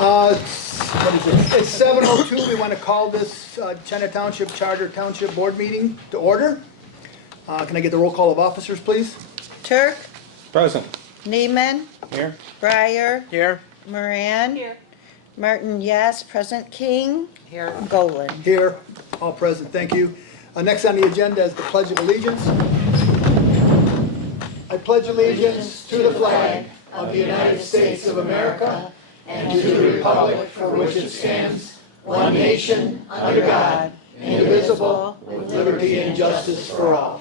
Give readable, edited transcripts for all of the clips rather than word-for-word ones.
What is it? It's 7:02. We want to call this China Township Charter Township Board meeting to order. Can I get the roll call of officers, please? Turk, Present. Neiman, Here. Breyer, Here. Moran. Here. Martin, yes. Present King. Here. Golan. Here, all present, thank you. Next on the agenda is the Pledge of Allegiance. I pledge allegiance to the flag of the United States of America and to the republic for which it stands, one nation, under God, indivisible, with liberty and justice for all.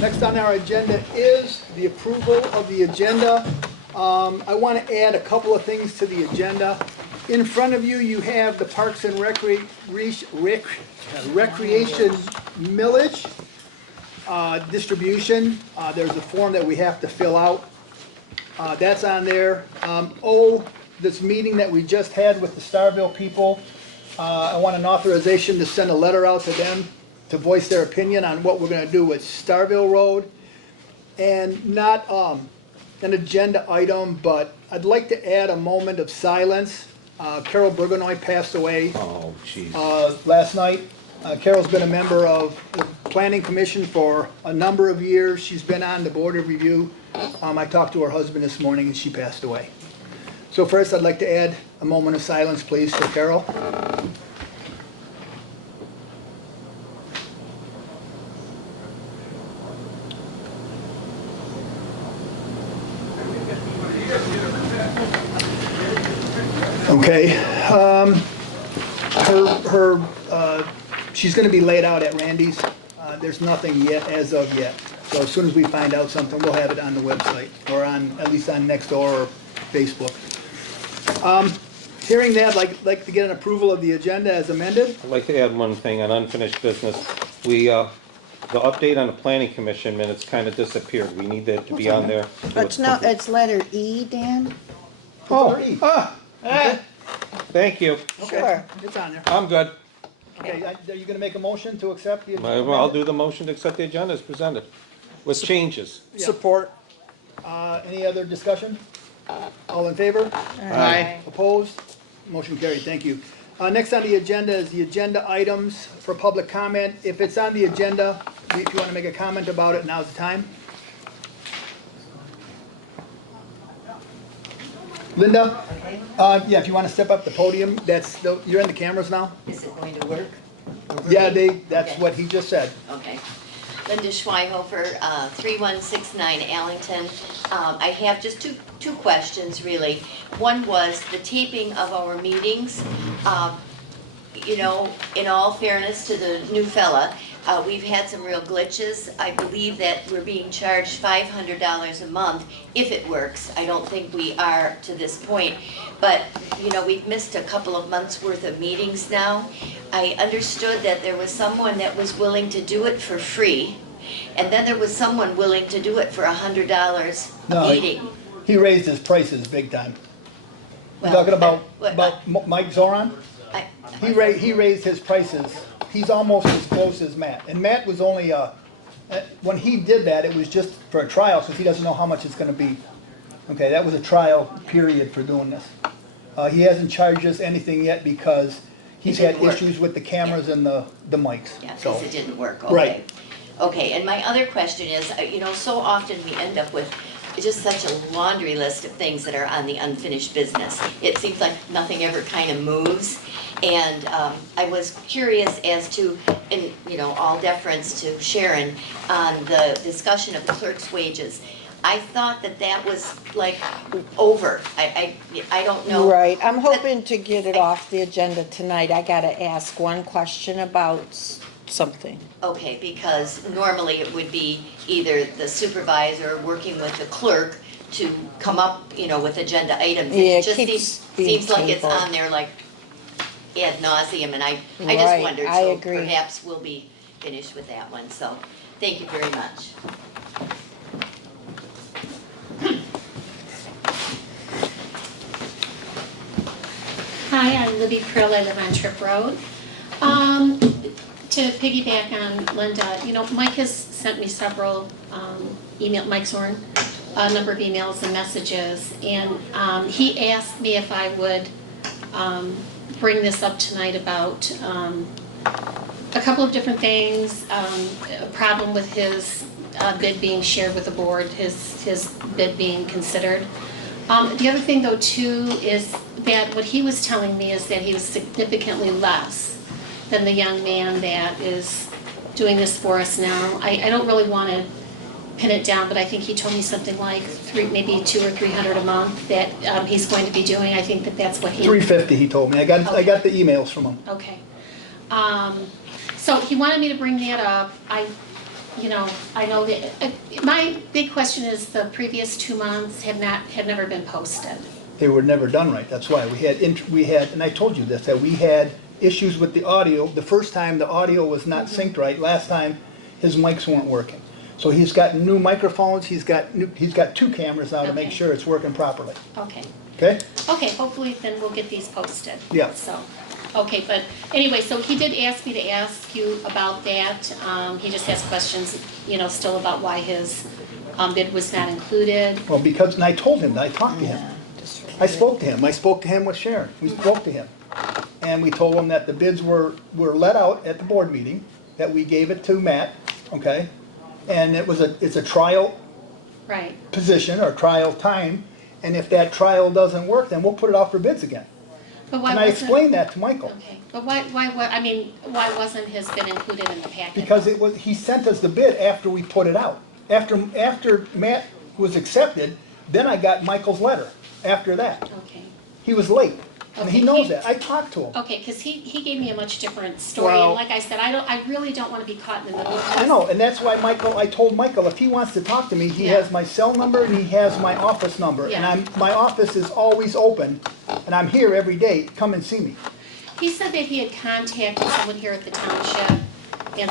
Next on our agenda is the approval of the agenda. I want to add a couple of things to the agenda. In front of you, you have the Parks and Recreation millage distribution. There's a form that we have to fill out. That's on there. This meeting that we just had with the Starville people, I want an authorization to send a letter out to them to voice their opinion on what we're going to do with Starville Road. And not an agenda item, but I'd like to add a moment of silence. Carol Burgonoy passed away Oh, jeez. last night. Carol's been a member of the Planning Commission for a number of years. She's been on the Board of Review. I talked to her husband this morning and she passed away. So first, I'd like to add a moment of silence, please, for Carol. Okay. She's going to be laid out at Randy's. There's nothing yet, as of yet. So as soon as we find out something, we'll have it on the website, or at least on Nextdoor or Facebook. Hearing that, I'd like to get an approval of the agenda as amended. I'd like to add one thing on unfinished business. The update on the planning commission minutes kind of disappeared. We need that to be on there. It's letter E, Dan? Oh, Letter E. Thank you. Okay, Sure. it's on there. I'm good. Okay, are you going to make a motion to accept the agenda? I'll do the motion to accept the agenda as presented with changes. Yeah. Support. Any other discussion? All in favor? Aye. Opposed? Motion carried, thank you. Next on the agenda is the agenda items for public comment. If it's on the agenda, if you want to make a comment about it, now's the time. Linda? Yeah, if you want to step up the podium, you're in the cameras now? Is it going to work? Yeah, that's Okay. what he just said. Okay. Linda Schweihofer, 3169 Allington. I have just two questions, really. One was the taping of our meetings. You know, in all fairness to the new fella, we've had some real glitches. I believe that we're being charged $500 a month if it works. I don't think we are to this point. But, you know, we've missed a couple of months' worth of meetings now. I understood that there was someone that was willing to do it for free, and then there was someone willing to do it for $100 a No, meeting. He raised his prices big time. Well, Talking about what- Mike Zoran? I- He raised his prices. He's almost as close as Matt. And Matt was only, when he did that, it was just for a trial, because he doesn't know how much it's gonna be. Okay, that was a trial period for doing this. He hasn't charged us anything yet because he's It had didn't work. issues with the cameras and the mics. Yeah, So, because it didn't work, okay. Right. Okay, and my other question is, you know, so often we end up with just such a laundry list of things that are on the unfinished business. It seems like nothing ever kind of moves. And I was curious as to, in, you know, all deference to Sharon, on the discussion of clerk's wages. I thought that was like over. I don't know. Right, I'm hoping to get it off the agenda tonight. I gotta ask one question about something. Okay, because normally it would be either the supervisor working with the clerk to come up, you know, with agenda items. Yeah, It just keeps being seems like it's tabled. on there like ad nauseum, and I Right, just wondered, I so agree. perhaps we'll be finished with that one, so thank you very much. Hi, I'm Libby Krill, I live on Trip Road. To piggyback on Linda, you know, Mike has sent me several Mike Zorn a number of emails and messages, and he asked me if I would bring this up tonight about a couple of different things, a problem with his bid being shared with the board, his bid being considered. The other thing though too is that what he was telling me is that he was significantly less than the young man that is doing this for us now. I don't really want to pin it down, but I think he told me something like maybe $200 or $300 a month that he's going to be doing. I think that that's what he. $350, he told me. I got the emails from him. Okay. So he wanted me to bring that up. I know that, my big question is the previous 2 months had never been posted. They were never done right, that's why. We had, and I told you this, that we had issues with the audio. The first time, the audio was not synced right. Last time, his mics weren't working. So he's got new microphones, he's got 2 cameras now to make Okay. sure it's working properly. Okay. Okay? Okay, hopefully then we'll get these posted. Yeah. So, okay, but anyway, so he did ask me to ask you about that. He just has questions, still about why his bid was not included. Well, because, and I told him that I talked to him. I spoke to him. I spoke to him with Sharon. We spoke to him. And we told him that the bids were let out at the board meeting, that we gave it to Matt, okay? And it's a trial Right. position or trial time, and if that trial doesn't work, then we'll put it out for bids again. But why And I wasn't? explained that to Michael. Okay, but why wasn't his bid included in the packet? Because he sent us the bid after we put it out. After Matt was accepted, then I got Michael's letter after that. Okay. He was late, and he Okay, knows that. I talked to him. Okay, because he gave me a much different story, Well- and like I said, I really don't want to be caught in the middle. I know, and that's why I told Michael, if he wants to talk to me, he Yeah. has my cell number and he has my office number. Yeah. And my office is always open, and I'm here every day, come and see me. He said that he had contacted someone here at the township and,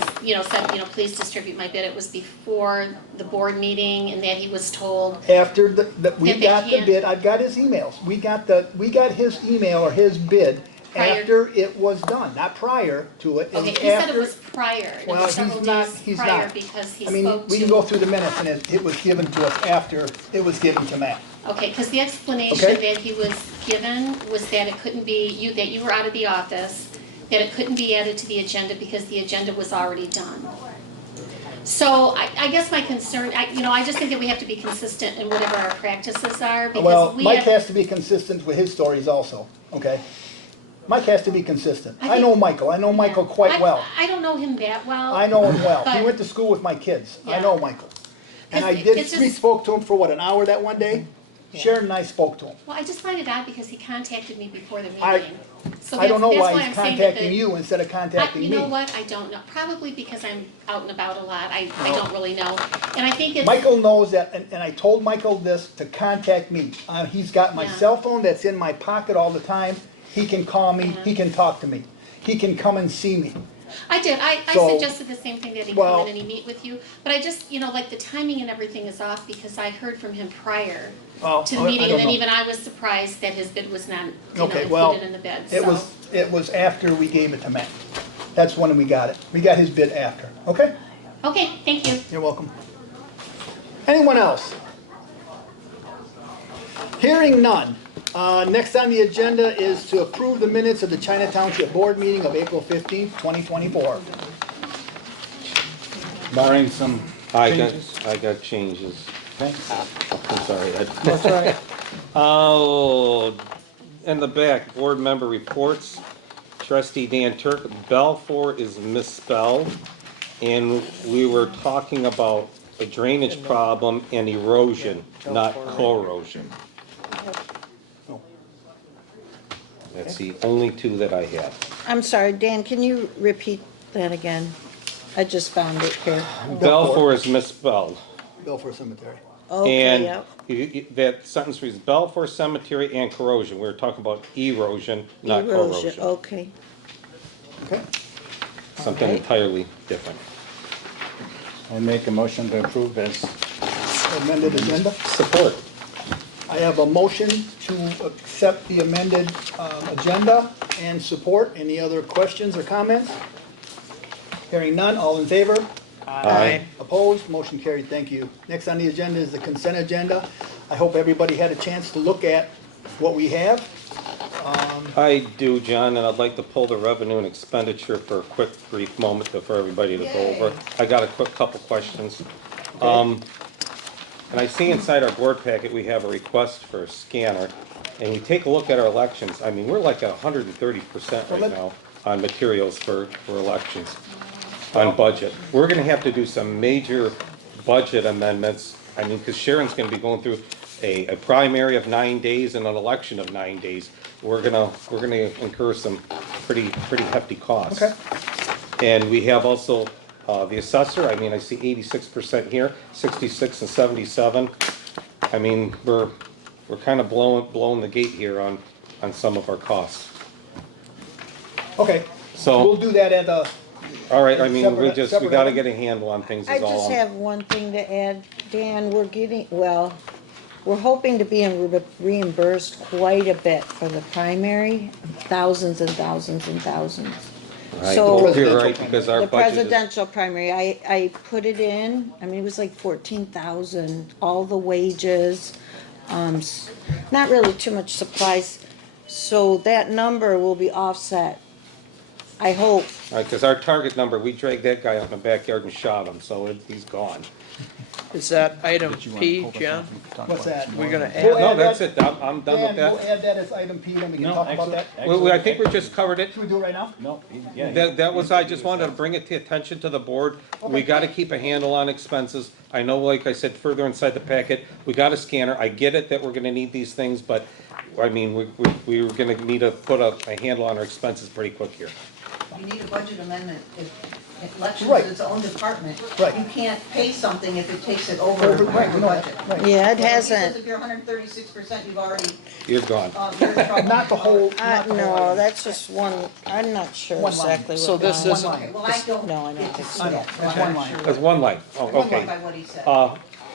said, please distribute my bid. It was before the board meeting, and that he was told, After we That they got the can't- bid, I've got his emails. We got his email or his bid Prior- after it was done, not prior to it. okay, was he said it after- was prior. It Well, was several he's not, days he's prior not. because he I mean, spoke we can go to. through the minutes, and it was given to us after it was given to Matt. Okay, because the explanation Okay. that he was given was that it couldn't be, that you were out of the office, that it couldn't be added to the agenda because the agenda was already done. So I guess my concern, I just think that we have to be consistent in whatever our practices are, Well, because we Mike have. has to be consistent with his stories also, okay? Mike has to be consistent. I I think- know Michael, I know Michael quite well. I don't know him that well. I know him well. He But- went to school with my kids. I Yeah. know Michael. And I 'Cause did, it's we just- spoke to him for what, an hour that one day? Sharon and I spoke to him. Well, I just find it odd because he contacted me before the I- meeting. So I don't know that's why I'm he's saying that contacting the- you instead of contacting me. You know what, I don't know, probably because I'm out and about a lot, I don't really know. And I think it's. Michael knows that, and I told Michael this, to contact me. He's got my Yeah. cell phone that's in my pocket all the time. He can call me, he can talk to me. He can come and see me. I did, I So- suggested the same thing, that he Well- come in and he meet with you, but I just, like the timing and everything is off because I heard from him prior Oh, to the I meeting, don't and then know. even I was surprised that his bid was not, Okay, well, included in the bid, It so. was after we gave it to Matt. That's when we got it. We got his bid after, okay? Okay, thank you. You're welcome. Anyone else? Hearing none. Next on the agenda is to approve the minutes of the China Township Board meeting of April 15th, 2024. Barring some changes. I got changes. Thanks. I'm sorry. That's all right. Oh, in the back, board member reports. Trustee Dan Turk, Balfour is misspelled. And we were talking about a drainage problem and erosion, not corrosion. That's the only two that I have. I'm sorry, Dan, can you repeat that again? I just found it here. Balfour is misspelled. Belfour Cemetery. Okay, And yep. that sentence reads Balfour Cemetery and corrosion. We were talking about erosion, not Erosion, corrosion. okay. Okay? Something Okay. entirely different. I make a motion to approve as Amended agenda. Support. I have a motion to accept the amended agenda and support. Any other questions or comments? Hearing none, all in favor? Aye. Opposed? Motion carried, thank you. Next on the agenda is the consent agenda. I hope everybody had a chance to look at what we have. I do, John, and I'd like to pull the revenue and expenditure for a quick, brief moment for everybody to go over. I got a quick couple questions. And I see inside our board packet, we have a request for a scanner. And you take a look at our elections, I mean, we're like at 130% right now on materials for elections, on budget. We're gonna have to do some major budget amendments. I mean, because Sharon's gonna be going through a primary of 9 days and an election of 9 days. We're gonna incur some pretty hefty costs. Okay. And we have also, the assessor, I mean, I see 86% here, 66 and 77. I mean, we're kind of blowing the gate here on some of our costs. Okay, So- we'll do that at a, All right, I mean, we Separate gotta item? get a handle on things I is all just I'm. have one thing to add, Dan, we're hoping to be reimbursed quite a bit for the primary, thousands and thousands and thousands. Right, So- you're right, because our The budget is. presidential primary, I put it in, I mean, it was like 14,000, all the wages, not really too much supplies. So that number will be offset, I hope. Right, because our target number, we dragged that guy out in the backyard and shot him, so he's gone. Is that item P, John? what's that? We're gonna We'll add, No, add that's that- it, I'm done with Dan, we'll that. add that as item P, then we can No, talk about excellent, that. Well, I think we just covered it. Should we do it right now? No, yeah. That was, I just wanted to bring it to attention to the board. We gotta keep a handle on expenses. I know, like I said, further inside the packet, we got a scanner. I get it that we're gonna need these things, but, I mean, we're gonna need to put a handle on our expenses pretty quick here. You need a budget amendment if elections Right. is its own department. Right. You can't pay something if it takes it over Right, your we know that, budget. right. Yeah, it Because hasn't, if you're 136%, you've already, You're gone. you're in trouble. Not the whole, not the whole no, item. that's just one, I'm not sure One line. exactly what. So this line. isn't- One line. Okay, well, I don't No, I know. get to see I know, that, so that's I'm one not line. sure. That's one light. Oh, One okay. by what he said.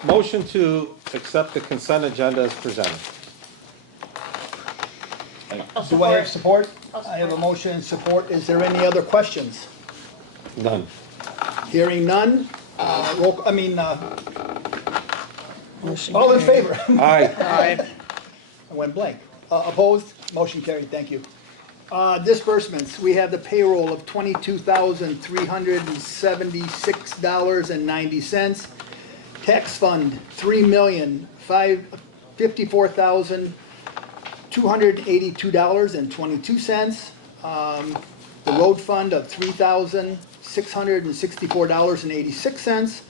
Motion to accept the consent agenda as presented. Do I have support? I have a motion and support. Is there any other questions? None. Hearing none, Motion all in carried. favor? Aye. aye, I went blank. Opposed? Motion carried, thank you. Disbursements, we have the payroll of $22,376.90. Tax fund, $3,554,282.22. The road fund of $3,664.86.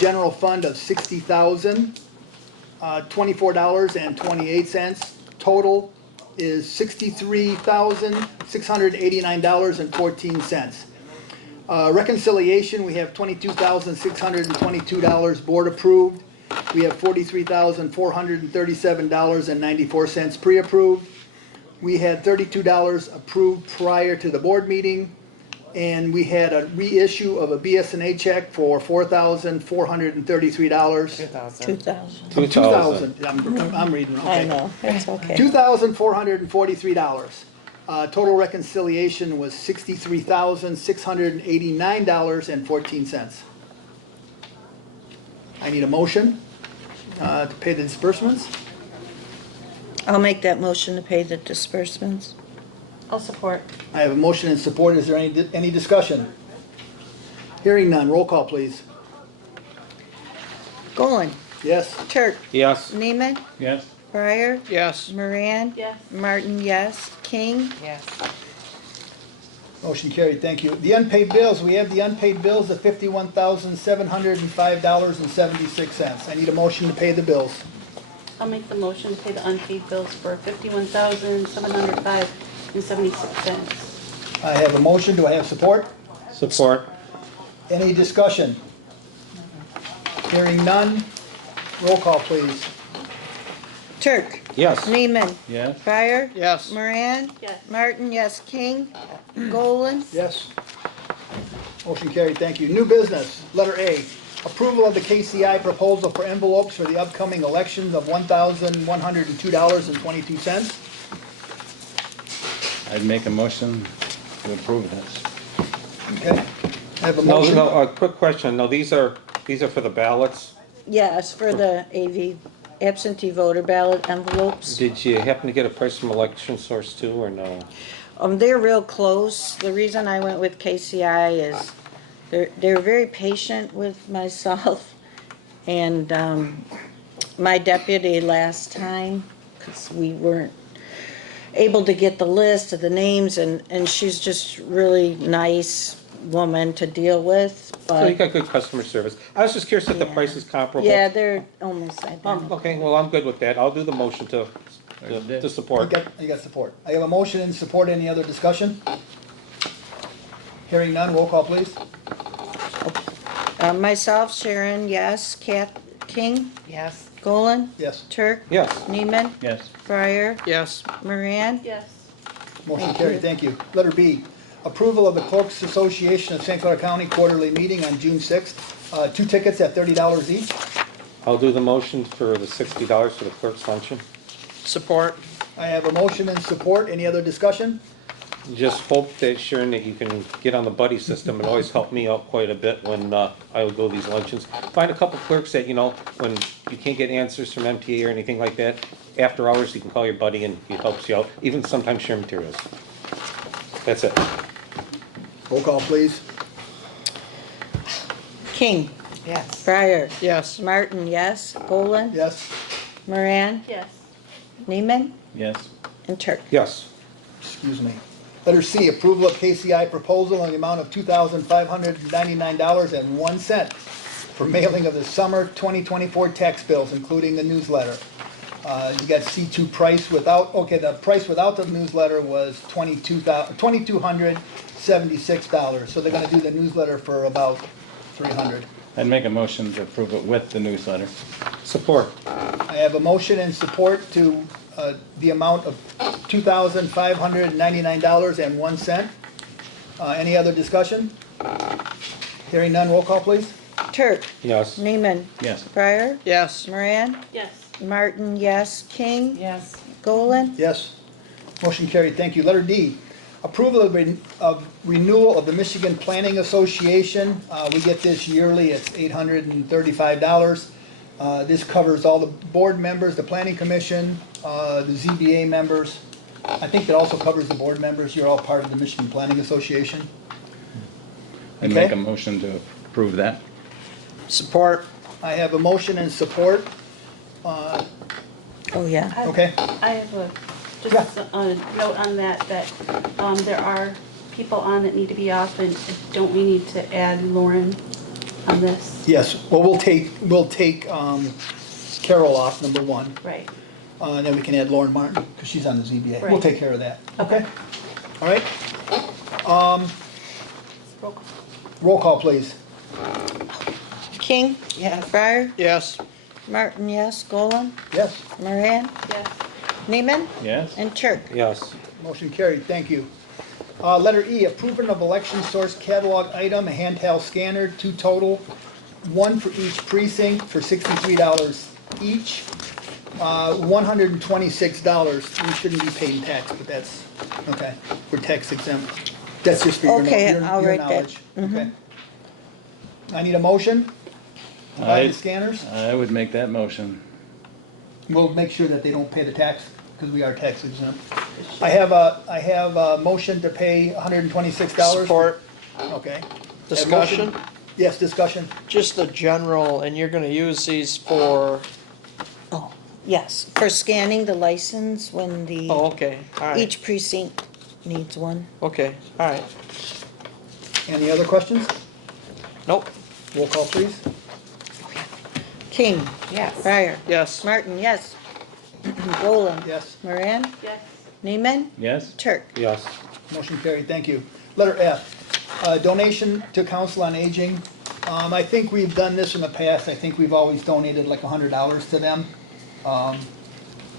General fund of $60,024.28. Total is $63,689.14. Reconciliation, we have $22,622 board approved. We have $43,437.94 pre-approved. We had $32 approved prior to the board meeting. And we had a reissue of a BSNA check for $4,433. 2,000, 2,000. I'm reading, I okay. know, it's okay. $2,443. Total reconciliation was $63,689.14. I need a motion to pay the disbursements. I'll make that motion to pay the disbursements. I'll support. I have a motion and support. Is there any discussion? Hearing none. Roll call, please. Golan, Yes? Turk, Yes. Neiman, Yes, Breyer, yes, Moran. Yes. Martin, yes. King, Yes. Motion carried. Thank you. The unpaid bills, we have the unpaid bills of $51,705.76. I need a motion to pay the bills. I'll make the motion to pay the unpaid bills for $51,705.76. I have a motion. Do I have support? Support. Any discussion? Hearing none. Roll call, please. Turk, Yes. Neiman, yes, Breyer. yes, Yes. Moran. Martin, yes. King, Golan. Yes. Motion carried, thank you. New business, letter A, approval of the KCI proposal for envelopes for the upcoming elections of $1,102.22. I'd make a motion to approve this. Okay. I have a No, motion. no, a quick question. No, these are for the ballots. Yes, for the AV, absentee voter ballot envelopes. Did you happen to get a price from Election Source too, or no? They're real close. The reason I went with KCI is they're very patient with myself and, my deputy last time, because we weren't able to get the list of the names, and she's just really nice woman to deal with, So you but, got good customer service. I was just curious if the Yeah. price is comparable. yeah, they're almost identical. Okay, well, I'm good with that. I'll do the motion to You support. got support. I have a motion and support. Any other discussion? Hearing none, roll call, please. Myself, Sharon, yes. King, Yes. Golan, Yes. Turk, Yes. Neiman, Yes. Fryer, Yes. Moran. Yes. Motion Thank carried, you. thank you. Letter B, approval of the Clerks Association of St. Clair County quarterly meeting on June 6th. 2 tickets at $30 each. I'll do the motion for the $60 for the clerk's function. Support. I have a motion and support. Any other discussion? Just hope that, Sharon, that you can get on the buddy system. It always helped me out quite a bit when I would go to these luncheons. Find a couple clerks that, when you can't get answers from MTA or anything like that, after hours, you can call your buddy and he helps you out, even sometimes share materials. That's it. Roll call, please. King, Yes. Fryer, Yes. Martin, yes. Golan, Yes. Moran, Yes. Neiman, Yes. and Turk. Yes. Excuse me. Letter C, approval of KCI proposal in the amount of $2,599.01 for mailing of the summer 2024 tax bills, including the newsletter. You got C2 price without, okay, the price without the newsletter was $2,276. So they're gonna do the newsletter for about $300. I'd make a motion to approve it with the newsletter. Support. I have a motion and support to the amount of $2,599.01. Any other discussion? Hearing none, roll call, please. Turk, Yes. Neiman, Yes. Fryer, Yes. Moran, Yes. Martin, yes. King, Yes. Golan, Yes. Motion carried, thank you. Letter D, approval of renewal of the Michigan Planning Association. We get this yearly, it's $835. This covers all the board members, the planning commission, the ZBA members. I think it also covers the board members. You're all part of the Michigan Planning Association. I'd Okay. make a motion to approve that. Support. I have a motion and support. oh yeah. Okay, I have Yeah. just a note on that, there are people on that need to be off, and don't we need to add Lauren on this? yes. Well, we'll take Carol off, number one. Right. And then we can add Lauren Martin, because she's on the ZBA. We'll Right. take care of that. Okay. All right? Roll call. Roll call, please. King, Yes. Fryer, Yes. Martin, yes. Golan, Yes. Moran, Yes. Neiman, Yes. and Turk. Yes. Motion carried, thank you. Letter E, approval of election source catalog item, a handheld scanner, 2 total, 1 for each precinct for $63 each, $126. We shouldn't be paying tax, but that's, okay, we're tax exempt. That's just for your Okay, I'll your write that. knowledge. Okay. I need a motion to buy the scanners. I would make that motion. We'll make sure that they don't pay the tax, because we are tax exempt. I have a motion to pay $126. Support. Okay. Discussion. Yes, discussion. Just the general, and you're gonna use these for, Oh, yes, for scanning the license when the, oh, okay, all right. each precinct needs one. Okay, all right. Any other questions? Nope. Roll call, please. King, Yes. Fryer, Yes. Martin, yes. Golan, Yes. Moran, Yes. Neiman, Yes. Turk. Yes. Motion carried, thank you. Letter F, donation to Council on Aging. I think we've done this in the past. I think we've always donated like $100 to them.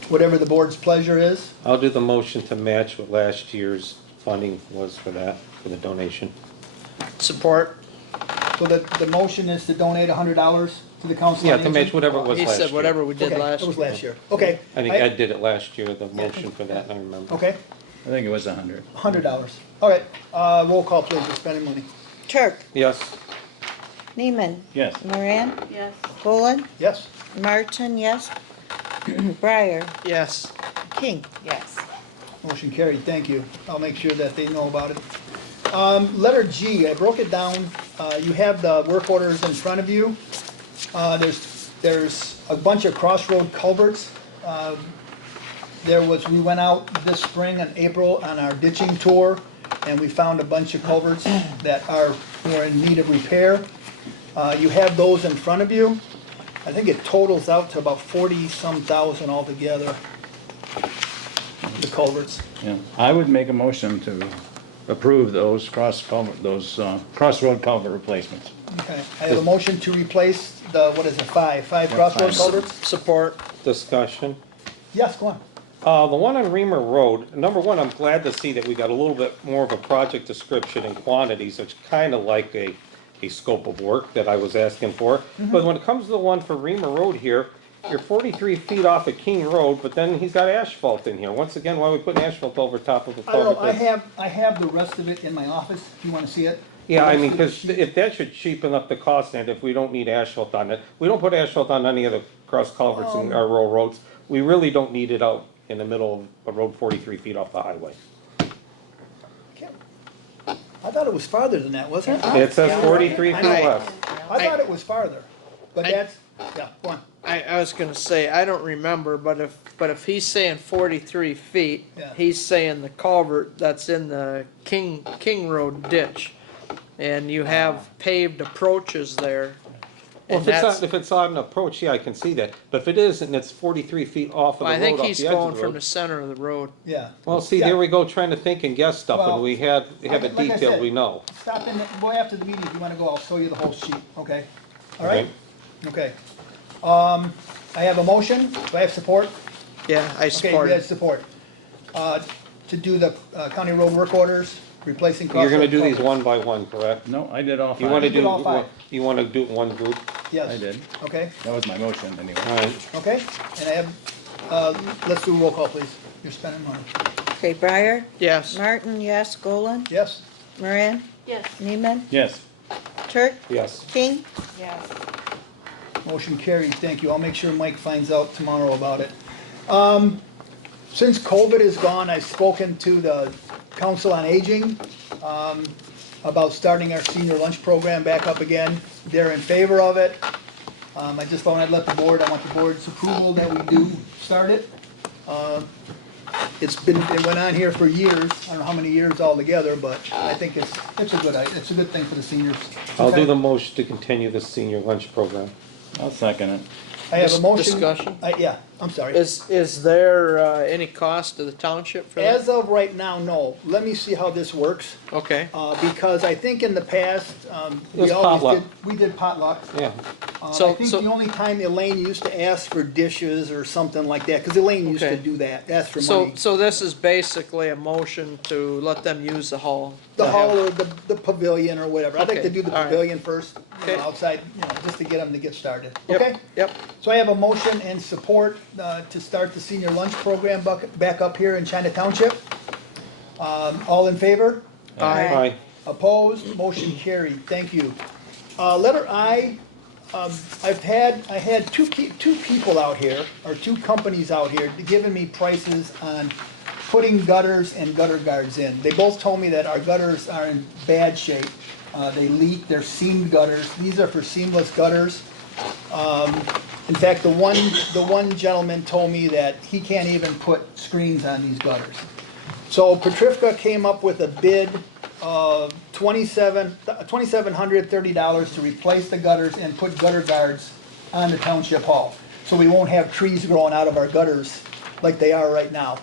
Whatever the board's pleasure is. I'll do the motion to match what last year's funding was for that, for the donation. Support. So the motion is to donate $100 to the Council Yeah, on to Aging? match whatever it was He last year. said whatever we did Okay, last. that was last year. Okay. I think Ed did it last year, the motion for that, I remember. Okay, I think it was 100. $100. All right, roll call, please, we're spending money. Turk, Yes. Neiman, Yes. Moran, Yes. Poland, Yes? Martin, yes. Breyer, Yes. King. Yes. Motion carried, thank you. I'll make sure that they know about it. Letter G, I broke it down. You have the work orders in front of you. There's a bunch of crossroad culverts. We went out this spring in April on our ditching tour, and we found a bunch of culverts that were in need of repair. You have those in front of you. I think it totals out to about 40-some thousand altogether, the culverts. Yeah. I would make a motion to approve those crossroad culvert replacements. Okay, I have a motion to replace what is it, five crossroad five. culverts? Support. Discussion. Yes, go on. The one on Reamer Road, number one, I'm glad to see that we got a little bit more of a project description and quantities. It's kind of like a scope of work that I was asking for. But when it comes to the one for Reamer Road here, you're 43 feet off of King Road, but then he's got asphalt in here. Once again, why are we putting asphalt over top of a I don't know, culvert? I have the rest of it in my office, if you wanna see it. Yeah, I The mean, rest of the because sheet. if that should cheapen up the cost, and if we don't need asphalt on it, we don't put asphalt on any of the cross culverts in our rural roads. We really don't need it out in the middle of a road 43 feet off the highway. I thought it was farther than that, wasn't it? It says 43 feet I- less. I thought it was farther, but I- that's, yeah, go on. I was gonna say, I don't remember, but if he's saying 43 feet, Yeah. he's saying the culvert that's in the King Road ditch. And you have paved approaches there. Well, And if it's on an approach, yeah, I can see that. But if it isn't, and it's 43 feet off of the I road, think off he's the edge going of the from the road. center of the road. Yeah. Well, see, Yeah. there we go, trying to think and guess stuff, Well, and we have it like I detailed, said, we know. Stop in, go after the meeting if you wanna go, I'll show you the whole sheet, okay? All right? Okay. I have a motion, do I have support? Yeah, I Okay, support we had it. support. To do the county road work orders, replacing You're crossroad gonna do these culverts. one by one, correct? No, I did all You wanna five. did all five. you wanna do it in one group? Yes. I did. Okay, That was my motion anyway. Alright, okay, and I have, let's do a roll call, please. You're spending money. Okay, Breyer, Yes. Martin, yes. Golan, Yes? Moran, Yes. Neiman, Yes. Turk, yes. King. Yes. Motion carried, thank you. I'll make sure Mike finds out tomorrow about it. Since COVID is gone, I've spoken to the Council on Aging about starting our senior lunch program back up again. They're in favor of it. I just thought I'd let the board, I want the board's approval that we do start it. It went on here for years, I don't know how many years altogether, but I think it's a good thing for the seniors. I'll do the motion to continue the senior lunch program. I'll second it. I have a motion. Discussion? Yeah, I'm sorry. Is there any cost to the township for that? As of right now, no. Let me see how this works, Okay, because I think in the past, was we always potluck. we did potluck. Yeah, I So- think so- the only time Elaine used to ask for dishes or something like that, because Elaine used to Okay. do that, ask for so, money. so this is basically a motion to let them use the hall. The hall or the pavilion or whatever. I'd like Okay, to do the all right. pavilion first, Okay. outside, just to get them to get started. Okay? Yep, yep. So I have a motion and support to start the senior lunch program back up here in China Township. All in favor? aye. Opposed? Motion carried. Thank you. Letter I, I had two people out here, or two companies out here, giving me prices on putting gutters and gutter guards in. They both told me that our gutters are in bad shape. They leak, they're seamed gutters. These are for seamless gutters. In fact, the one gentleman told me that he can't even put screens on these gutters. So Petrifka came up with a bid of $2,730 to replace the gutters and put gutter guards on the township hall. So we won't have trees growing out of our gutters like they are right now.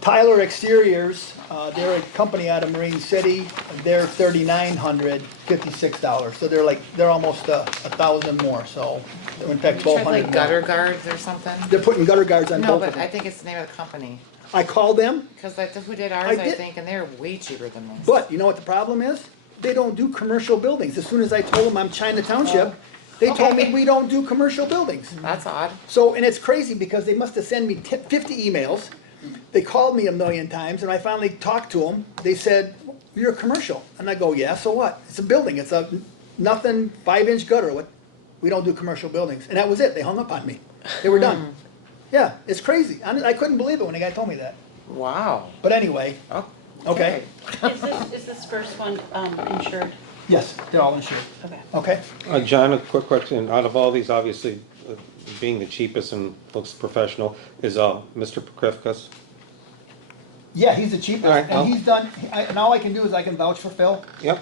Tyler Exteriors, they're a company out of Marine City, they're $3,956. So they're almost $1,000 more, so in fact Tried 1,200 like gutter more. guards or something? They're putting gutter guards on No, both but of I them. think it's the name of the company. I called them, Cause that's who did I ours, I did. think, and they're way cheaper than this. but you know what the problem is? They don't do commercial buildings. As soon as I told them I'm China Township, they told me Okay. we don't do commercial buildings. That's odd. So, and it's crazy because they must have sent me 50 emails. They called me a million times and I finally talked to them. They said, you're a commercial. And I go, yeah, so what? It's a building, it's a nothing 5-inch gutter, what? We don't do commercial buildings. And that was it, they hung up on me. They were done. Yeah, it's crazy. I couldn't believe it when the guy told me that. Wow. But anyway, okay, Is this first one insured? yes, they're all insured. Okay. Okay? John, a quick question. Out of all these, obviously, being the cheapest and looks professional, is Mr. Pokrivkas? Yeah, he's the cheapest, All right, well- and he's done, and all I can do is I can vouch for Phil. Yep,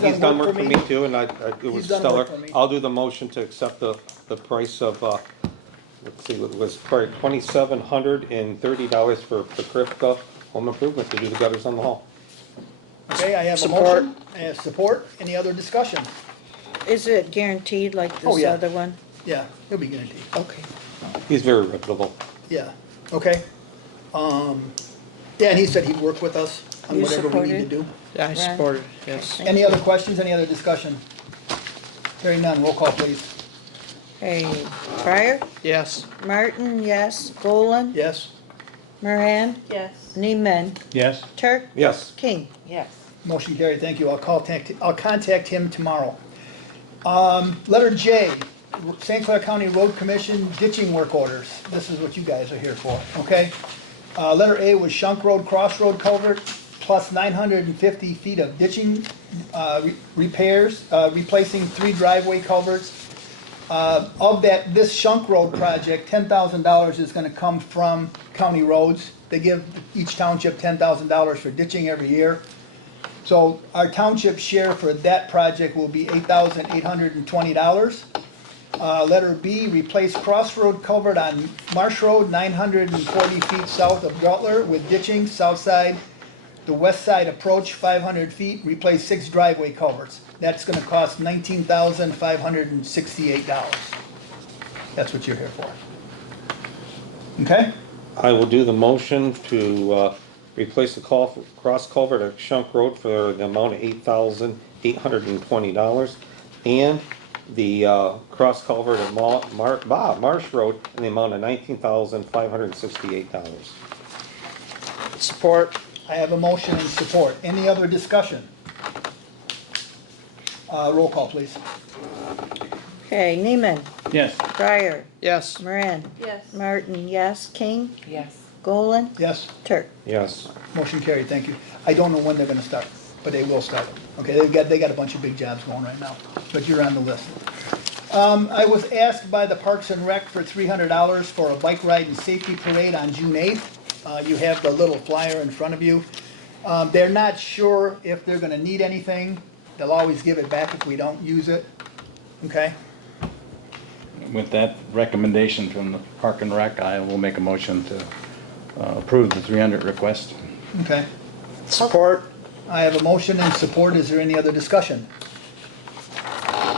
He's done work for me. too, and it was He's done stellar. work for me. I'll do the motion to accept the price of, let's see, it was probably $2,730 for Pokrivka Home Improvement to do the gutters on the hall. Okay, I have a Support. motion, I have support, any other discussion? Is it guaranteed like Oh, this yeah. other one? Yeah, he'll be guaranteed. Okay. He's very reputable. Yeah, okay. Yeah, and he said he'd work with us on You whatever we need to support do. Yeah, I Right. support it, yes. Any other questions, any other discussion? Hearing none, roll call please. Okay, Fryer, Yes. Martin, yes, Golan, Yes? Moran, Yes. Neeman, Yes? Turk, Yes. King. Yes. Motion carried, thank you. I'll contact him tomorrow. Letter J, St. Clair County Road Commission ditching work orders. This is what you guys are here for, okay? Letter A was Shunk Road Crossroad Culvert plus 950 feet of ditching repairs, replacing 3 driveway culverts. Of that, this Shunk Road project, $10,000 is gonna come from county roads. They give each township $10,000 for ditching every year. So our township share for that project will be $8,820. Letter B, replace crossroad culvert on Marsh Road, 940 feet south of Gutler with ditching, south side, the west side approach, 500 feet, replace 6 driveway culverts. That's gonna cost $19,568. That's what you're here for. Okay? I will do the motion to replace the cross culvert at Shunk Road for the amount of $8,820, and the cross culvert at Marsh Road in the amount of $19,568. Support. I have a motion and support. Any other discussion? Roll call, please. Okay, Neeman, Yes. Fryer, Yes. Moran, Yes. Martin, yes, King, Yes. Golan, Yes? Turk. Yes. Motion carried, thank you. I don't know when they're gonna start, but they will start. Okay, they got a bunch of big jobs going right now, but you're on the list. I was asked by the Parks and Rec for $300 for a bike ride and safety parade on June 8th. You have the little flyer in front of you. They're not sure if they're gonna need anything. They'll always give it back if we don't use it, okay? With that recommendation from the Park and Rec, I will make a motion to approve the 300 request. Okay. Support. I have a motion and support. Is there any other discussion?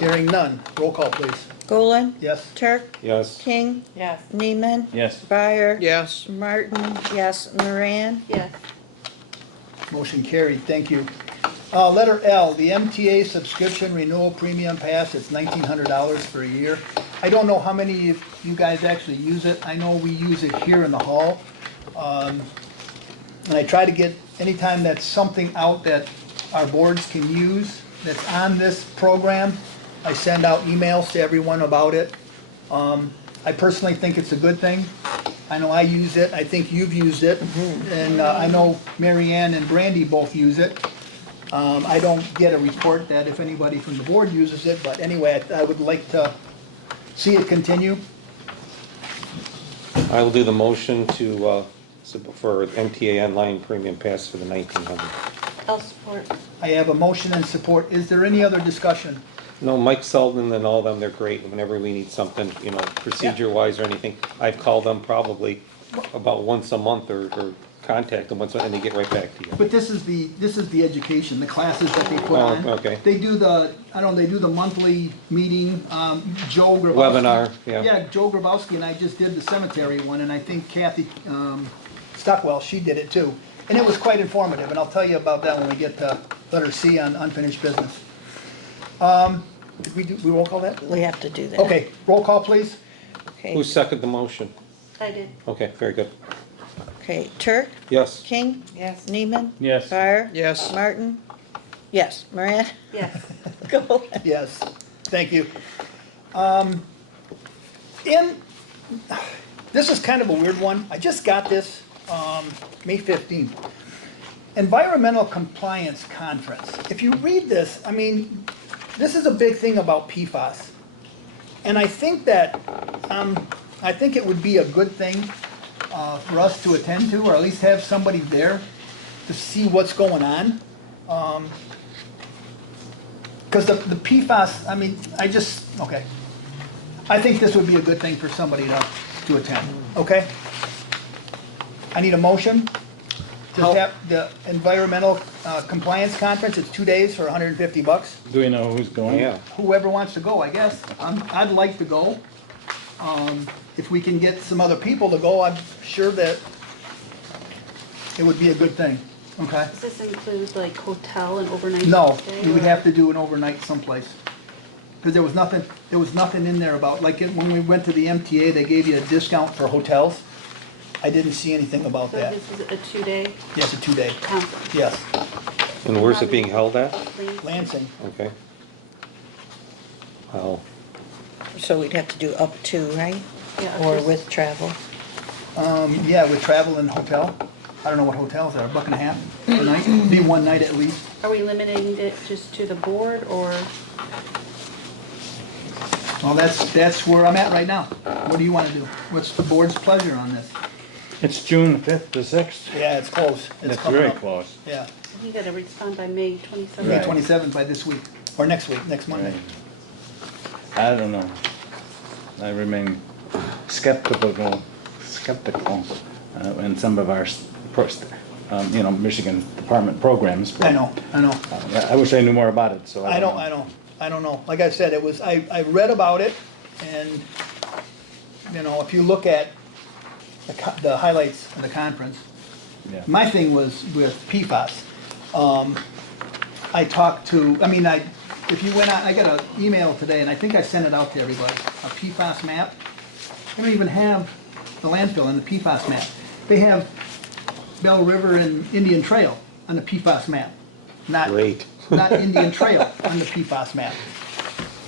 Hearing none. Roll call, please. Golan, Yes? Turk, Yes. King, Yes. Neeman, Yes. Fryer, Yes. Martin, yes, Moran, Yes. Motion carried. Thank you. Letter L, the MTA subscription renewal premium pass. It's $1,900 for a year. I don't know how many of you guys actually use it. I know we use it here in the hall. And I try to get, anytime that's something out that our boards can use that's on this program, I send out emails to everyone about it. I personally think it's a good thing. I know I use it, I think you've used it, and I know Mary Ann and Brandy both use it. I don't get a report that if anybody from the board uses it, but anyway, I would like to see it continue. I will do the motion to, for MTA online premium pass for the 1900. I'll support. I have a motion and support. Is there any other discussion? No, Mike Selden and all them, they're great. Whenever we need something, you know, procedure-wise or anything, I've called them probably about once a month or contact them once, and they get right back to you. But this is the education, the classes that they put Oh, on. okay. They do the, I don't know, they do the monthly meeting, Joe Grabowski. Webinar, yeah. Yeah, Joe Grabowski and I just did the cemetery one, and I think Kathy Stockwell, she did it too. And it was quite informative, and I'll tell you about that when we get to letter C on unfinished business. Did we roll call that? we have to do that. Okay, roll call, please. Okay, Who seconded the motion? I did. Okay, very good. okay, Turk, Yes. King, Yes. Neeman, Yes. Fryer, Yes. Martin, Yes, Miranda? Yes. Go ahead. Yes, thank you. In, this is kind of a weird one. I just got this, May 15th. Environmental Compliance Conference. If you read this, I mean, this is a big thing about PFAS. And I think that, I think it would be a good thing for us to attend to, or at least have somebody there to see what's going on. Because the PFAS, I mean, okay. I think this would be a good thing for somebody to attend, okay? I need a motion to have the Environmental Compliance Conference. It's 2 days for $150. Do we know who's going? Yeah. Whoever wants to go, I guess. I'd like to go. If we can get some other people to go, I'm sure that it would be a good thing, okay? Does this include like hotel and overnight No, stay? we would or- have to do an overnight someplace. Because there was nothing in there about, like, when we went to the MTA, they gave you a discount for hotels. I didn't see anything about So that. this is a 2-day Yes, a 2 day, conference. yes. And where's it being held at? Lansing, Okay. Wow. So we'd have to do up to, right? Yeah, Or just- with travel? yeah, with travel and hotel. I don't know what hotels are, a buck and a half a night, be one night at least. Are we limiting it just to the board or? Well, that's where I'm at right now. What do you want to do? What's the board's pleasure on this? It's June 5th to 6th. Yeah, it's close. It's That's coming very up. close. Yeah, You gotta respond by May 27th. May Right. 27th by this week, or next week, next Monday. I don't know. I remain skeptical in some of our, Michigan Department programs. but, I know. I wish I knew more about it, so. I don't know. Like I said, I read about it, and, if you look at the highlights of the conference, Yeah. my thing was with PFAS. I talked to, if you went out, I got an email today, and I think I sent it out to everybody, a PFAS map. They don't even have the landfill in the PFAS map. They have Bell River and Indian Trail on the PFAS map, not Great. not Indian Trail on the PFAS map.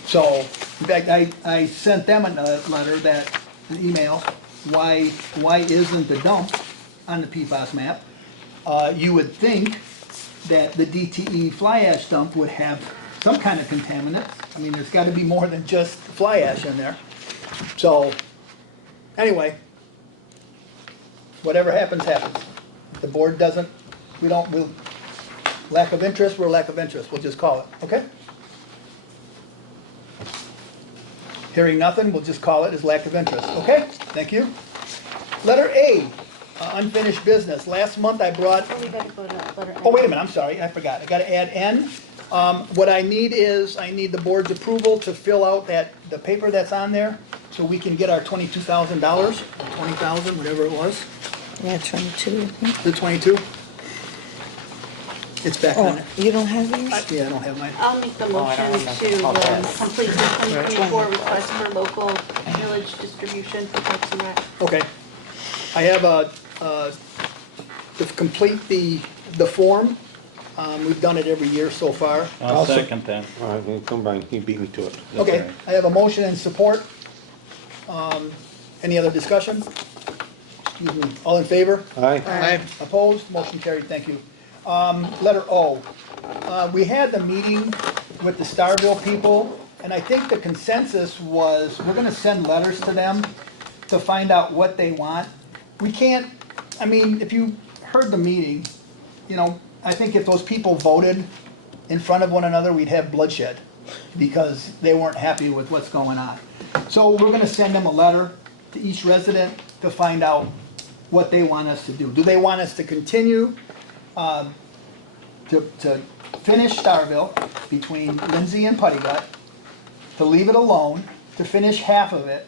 So, in fact, I sent them a letter, an email, why isn't the dump on the PFAS map? You would think that the DTE fly ash dump would have some kind of contaminants. I mean, there's gotta be more than just fly ash in there. So, anyway, whatever happens, happens. The board doesn't, we'll, lack of interest, we're lack of interest, we'll just call it, okay? Hearing nothing, we'll just call it as lack of interest, okay? Thank you. Letter A, unfinished business. Last month I brought, Oh, we gotta go to letter N. oh, wait a minute, I'm sorry, I forgot. I gotta add N. What I need is, I need the board's approval to fill out the paper that's on there, so we can get our $22,000, or $20,000, whatever it was, Yeah, 22, I think. the 22. It's back on Oh, there. you don't have yours? Yeah, I don't have mine. I'll make the I motion don't remember. to complete the 2024 request for local village distribution for Parks and Rec. Okay. I have to complete the form. We've done it every year so far. I'll second that. All right, well, come on, he beat me to it. That's Okay, all right. I have a motion and support. Any other discussion? Excuse me, all in favor? Aye. Aye. Opposed? Motion carried, thank you. Letter O. We had the meeting with the Starville people, and I think the consensus was, we're gonna send letters to them to find out what they want. We can't, if you heard the meeting, I think if those people voted in front of one another, we'd have bloodshed, because they weren't happy with what's going on. So we're gonna send them a letter to each resident to find out what they want us to do. Do they want us to continue to finish Starville between Lindsay and Putty Gut, to leave it alone, to finish half of it?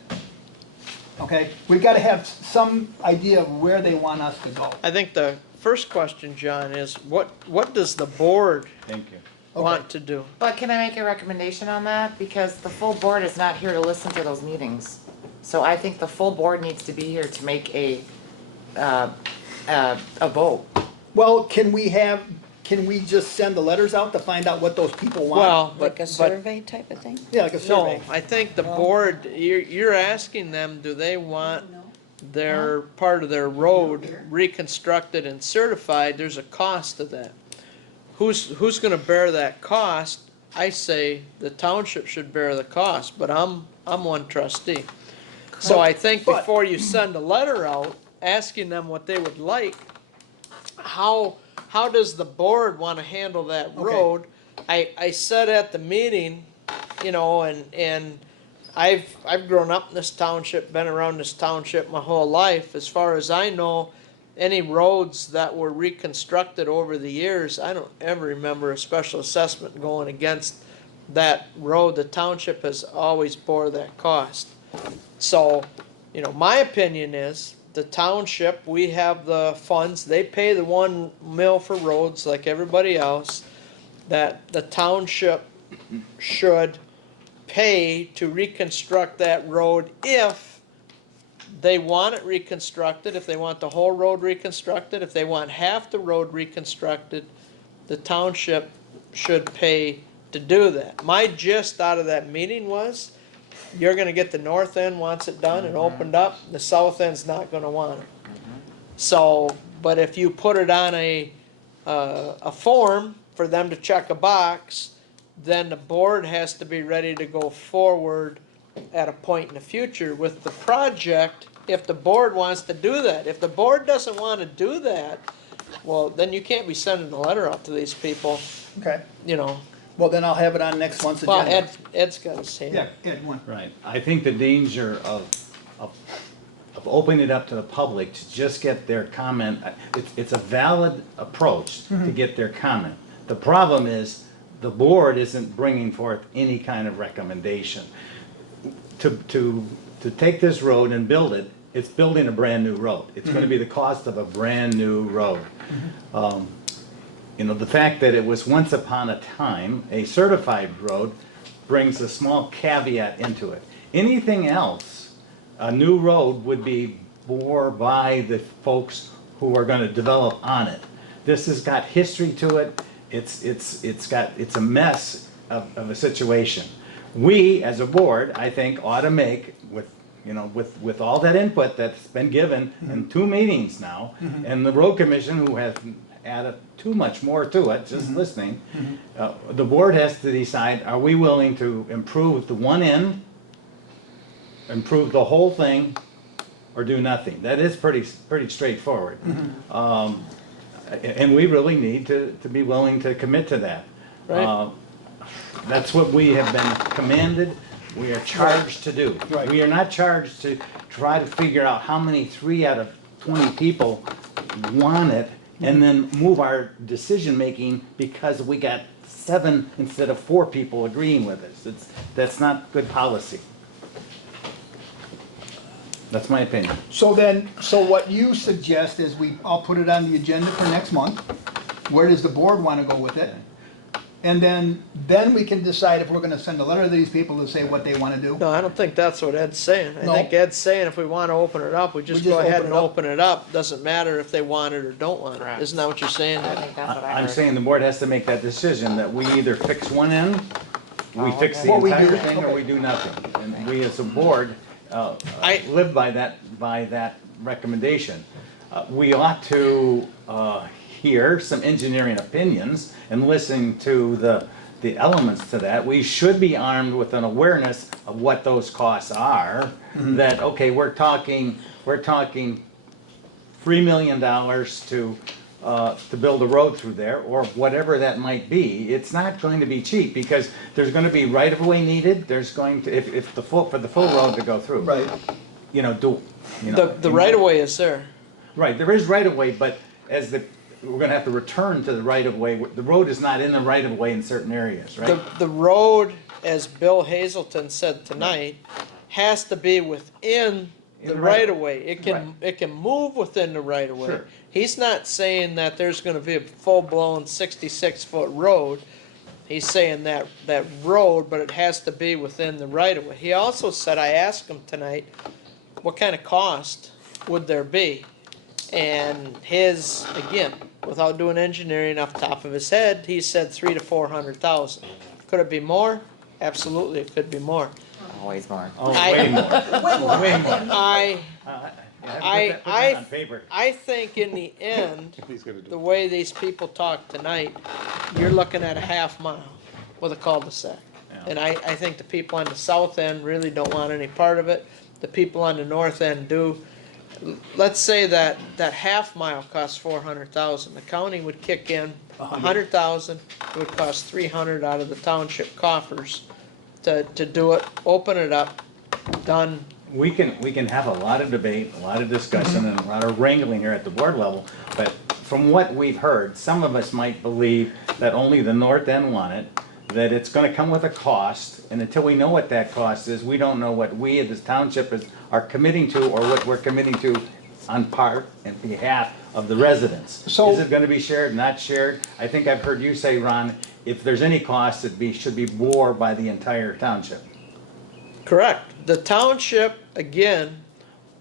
Okay, we've gotta have some idea of where they want us to go. I think the first question, John, is what does the board Thank you. want to do? But can I make a recommendation on that? Because the full board is not here to listen to those meetings. So I think the full board needs to be here to make a vote. Well, can we can we just send the letters out to find out what those people want? Well, Like a but survey type of thing? Yeah, like a survey. no, I think the board, you're asking them, do they want their, part of their road reconstructed and certified? There's a cost to that. Who's gonna bear that cost? I say the township should bear the cost, but I'm one trustee. So I think But- before you send a letter out, asking them what they would like, how does the board wanna handle that Okay. road? I said at the meeting, you know, and I've grown up in this township, been around this township my whole life. As far as I know, any roads that were reconstructed over the years, I don't ever remember a special assessment going against that road. The township has always bore that cost. So, you know, my opinion is, the township, we have the funds, they pay the 1 mil for roads like everybody else, that the township should pay to reconstruct that road if they want it reconstructed, if they want the whole road reconstructed, if they want half the road reconstructed, the township should pay to do that. My gist out of that meeting was, you're gonna get the north end wants it done and opened up, the south end's not gonna want it. So, but if you put it on a form for them to check a box, then the board has to be ready to go forward at a point in the future with the project, if the board wants to do that. If the board doesn't wanna do that, well, then you can't be sending a letter out to these people, Okay, you know. well, then I'll have it on next month's Well, agenda. Ed's got his hand. Yeah, Ed, one. Right. I think the danger of opening it up to the public to just get their comment, it's a valid approach to get their comment. The problem is, the board isn't bringing forth any kind of recommendation. To take this road and build it, it's building a brand-new road. It's gonna be the cost of a brand-new road. You know, the fact that it was once upon a time a certified road brings a small caveat into it. Anything else, a new road would be bore by the folks who are gonna develop on it. This has got history to it, it's a mess of a situation. We, as a board, I think, ought to make, with all that input that's been given in 2 meetings now, and the road commission, who has added too much more to it, just listening, the board has to decide, are we willing to improve the one end, improve the whole thing, or do nothing? That is pretty straightforward. And we really need to be willing to commit to that. Right. That's what we have been commanded, we are charged to do. Right. We are not charged to try to figure out how many 3 out of 20 people want it, and then move our decision-making because we got 7 instead of 4 people agreeing with us. That's not good policy. That's my opinion. So what you suggest is I'll put it on the agenda for next month. Where does the board wanna go with it? And then we can decide if we're gonna send a letter to these people to say what they wanna do. No, I don't think that's what Ed's saying. I No. think Ed's saying if we wanna open it up, we just just go ahead open and it up. open it up. Doesn't matter if they want it or don't want it. Correct. Isn't that what you're saying, I Ed? think that's what I I'm heard. saying the board has to make that decision, that we either fix one end, we fix the What we entire do. thing, or we do nothing. And we as a board live by that recommendation. We ought to hear some engineering opinions and listen to the elements to that. We should be armed with an awareness of what those costs are, that, okay, we're talking $3 million to build a road through there, or whatever that might be. It's not going to be cheap, because there's gonna be right-of-way needed, there's going to, for the full road to go through. Right. The right of way is there. Right, there is right-of-way, but we're gonna have to return to the right-of-way. The road is not in the right-of-way in certain areas, right? The road, as Bill Hazelton said tonight, has to be within the right of way. It can move within the right of way. Sure. He's not saying that there's gonna be a full-blown 66-foot road. He's saying that road, but it has to be within the right of way. He also said, I asked him tonight, what kind of cost would there be? And his, again, without doing engineering off the top of his head, he said 300 to 400,000. Could it be more? Absolutely, it could be more. Always more. Oh, I- way more, Way more. way more. I- Put that on paper. I think in the end, He's gonna do the way these people talk tonight, you're looking at a half mile with a cul-de-sac. Yeah. And I think the people on the south end really don't want any part of it. The people on the north end do. Let's say that half mile costs 400,000. The county would kick in 100,000. It would cost 300 out of the township coffers to do it, open it up, done. We can have a lot of debate, a lot of discussion, and a lot of wrangling here at the board level, but from what we've heard, some of us might believe that only the north end want it, that it's gonna come with a cost, and until we know what that cost is, we don't know what we as this township are committing to, or what we're committing to on part and behalf of the residents. So- Is it gonna be shared, not shared? I think I've heard you say, Ron, if there's any cost, should be bore by the entire township. Correct. The township, again,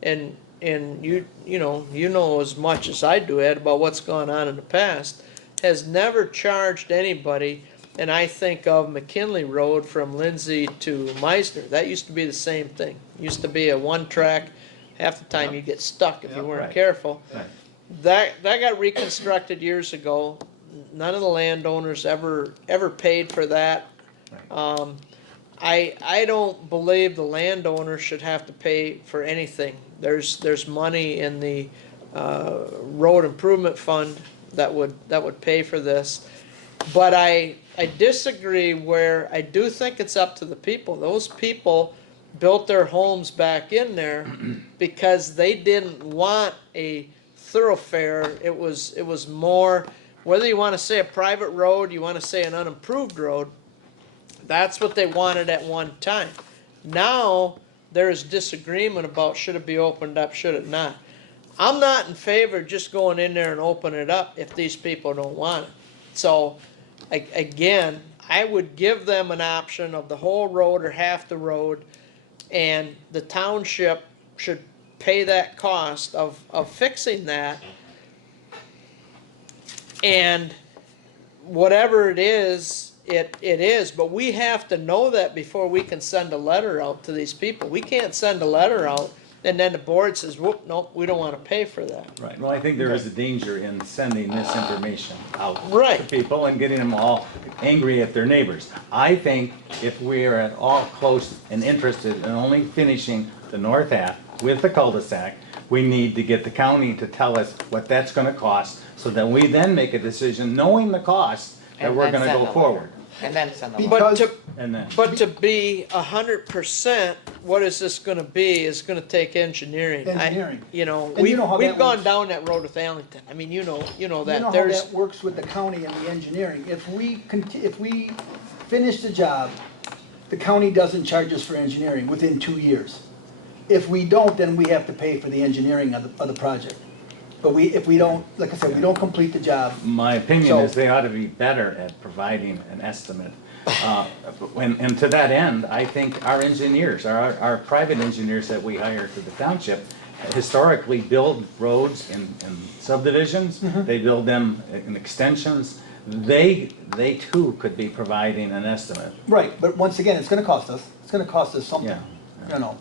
and you know as much as I do, Ed, about what's gone on in the past, has never charged anybody. And I think of McKinley Road from Lindsay to Meisner. That used to be the same thing. Used to be a one track. Half the time you get stuck if you weren't Right. careful. Right. That got reconstructed years ago. None of the landowners ever paid for that. Right. I don't believe the landowner should have to pay for anything. There's money in the road improvement fund that would pay for this. But I disagree where I do think it's up to the people. Those people built their homes back in there because they didn't want a thoroughfare. It was more, whether you want to say a private road, you want to say an unimproved road, that's what they wanted at one time. Now, there is disagreement about should it be opened up, should it not. I'm not in favor of just going in there and opening it up if these people don't want it. So, again, I would give them an option of the whole road or half the road, and the township should pay that cost of fixing that. And whatever it is, it is, but we have to know that before we can send a letter out to these people. We can't send a letter out and then the board says, whoop, nope, we don't want to pay for that. Right, well, I think there is a danger in sending this information out Right. to people and getting them all angry at their neighbors. I think if we are at all close and interested in only finishing the north half with the cul-de-sac, we need to get the county to tell us what that's gonna cost, so that we then make a decision, knowing the cost, that And we're then gonna send go a letter. forward. And then send a letter. But Because- to, And then, but to be 100%, what is this gonna be, is gonna take engineering. Engineering. You know, And you know how we've that gone works. down that road with Allington. I mean, you know You know that, how there's, that works with the county and the engineering. If we finish the job, the county doesn't charge us for engineering within 2 years. If we don't, then we have to pay for the engineering of the project. But if we don't, like I said, we don't complete the job. my opinion So- is they ought to be better at providing an estimate. And to that end, I think our engineers, our private engineers that we hire to the township, historically build roads in subdivisions, they build them in extensions. They too could be providing an estimate. Right, but once again, it's gonna cost us. It's gonna cost us something, Yeah, you know.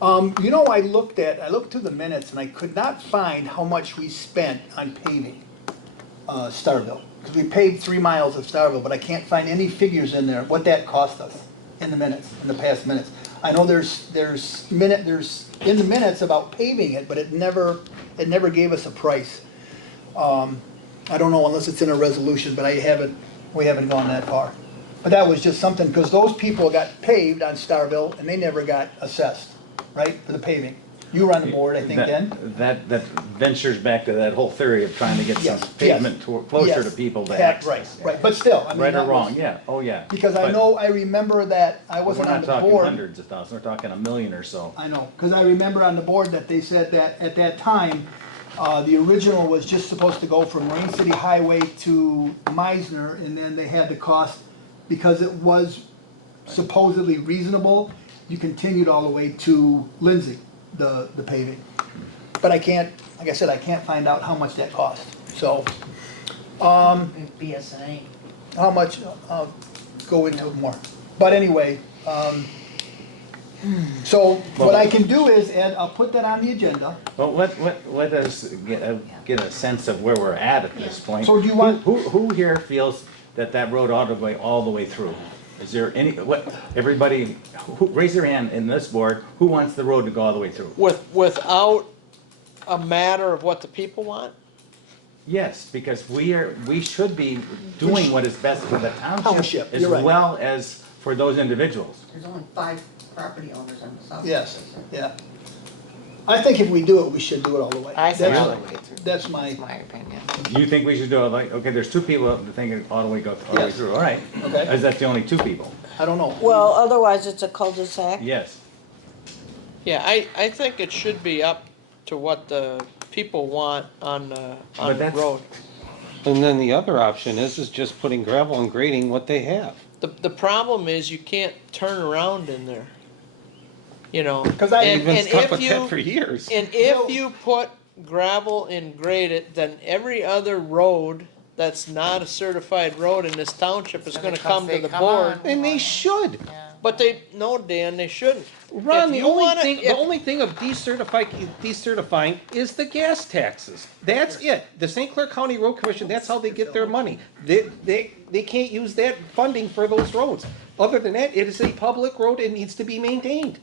I looked through the minutes and I could not find how much we spent on paving, Starville. Because we paved 3 miles of Starville, but I can't find any figures in there, what that cost us in the minutes, in the past minutes. I know there's in the minutes about paving it, but it never gave us a price. I don't know unless it's in a resolution, but we haven't gone that far. But that was just something, because those people got paved on Starville and they never got assessed, right, for the paving. You were on the board, I think, then? That ventures back to that whole theory of trying to get some Yes, pavement closer to Yes. people to Right, access. right, but still, I mean. Right or that wrong, was- yeah, oh yeah. Because I But I remember that I we're wasn't on not the talking board. hundreds of thousands, we're talking a million or so. I know, because I remember on the board that they said that at that time, the original was just supposed to go from Rain City Highway to Meisner, and then they had the cost, because it was supposedly reasonable, you continued all the way to Lindsay, the paving. But I can't, like I said, I can't find out how much that cost. So, BSNA. how much, I'll go into it more. But anyway, so what I can do is, Ed, I'll put that on the agenda. Well, let us get a sense of where we're at this point. So do you want- Who here feels that that road ought to go all the way through? Is there any, everybody, raise their hand in this board, who wants the road to go all the way through? Without a matter of what the people want? Yes, because we should be doing what is best for the township Township, as you're right. well as for those individuals. There's only 5 property owners on the south. Yes, yeah. I think if we do it, we should do it all the way. I say That's- all the way through. That's my, That's my opinion. You think we should do it like, okay, there's two people that think it all the way go all the way Yes. through, all right. Okay. Is that the only two people? I don't know. Well, otherwise it's a cul-de-sac. Yes. Yeah, I think it should be up to what the people want on But the that's- road. And then the other option is just putting gravel and grading what they have. The problem is you can't turn around in there. You know? 'Cause I- We've been and stuck if with you- that for years. And if you put gravel and grade it, then every other road that's not a certified road in this township is gonna come to say, the "Come board. on." And they should. Yeah. But no, Dan, they shouldn't. Ron, If the you only wanna- thing, if- the only thing of decertifying is the gas taxes. That's it. The St. Clair County Road Commission, that's how they get their money. They can't use that funding for those roads. Other than that, it is a public road, it needs to be maintained.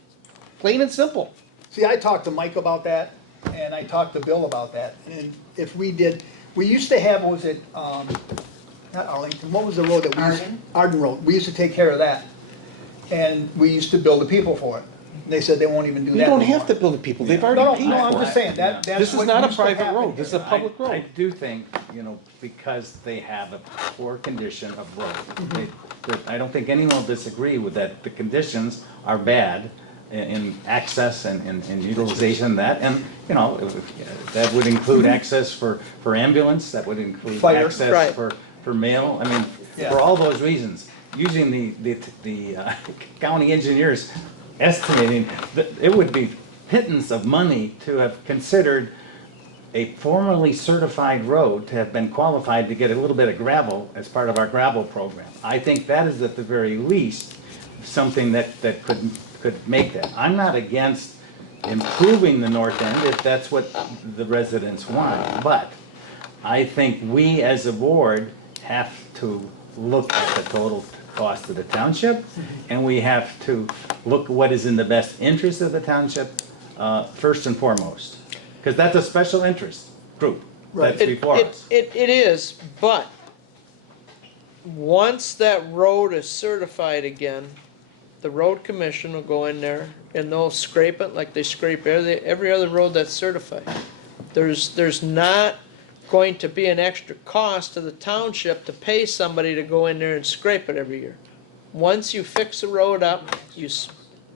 Plain and simple. See, I talked to Mike about that, and I talked to Bill about that, and if we did, we used to have, what was it, not Arlington, what was the road that we used? Arden. Arden Road, we used to take care of that, and we used to bill the people for it. And they said they won't even do that You don't anymore. have to build the people, they've No, already no, paid no, I'm for just it. saying, that's This is what not a used to private happen road, here. this is a public I road. do think, because they have a poor condition of road. I don't think anyone will disagree with that. The conditions are bad in access and utilization of that. And, that would include access for ambulance, that would include Fire. access Right. for mail. I mean, Yeah. for all those reasons, using the county engineers estimating, that it would be pittance of money to have considered a formerly certified road to have been qualified to get a little bit of gravel as part of our gravel program. I think that is at the very least something that could make that. I'm not against improving the north end if that's what the residents want, but I think we as a board have to look at the total cost of the township, and we have to look what is in the best interest of the township, first and foremost. Because that's a special interest group that's It- before it- us. It is, but once that road is certified again, the road commission will go in there and they'll scrape it like they scrape every other road that's certified. There's not going to be an extra cost to the township to pay somebody to go in there and scrape it every year. Once you fix the road up, you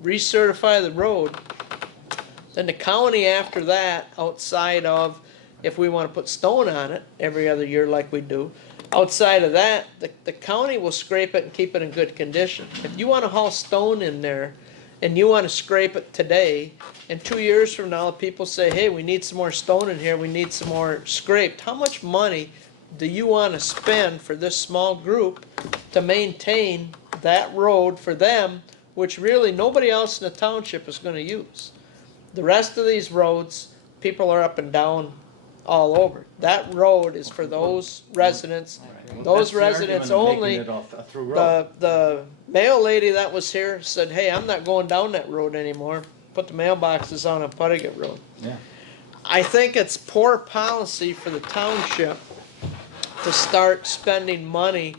recertify the road, then the county after that, outside of, if we wanna put stone on it every other year like we do, outside of that, the county will scrape it and keep it in good condition. If you wanna haul stone in there and you wanna scrape it today, and 2 years from now, people say, hey, we need some more stone in here, we need some more scraped, how much money do you wanna spend for this small group to maintain that road for them, which really nobody else in the township is gonna use? The rest of these roads, people are up and down all over. That road is for those residents, those That's the residents argument of only. making it a through road. The mail lady that was here said, hey, I'm not going down that road anymore. Put the mailboxes on Puttigat Road. Yeah. I think it's poor policy for the township to start spending money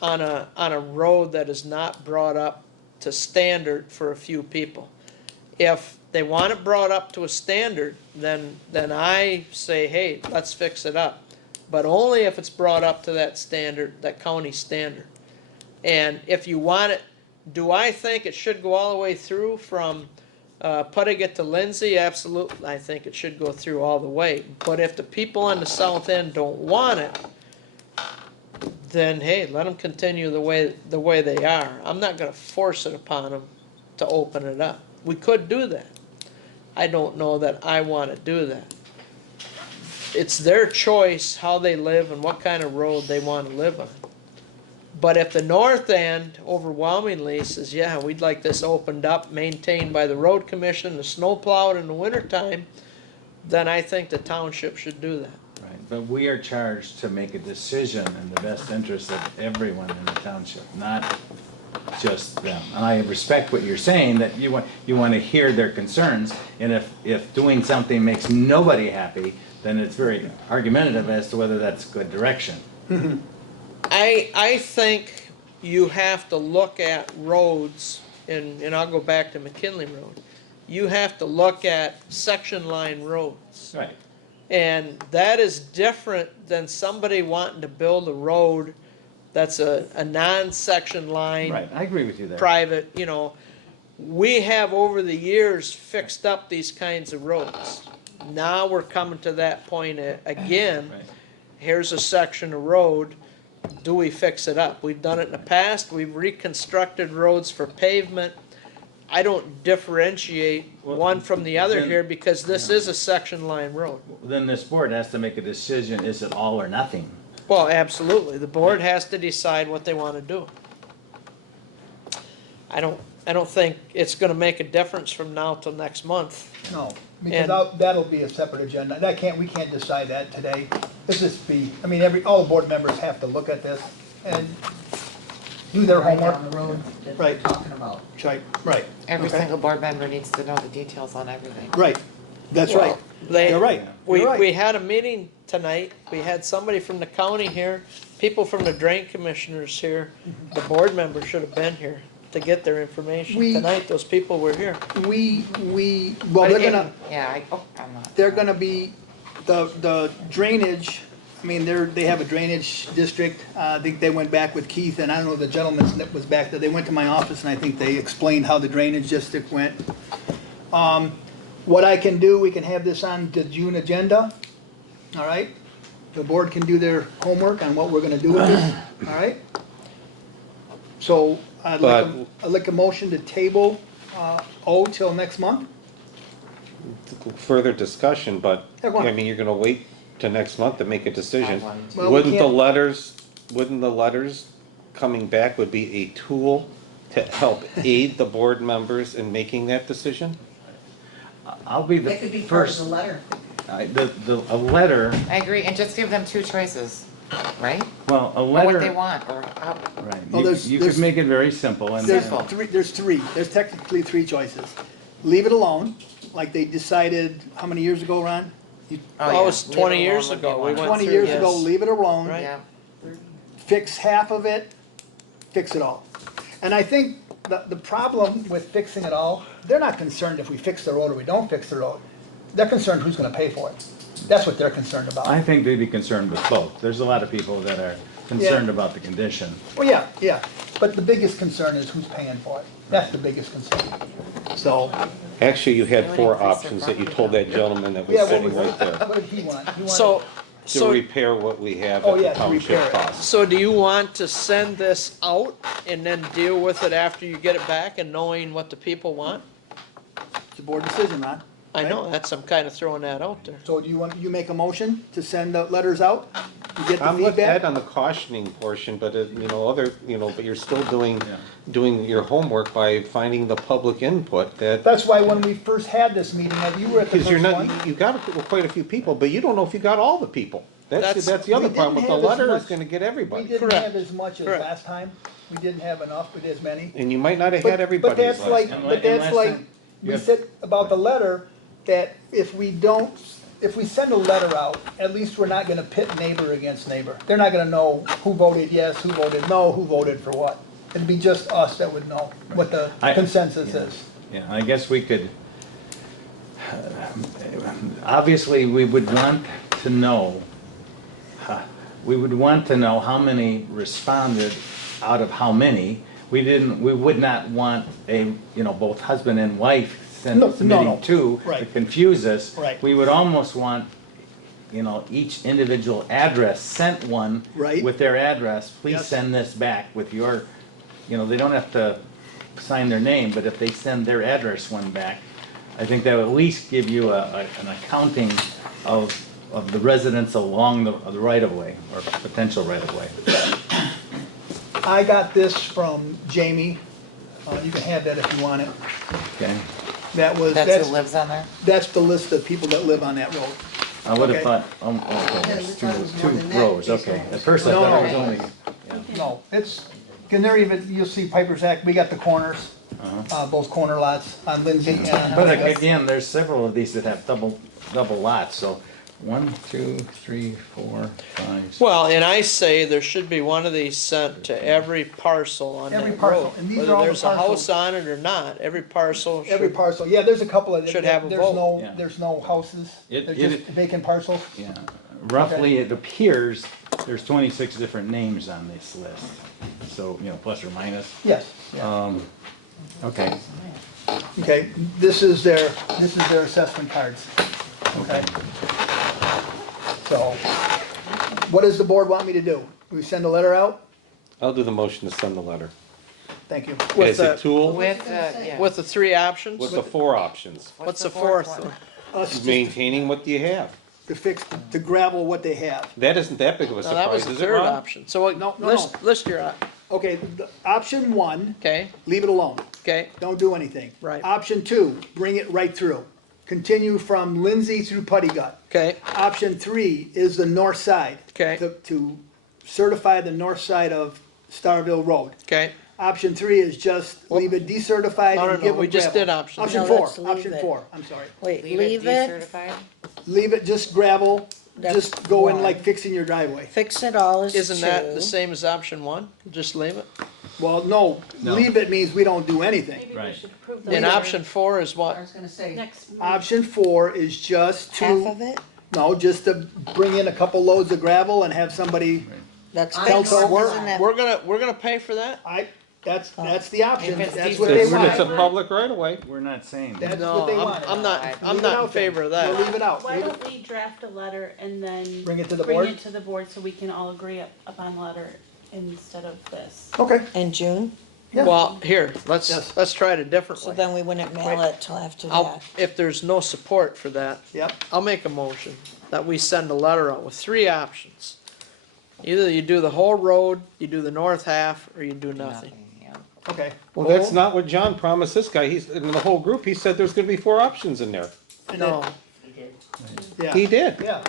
on a road that is not brought up to standard for a few people. If they want it brought up to a standard, then I say, hey, let's fix it up. But only if it's brought up to that standard, that county standard. And if you want it, do I think it should go all the way through from Puttigat to Lindsay? Absolutely, I think it should go through all the way. But if the people on the south end don't want it, then hey, let them continue the way they are. I'm not gonna force it upon them to open it up. We could do that. I don't know that I wanna do that. it's their choice how they live and what kind of road they wanna live on. But if the north end overwhelmingly says, yeah, we'd like this opened up, maintained by the road commission, the snow plowed in the wintertime, then I think the township should do that. Right, but we are charged to make a decision in the best interest of everyone in the township, not just them. And I respect what you're saying, that you want to hear their concerns, and if doing something makes nobody happy, then it's very argumentative as to whether that's good direction. I think you have to look at roads, and I'll go back to McKinley Road. You have to look at section line roads. Right. And that is different than somebody wanting to build a road that's a non-section line. Right, I agree with you there. Private, we have over the years fixed up these kinds of roads. Now we're coming to that point again. Right. Here's a section of road, do we fix it up? We've done it in the past, we've reconstructed roads for pavement. I don't differentiate one from the other here because this is a section line road. Then this board has to make a decision, is it all or nothing? Well, absolutely, the board has to decide what they wanna do. I don't think it's gonna make a difference from now till next month. No, because that'll be a separate agenda. We can't decide that today. Let's just be, all the board members have to look at this and do their Right homework. down the road that we're Right. talking about. Right. Every Okay. single board member needs to know the details on everything. Right, that's right. You're right. We You're right. had a meeting tonight, we had somebody from the county here, people from the drain commissioners here. The board members should have been here to get their information. We- Tonight, those people were here. Well, they're gonna be, the drainage, they have a drainage district. I think they went back with Keith, and I don't know the gentleman that was back there. They went to my office, and I think they explained how the drainage district went. What I can do, we can have this on the June agenda, all right? The board can do their homework on what we're gonna do with this, all right? So, I'd like a motion to table, O till next month. Further discussion, but, Yeah, go on. you're gonna wait to next month to make a decision. I want to. Well, we Wouldn't can't- the letters coming back would be a tool to help aid the board members in making that decision? I'll be the That could be part of first, the letter. a letter, I agree, and just give them two choices, right? well, a Or letter. what they want, or how, Right, Well, you could make it very simple and. There's three, there's technically three choices. Leave it alone, like they decided, how many years ago, Ron? That yeah, was leave 20 it years alone ago. when We they went want. 20 through years this. ago, leave it alone. Right. Yeah, Fix half of it, fix it all. And I think the problem with fixing it all, they're not concerned if we fix the road or we don't fix the road. They're concerned who's gonna pay for it. That's what they're concerned about. I think they'd be concerned with both. There's a lot of people that are concerned about the condition. Well, yeah, but the biggest concern is who's paying for it. That's the biggest concern. So, Actually, you had They would four increase their options that you property told that value. gentleman that was yeah, what sitting was, right there. what did he want? He wanted- So, To so, repair what we have Oh, at the yeah, to repair township it. cost. so do you want to send this out and then deal with it after you get it back and knowing what the people want? It's a board decision, Ron. I know, I'm kind of throwing that out there. So do you make a motion to send the letters out? You get the I'm with Ed feedback? on the cautioning portion, but but you're still doing your homework by finding the public input that, That's why when we first had this meeting, you were at the because you're first not, one. you got quite a few people, but you don't know if you got all the people. That's the other We problem, with the didn't have as letter is much- gonna get We everybody. didn't Correct. have as much as Correct. last time. We didn't have enough with as many. And you might not have But- had everybody's But that's last like, time. but that's last like, time- we Yeah. said about the letter, that if we send a letter out, at least we're not gonna pit neighbor against neighbor. They're not gonna know who voted yes, who voted no, who voted for what. It'd be just us that would know what the consensus is. Yeah, I guess we could, obviously, we would want to know, how many responded out of how many. We would not want both husband and wife No, submitting two to right. confuse us. Right. We would almost want, each individual address sent one Right. with their address. Please Yes. send this back with your, they don't have to sign their name, but if they send their address one back, I think that would at least give you an accounting of of the residents along the right-of-way, or potential right-of-way. I got this from Jamie. You can have that if you want it. Okay? That's who lives on there? That's the list of people that live on that road. I would have Okay. thought, okay, Yeah, there's we thought it was more two than that, rows, based okay. on- At first I No, thought it no. was only, No, it's, can there even, you'll see Piper's Act, we got the corners, both corner lots on Lindsay and. but again, there's several of these that have double lots, so 1, 2, 3, 4, 5. Well, and I say there should be one of these sent to every parcel on Every that parcel, road. and these are Whether all the there's a parcels. house on it or not, every parcel Every should, parcel, yeah, there's a couple of, Should have a there's vote. no, Yeah. there's no houses, It- they're it- just vacant parcels. Yeah, roughly, it appears there's 26 different names on this list, so, plus or minus. Yes, yeah. Okay, Okay, this is their assessment cards, okay? So, what does the board want me to do? We send a letter out? I'll do the motion to send the letter. Thank you. with As a the, tool, With, yeah. with the three options? with the 4 options. What's the fourth one? Us just Maintaining what you have. to fix, to gravel what they have. That isn't that big of a No, that was surprise, the is it, third Ron? option. So what, No, no, list your, Okay, option 1, okay, leave it alone. okay, Don't do anything. Right. Option 2, bring it right through. Continue from Lindsay through Putty Gut. okay, Option 3 is the north side. Okay. To certify the north side of Starville Road. okay. Option 3 is just leave it decertified No, no, and no, give them we just gravel. did option Option No, 4, let's leave option it. 4, I'm sorry. Wait, Leave leave it it, decertified? Leave it just gravel, That's just go in one. like fixing your driveway. fix it all is 2. Isn't that the same as option 1? Just leave it? Well, no, No. leave it means we don't do anything. Maybe we Right. should approve the And letter option 4 is I what? was gonna say, next month. Option 4 is just Half to, of it? no, just to bring in a couple loads of gravel and have somebody, That's I fixed, know isn't it? We're gonna pay for that? that's the option, If it's that's what they decertified. It's a want. public right away. we're not saying that. That's No, what they want. I'm not, Leave I'm Leave it not in out then. favor of We'll that. leave it out. Why Leave it- don't we draft a letter and then Bring it to the bring board? it to the board so we can all agree upon the letter instead of this? Okay, In June? yeah. Well, here, Yes. let's try it a different So way. then we wouldn't mail it till after I'll, that. if there's no support for that, Yep, I'll make a motion that we send a letter out with 3 options. Either you do the whole road, you do the north half, or you do nothing. Yeah. okay. Well, that's not what John promised this guy. He's, in the whole group, he said there's gonna be 4 options in there. No, Yeah. He did. Yeah.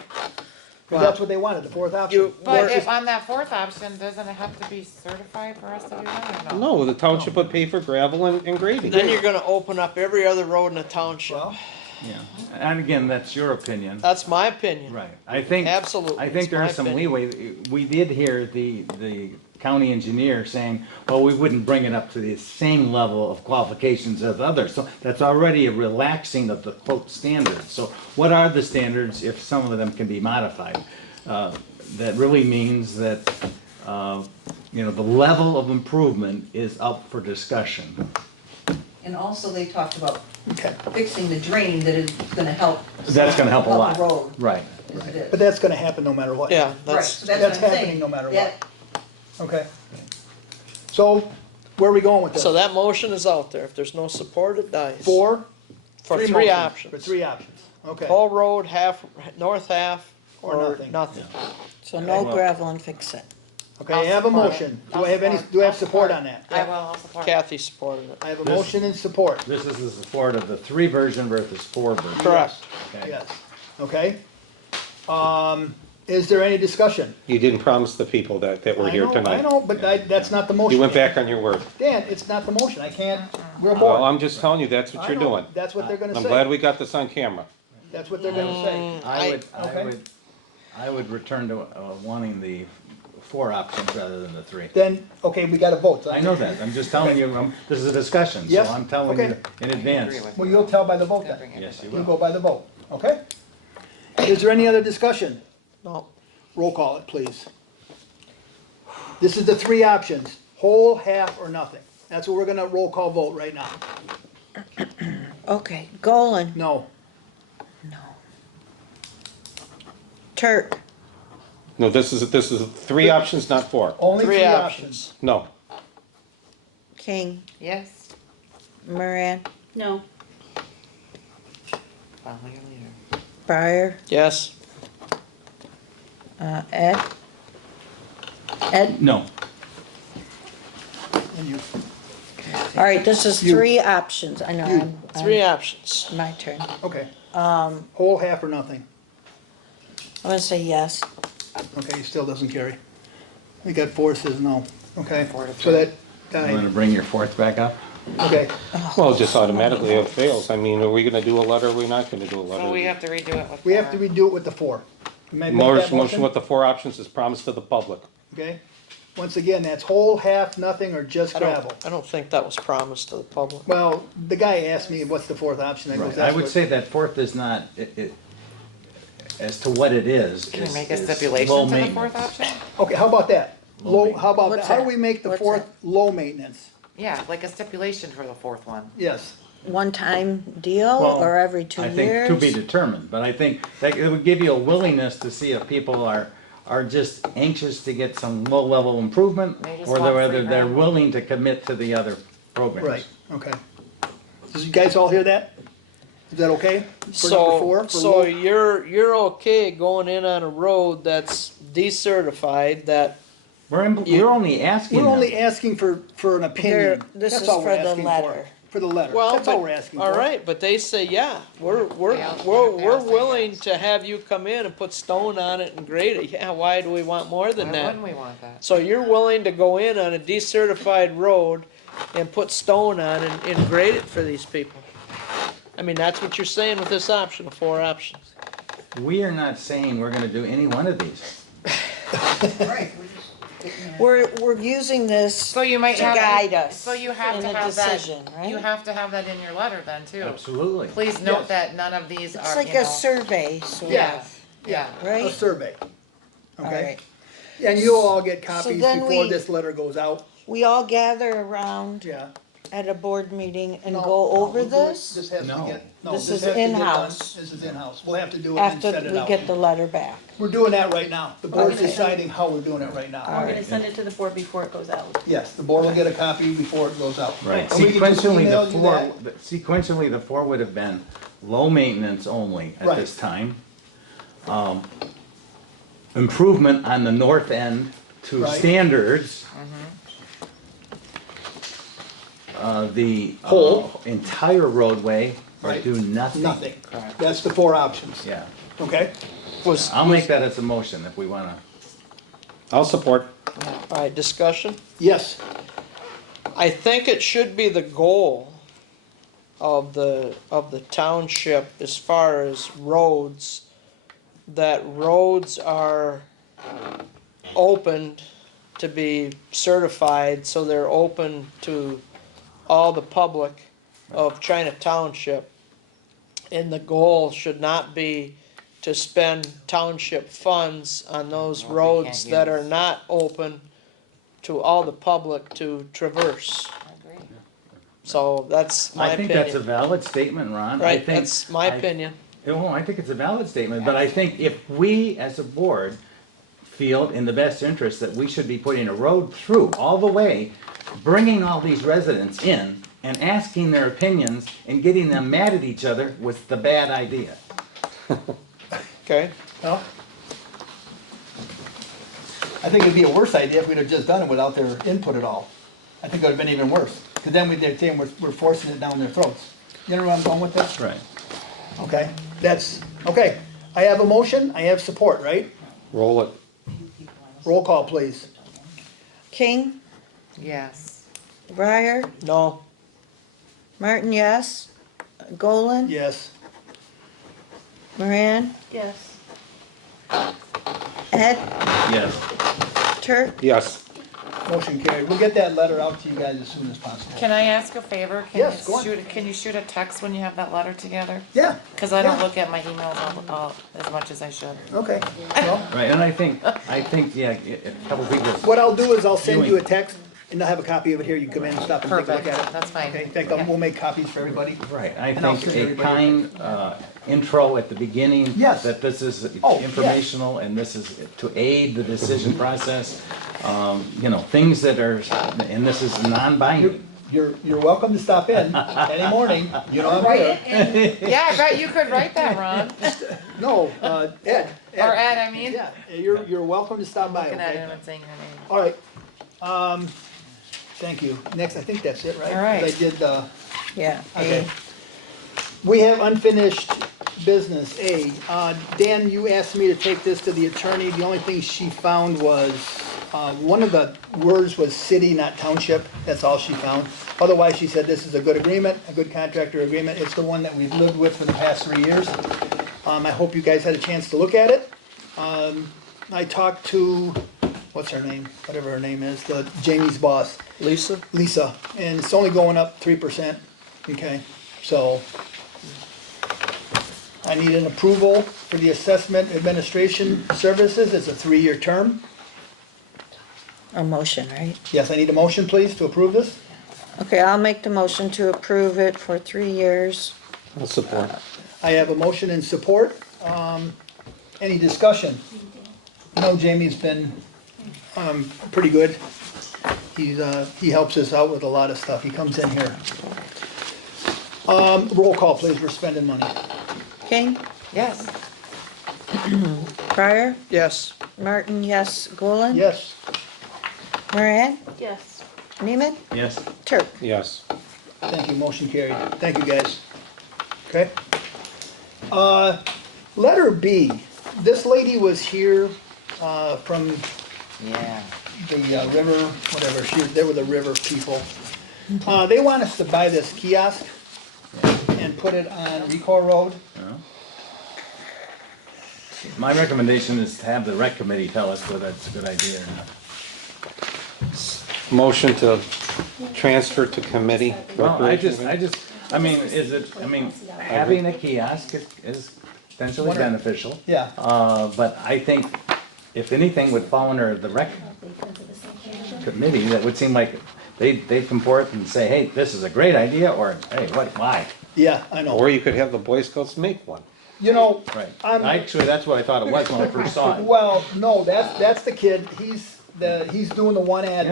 'Cause that's what they wanted, the fourth option. you, But if on that fourth option, doesn't it have to be certified for us to do that or no? No, the township would pay for gravel and grading. then you're gonna open up every other road in the township. Well, Yeah, and again, that's your opinion. That's my opinion. Right, I think. Absolutely, I it's think there my is some opinion. leeway. We did hear the county engineer saying, well, we wouldn't bring it up to the same level of qualifications as others. So that's already a relaxing of the quote standards. So what are the standards if some of them can be modified? That really means that, the level of improvement is up for discussion. and also they talked about okay, fixing the drain that is gonna help. That's gonna help a lot. the road, Right. as it is. but that's gonna happen no matter what. Yeah, Right, that's, so that's that's what I'm happening saying. no matter what. That- Okay. So, where are we going with this? so that motion is out there. If there's no support, it dies. For? For Three 3 motions. options. For 3 options, okay. Whole road, half, north half, Or or nothing. nothing. So no gravel and fix it. Okay, I have a support it. motion. Do I'll I have any, support. do I have I'll support support. on that? I will, I'll support. Kathy supported it. I have a This- motion and support. This is the support of the 3 version versus 4 version. Correct. Okay. Yes, okay. Is there any discussion? You didn't promise the people that were here I tonight. know, but that's not the motion. You went back on your word. Dan, it's not the motion, I can't, we're Well, bored. I'm just telling you, that's what I you're know. doing. That's what they're gonna I'm glad say. we got this on camera. That's what they're gonna say. Okay. I would return to wanting the 4 options rather than the 3. Then, okay, we gotta vote. I know that, I'm just telling you, this is a discussion, so Yes, I'm telling okay. you in advance. Agree with Well, you. you'll tell by the vote then. Bring it Yes, to you the- You will. go by the vote, okay? Is there any other discussion? No, Roll call it, please. This is the 3 options, whole, half, or nothing. That's what we're gonna roll call vote right now. Okay, Golan, No, no. Turk, No, this is 3 options, not 4. only 3 3 options. options. No. King, Yes, Moran, No, follow your leader. Breyer, Yes, Ed? Ed? No, And you, All right, this is You. three options. I know, You. Three options. my turn. okay. Whole, half, or nothing? I'm gonna say yes. Okay, he still doesn't carry. We got four says no, okay? 4 to So that you wanna died, bring your fourth back up? okay. Well, just automatically it fails. I mean, are we gonna do a letter, or are we not gonna do a letter? So we have to redo it with. We have to redo it with the four. May I make that Motion motion? with the four options is promised to the public. Okay? Once again, that's whole, half, nothing, or just gravel. I don't think that was promised to the public. Well, the guy asked me, what's the fourth option? I goes, Right, I that's would what- say that fourth is not, as to what it is. Can we is- make a is stipulation low to the maintenance. fourth option? Okay, how about that? Low, maintenance. how about, What's how do that? we make the What's fourth that? low maintenance? Yeah, like a stipulation for the fourth one. Yes, One-time deal Well, or every 2 I years? think to be determined, but I think that it would give you a willingness to see if people are just anxious to get some low-level improvement, They just or want whether free they're gravel. willing to commit to the other programs. right, okay. Did you guys all hear that? Is that okay? For number four? For So low- you're okay going in on a road that's decertified, that, We're only asking We're them. only asking for an opinion. This That's is all we're for the asking letter. For the letter, well, that's all but, we're asking for. all right, but they say, yeah, we're They all say willing yes. to have you come in and put stone on it and grade it. Yeah, why do we want more than Why that? wouldn't we want that? So you're willing to go in on a decertified road and put stone on and grade it for these people? I mean, that's what you're saying with this option, the four options. We are not saying we're gonna do any one of these. Right, We're using this So you might to have. guide us So you have in to a have that. decision, You right? have to have that in your letter then too. Absolutely. Please Yes. note that none of these It's are, like you a know. survey, sort Yeah, of, yeah. A right? survey, All okay? right. And you'll all get copies then before we- this letter goes out, We all gather around yeah. at a board meeting and No, go no, over we'll do it- this This has to No. get, no, This this is has to get done. in-house. This is in-house, we'll have to do it and after send it we out. get the letter back. We're doing that right now, the board's Okay. deciding how we're doing it right now. We're gonna send it to the board before it goes out. Yes, the board will get a copy before it goes out. Right, And we can just sequentially, email the you four, that. sequentially, the four would have been low maintenance only at Right. this time. Improvement on the north end to Right. standards. The Whole. entire roadway, or Right. do nothing. Nothing, that's the four options, Yeah, okay? I'll make that as a motion if we wanna. I'll support. All right, discussion? Yes, I think it should be the goal of the township as far as roads, that roads are opened to be certified, so they're open to all the public of China Township. And the goal should not be to spend township funds on those Well, we roads can't that are use- not open to all the public to traverse. I agree. So that's my I think that's a opinion. valid statement, Ron. I Right, think- that's my I- opinion. Oh, I think it's a valid statement, but I think if we, as a board, feel in the best interest that we should be putting a road through all the way, bringing all these residents in and asking their opinions and getting them mad at each other was the bad idea. Okay, well. I think it'd be a worse idea if we'd have just done it without their input at all. I think it would have been even worse, because then we'd say we're forcing it down their throats. You know where I'm going with this? Right. Okay, that's, okay. I have a motion, I have support, right? Roll it. Roll call, please. King, Yes. Breyer, no, Martin, yes. Golan, Yes. Moran, Yes. Ed, Yes. Turk. Yes. Motion carried. We'll get that letter out to you guys as soon as possible. Can I ask a favor? Yes, go on. Can you shoot a text when you have that letter together? Yeah. Cause I don't Yeah. look at my emails all as much as I should. Okay, well, Right, and I think, yeah, a couple people. what I'll do is I'll send you a text, and I'll have a copy of it here, you come in and stop and take a look Perfect, at it. that's fine. Okay, thank Yeah. we'll make copies for everybody. Right, I And I'll think send a everybody- kind intro at the beginning. Yes. That this is Oh, yes. informational and this is to aid the decision process. You know, things that are, and this is non-binding. You're welcome to stop in any morning, you know I'm here. Yeah, I bet you could write that, Ron. No, Ed. Or Ed, I mean. Yeah, you're welcome to stop by, Looking at okay? him and saying her name. All right, thank you. Next, I think that's it, right? All right. 'Cause I did, Yeah. okay. We have unfinished business, A. Dan, you asked me to take this to the attorney. The only thing she found was, one of the words was city, not township. That's all she found. Otherwise, she said this is a good agreement, a good contractor agreement. It's the one that we've lived with for the past 3 years. I hope you guys had a chance to look at it. I talked to, what's her name? Whatever her name is, Jamie's boss. Lisa? Lisa, and it's only going up 3%, okay? So, I need an approval for the assessment administration services, it's a 3-year term. A motion, right? Yes, I need a motion, please, to approve this. Okay, I'll make the motion to approve it for 3 years. I'll support. I have a motion and support, any discussion? You know, Jamie's been, pretty good. He helps us out with a lot of stuff, he comes in here. Roll call, please, we're spending money. King, Yes. Pryor, Yes. Martin, yes, Golan? Yes, Moran, Yes. Nemeth, Yes. Turk. Yes. thank you, motion carried, thank you, guys. Okay? Letter B, this lady was here, from Yeah. the river, whatever, they were the river people. They want us to buy this kiosk and put it on Recor Road. My recommendation is to have the rec committee tell us whether that's a good idea or not. Motion to transfer to committee. Well, Recreation. I mean, having a kiosk is potentially beneficial. Yeah. But I think if anything would fall under the rec committee, that would seem like they'd come forth and say, hey, this is a great idea, or hey, why? Yeah, I know. Or you could have the Boy Scouts make one. You know, Right. I'm- Actually, that's what I thought it was when I first saw it. well, no, that's the kid, he's doing the one at,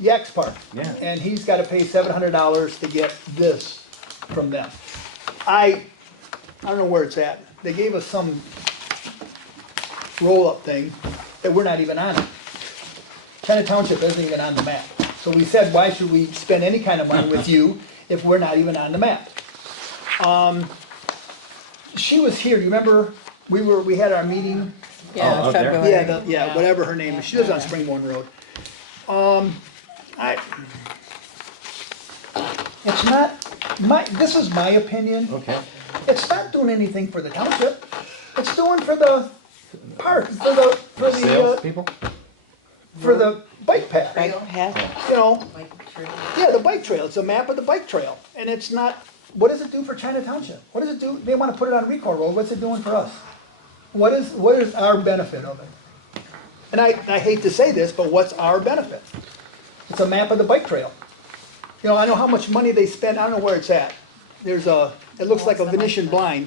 Yax Park. Yeah. And he's gotta pay $700 to get this from them. I don't know where it's at. They gave us some roll-up thing that we're not even on it. China Township isn't even on the map. So we said, why should we spend any kind of money with you if we're not even on the map? She was here, you remember, we had our meeting? Yeah, out there? February. Yeah, whatever her name is, she lives on Springborn Road. It's not, this is my opinion, Okay. it's not doing anything for the township, it's doing for the park, Sales people? for the bike path. Right, has it? You know, yeah, the bike trail, it's a map of the bike trail, and it's not, what does it do for China Township? What does it do, they wanna put it on Recor Road, what's it doing for us? What is our benefit of it? And I hate to say this, but what's our benefit? It's a map of the bike trail. You know, I know how much money they spend, I don't know where it's at. There's it looks like a Venetian blind.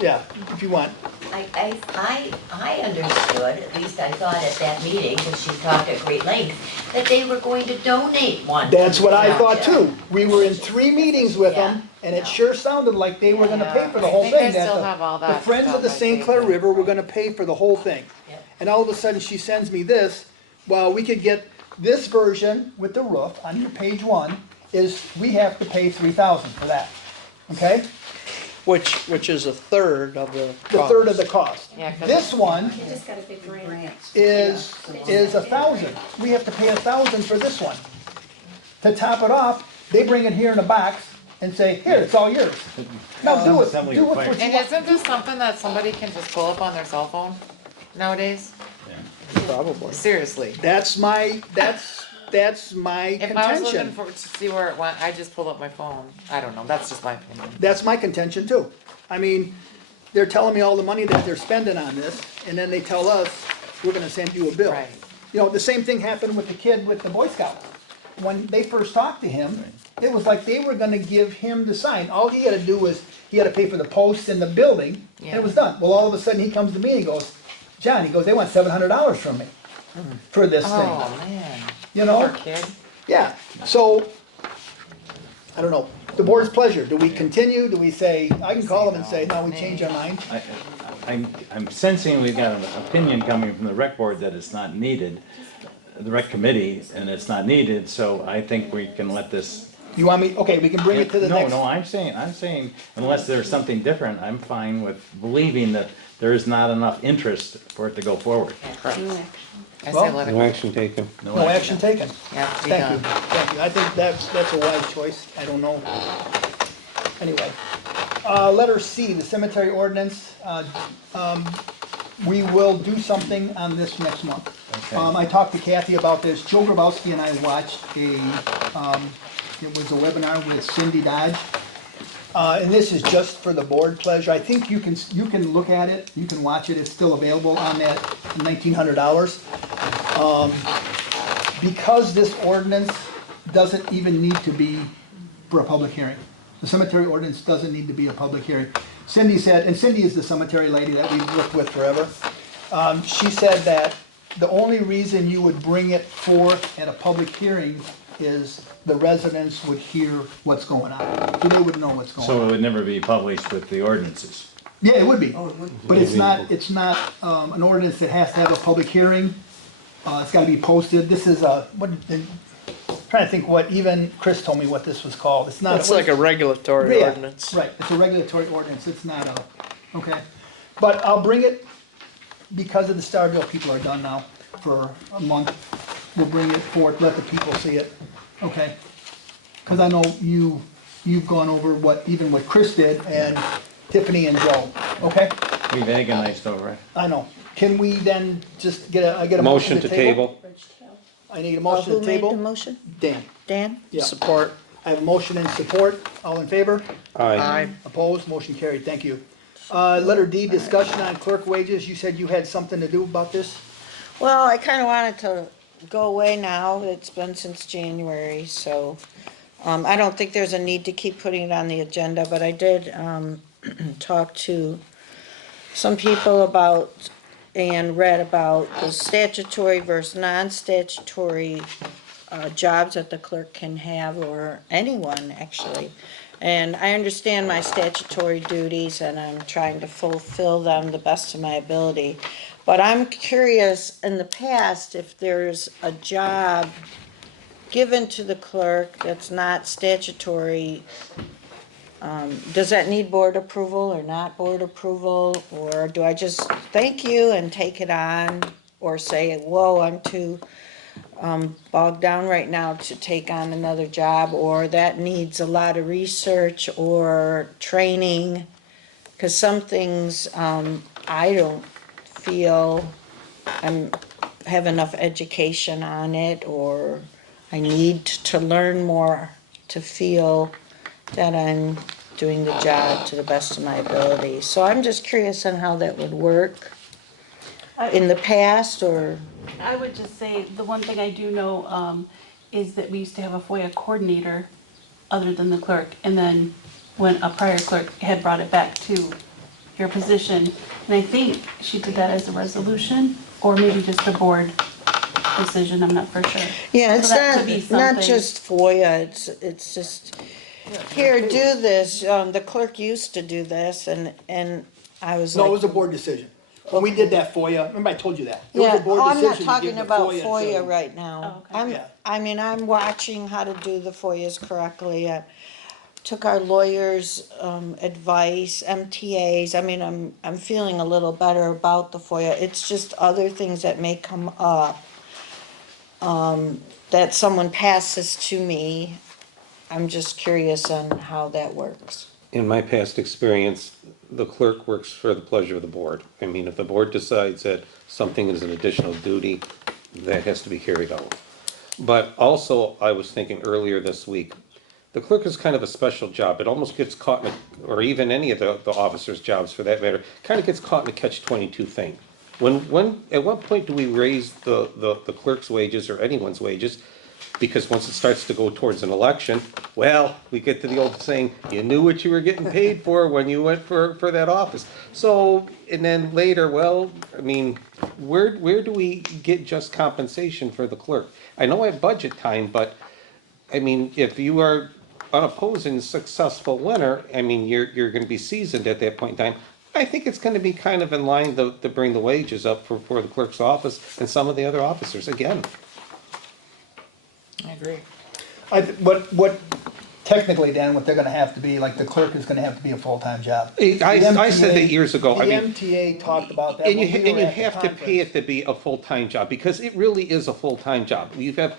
Yeah, if you want. I understood, at least I thought at that meeting, because she talked at great length, that they were going to donate one. That's what I thought Township. too. We were in 3 meetings with them, and it sure sounded like they were gonna pay for the whole I think I thing. that still the- have all The that Friends of stuff, the I St. think. Clair River were gonna pay for the whole thing. Yep. And all of a sudden, she sends me this, well, we could get this version with the roof on your page 1, is we have to pay 3,000 for that, okay? Which is a third of the The cost. third of the cost. Yeah, 'cause- This one Just got a big grant. is 1,000. We have to pay 1,000 for this one. To top it off, they bring it here in a box and say, here, it's all yours. Now do it, Assembly do it required. what you And want. isn't this something that somebody can just pull up on their cell phone nowadays? Probably. Seriously. That's my If I was looking contention. for, to see where it went, I just pulled up my phone. I don't know, that's just my opinion. That's my contention too. I mean, they're telling me all the money that they're spending on this, and then they tell us, we're gonna send you a bill. Right. You know, the same thing happened with the kid with the Boy Scouts. When they first talked to him, it was like they were gonna give him the sign. All he had to do was, he had to pay for the posts and the building, and it was done. Well, all of a sudden, he comes to me and goes, John, he goes, they want $700 from me for this thing. Oh, man. You know? Poor kid. Yeah, so, I don't know, the board's pleasure, do we continue, do we say, I can call them and say, no, we change our mind? I'm sensing we've got an opinion coming from the rec board that it's not needed, the rec committee, and it's not needed, so I think we can let this. You want me, okay, we can bring it to the next. No, I'm saying, unless there's something different, I'm fine with believing that there is not enough interest for it to go forward. I Well, say let it No go. action taken. No action taken. Yeah, to be Thank you, done. thank you, I think that's a wise choice, I don't know. Anyway, letter C, the cemetery ordinance, we will do something on this next month. Okay. I talked to Kathy about this, Joe Grabowski and I watched it was a webinar with Cindy Dodge. And this is just for the board pleasure, I think you can look at it, you can watch it, it's still available on that $1,900. Because this ordinance doesn't even need to be for a public hearing. The cemetery ordinance doesn't need to be a public hearing. Cindy said, and Cindy is the cemetery lady that we've worked with forever. She said that the only reason you would bring it forth at a public hearing is the residents would hear what's going on. So they would know what's going So on. it would never be published with the ordinances. Yeah, it would be. But it's not an ordinance that has to have a public hearing. It's gotta be posted. This is trying to think what, even Chris told me what this was called. It's not. It's like a regulatory Yeah, ordinance. Right, it's a regulatory ordinance, it's not okay. But I'll bring it, because of the Starville people are done now for a month. We'll bring it forth, let the people see it, okay? Because I know you've gone over what Chris did and Tiffany and Joe, okay? We've agonized over it. I know. Can we then just get a Motion to table. I need a Well, motion who to made the table. motion? Dan, Dan? yeah. Support. I have a motion and support. All in favor? Aye. Opposed? Motion carried. Thank you. Letter D, discussion on clerk wages. You said you had something to do about this? Well, I kinda wanted to go away now, it's been since January, so, I don't think there's a need to keep putting it on the agenda, but I did, talk to some people about, and read about the statutory versus non-statutory, jobs that the clerk can have, or anyone, actually. And I understand my statutory duties, and I'm trying to fulfill them the best of my ability. But I'm curious, in the past, if there's a job given to the clerk that's not statutory, does that need board approval or not board approval? Or do I just thank you and take it on? Or say, whoa, I'm too bogged down right now to take on another job? Or that needs a lot of research or training? Because some things, I don't feel have enough education on it, or I need to learn more to feel that I'm doing the job to the best of my ability. So I'm just curious on how that would work in the past, or, I would just say, the one thing I do know, is that we used to have a FOIA coordinator other than the clerk, and then when a prior clerk had brought it back to your position, and I think she did that as a resolution, or maybe just a board decision, I'm not for sure. yeah, So it's that could not, be not something. just FOIA, it's just, here, do this, the clerk used to do this, and I was like. No, it was a board decision. When we did that FOIA, remember I told you that? It was a Yeah, board oh, I'm not decision to talking give the about FOIA FOIA to- right now. Oh, okay. Yeah. I'm watching how to do the FOIAs correctly. I took our lawyers' advice, MTAs. I mean, I'm feeling a little better about the FOIA. It's just other things that may come up, that someone passes to me. I'm just curious on how that works. In my past experience, the clerk works for the pleasure of the board. I mean, if the board decides that something is an additional duty, that has to be carried out. But also, I was thinking earlier this week, the clerk is kind of a special job. It almost gets caught in, or even any of the officers' jobs for that matter, kind of gets caught in a catch-22 thing. At what point do we raise the clerk's wages or anyone's wages? Because once it starts to go towards an election, well, we get to the old saying, you knew what you were getting paid for when you went for that office. So, and then later, well, I mean, where do we get just compensation for the clerk? I know I have budget time, but I mean, if you are unopposed and successful winner, I mean, you're gonna be seasoned at that point in time. I think it's gonna be kind of in line to bring the wages up for the clerk's office and some of the other officers, again. I agree. What technically, Dan, what they're gonna have to be, like the clerk is gonna have to be a full-time job. I said that years ago, I The mean. MTA talked about that And when we were at the have to pay conference. it to be a full-time job, because it really is a full-time job. We've have,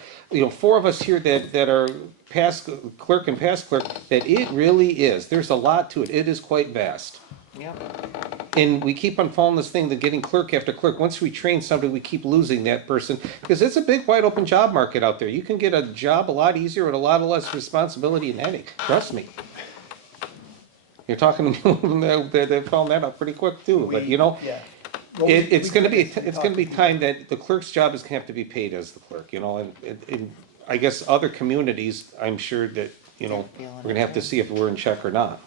four of us here that are past clerk and past clerk, that it really is. There's a lot to it. It is quite vast. Yep. And we keep on following this thing to getting clerk after clerk. Once we train somebody, we keep losing that person, because it's a big, wide open job market out there. You can get a job a lot easier with a lot less responsibility and headache, trust me. You're talking to them that found that out pretty quick too, but Yeah. Well, we- it's we- it's gonna be time that the clerk's job is gonna have to be paid as the clerk, and I guess other communities, I'm sure that, we're gonna have to see if we're in check or not.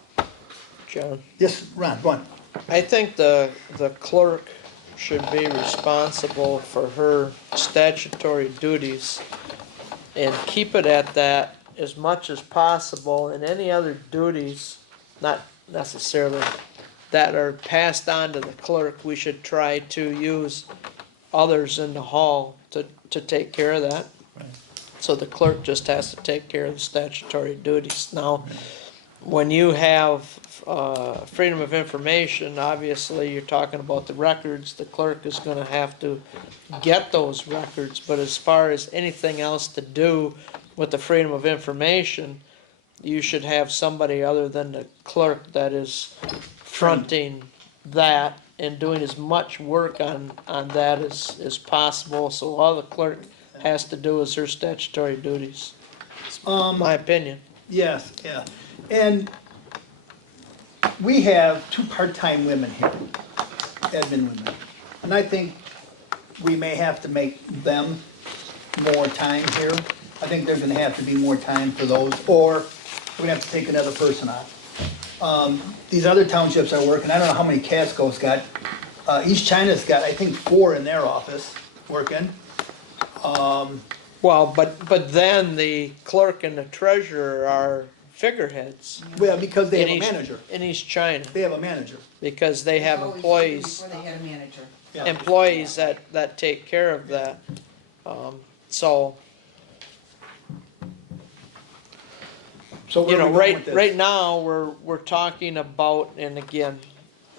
John, Yes, Ron, go on. I think the clerk should be responsible for her statutory duties and keep it at that as much as possible, and any other duties, not necessarily that are passed on to the clerk, we should try to use others in the hall to take care of that. So the clerk just has to take care of the statutory duties. Now, when you have freedom of information, obviously you're talking about the records, the clerk is gonna have to get those records, but as far as anything else to do with the freedom of information, you should have somebody other than the clerk that is fronting that and doing as much work on that as possible, so all the clerk has to do is her statutory duties. My opinion. Yes, yeah. And we have two part-time women here, admin women. And I think we may have to make them more time here. I think there's gonna have to be more time for those, or we're gonna have to take another person on. These other townships I work in, I don't know how many Casco's got. East China's got, I think, 4 in their office working. Well, but then the clerk and the treasurer are figureheads Well, because they have in a East, manager. in East China, They have a manager. because they have Always employees, Before they had a manager. Yeah. employees that take care of that. So, So where you are know, we going with this? right now, we're talking about, and again,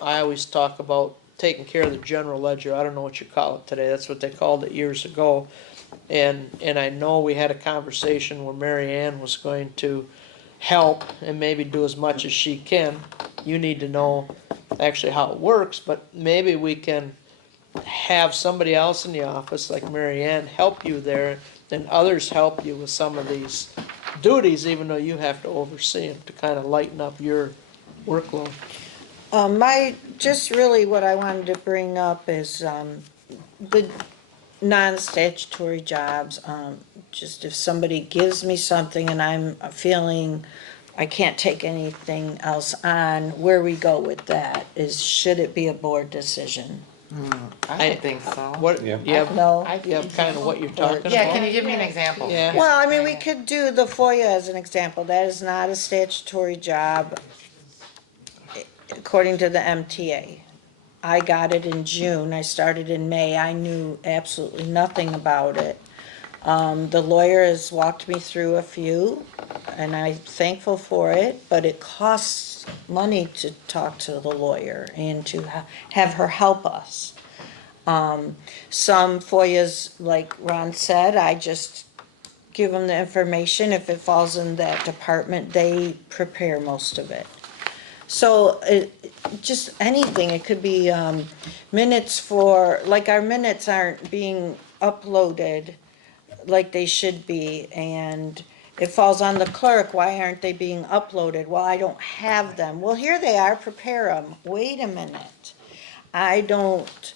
I always talk about taking care of the general ledger. I don't know what you call it today. That's what they called it years ago. And I know we had a conversation where Mary Ann was going to help and maybe do as much as she can. You need to know actually how it works, but maybe we can have somebody else in the office, like Mary Ann, help you there, and others help you with some of these duties, even though you have to oversee them, to kind of lighten up your workload. Just really what I wanted to bring up is, the non-statutory jobs, just if somebody gives me something and I'm feeling I can't take anything else on, where we go with that is, should it be a board decision? I don't think so. What, Yeah. you have, No? you have kind of what you're talking Yeah, can about? you give me an example? Yeah. Well, I mean, we could do the FOIA as an example. That is not a statutory job according to the MTA. I got it in June. I started in May. I knew absolutely nothing about it. The lawyer has walked me through a few, and I'm thankful for it, but it costs money to talk to the lawyer and to have her help us. Some FOIAs, like Ron said, I just give them the information. If it falls in that department, they prepare most of it. So just anything, it could be minutes for, like our minutes aren't being uploaded like they should be, and it falls on the clerk, why aren't they being uploaded? Well, I don't have them. Well, here they are, prepare them. Wait a minute. I don't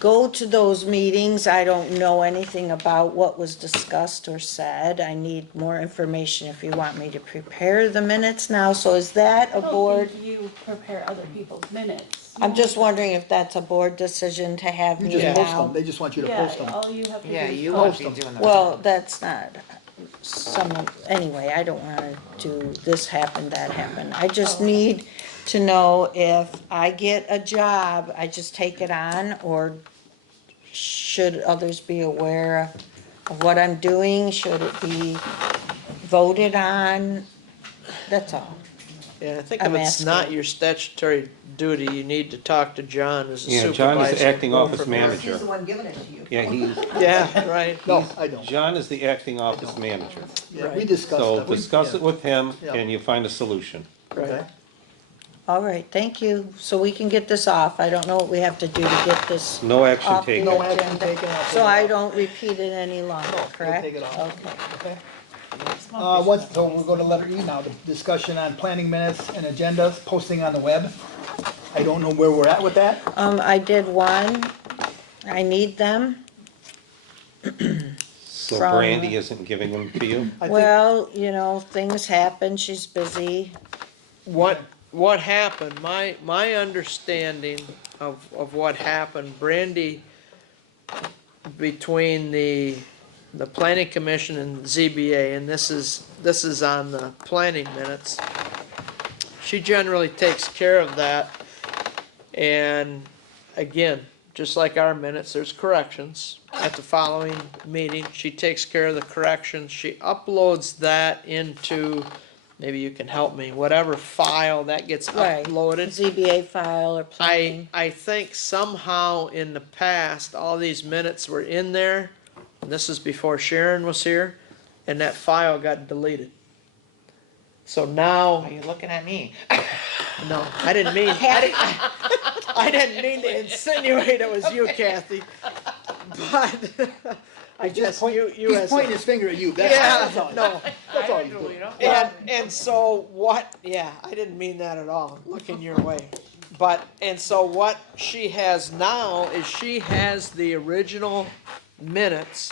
go to those meetings, I don't know anything about what was discussed or said. I need more information if you want me to prepare the minutes now. So is that a I don't board? think you prepare other people's minutes. I'm just wondering if that's a board decision to have You me just Yeah. post them, now. they just want you to Yeah, post them. all you have to do Yeah, is you post won't be doing the. Well, that's not, anyway, I don't wanna do this happen, that happen. I just need to know if I get a job, I just take it on, or should others be aware of what I'm doing? Should it be voted on? That's all. Yeah, I think I'm if it's not asking. your statutory duty, you need to talk to John as a Yeah, supervisor. John is the acting Go office from there. manager. He's the one giving it to you. Yeah, Yeah, right. No, I don't. John is the acting office manager. Yeah, we Right. discussed So that. We- discuss it yeah. with him Yeah. and you find a solution. Okay. All right, thank you. So we can get this off. I don't know what we have to do to get this No action off the taken. No action agenda. taken, I'll take So it I off. don't repeat it any longer, we'll correct? take it off. Okay. Okay. So we'll go to letter E now, the discussion on planning minutes and agendas, posting on the web. I don't know where we're at with that. I did one. I need them. So From- Brandy isn't giving them to you? I think, Well, you know, things happen. She's busy. What happened, my understanding of what happened, Brandy, between the planning commission and ZBA, and this is on the planning minutes, she generally takes care of that. And again, just like our minutes, there's corrections at the following meeting. She takes care of the corrections. She uploads that into, maybe you can help me, whatever file that gets Right. uploaded. ZBA file or planning. I think somehow in the past, all these minutes were in there, and this is before Sharon was here, and that file got deleted. So now, Are you looking at me? no, I didn't mean, I didn't mean to insinuate it was you, Kathy. But I guess you he's as pointing a, his finger at you, that's all. yeah, no. That's all he's doing. And so what, yeah, I didn't mean that at all, looking your way. But, and so what she has now is she has the original minutes,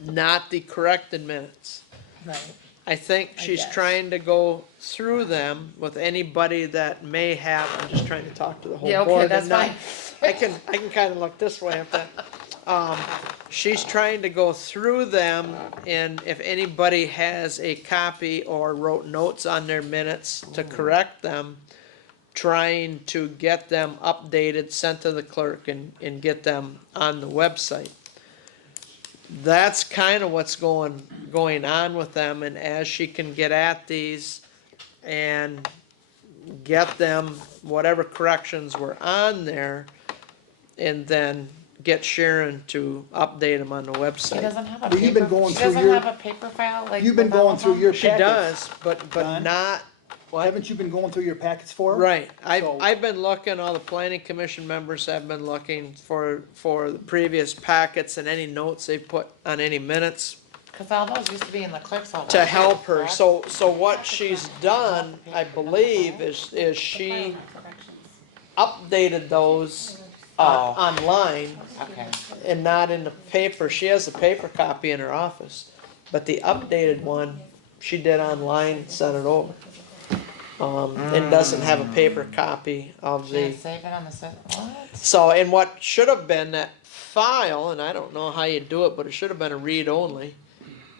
not the corrected minutes. Right. I think she's guess. trying to go through them with anybody that may have, I'm just trying to talk to the whole Yeah, okay, board. that's and not- fine. I can kind of look this way if that. She's trying to go through them, and if anybody has a copy or wrote notes on their minutes to correct them, trying to get them updated, sent to the clerk, and get them on the website. That's kind of what's going on with them, and as she can get at these and get them, whatever corrections were on there, and then get Sharon to update them on the She website. doesn't have a Well, you've been paper, going she through doesn't your- have a paper file like. You've been with all going of through them? your She packets. does, but Don? not, what? Haven't you been going through your packets for her? Right, So- I've been looking, all the planning commission members have been looking for the previous packets and any notes they put on any minutes Cause all those used to be in the clerk's office. to help her. correct? So what she's done, I believe, is she updated those Oh. online Okay. and not in the paper. She has a paper copy in her office, but the updated one, she did online, sent it over. And doesn't have a paper copy of the. Can't save it on the what? So, and what should have been that file, and I don't know how you do it, but it should have been a read only,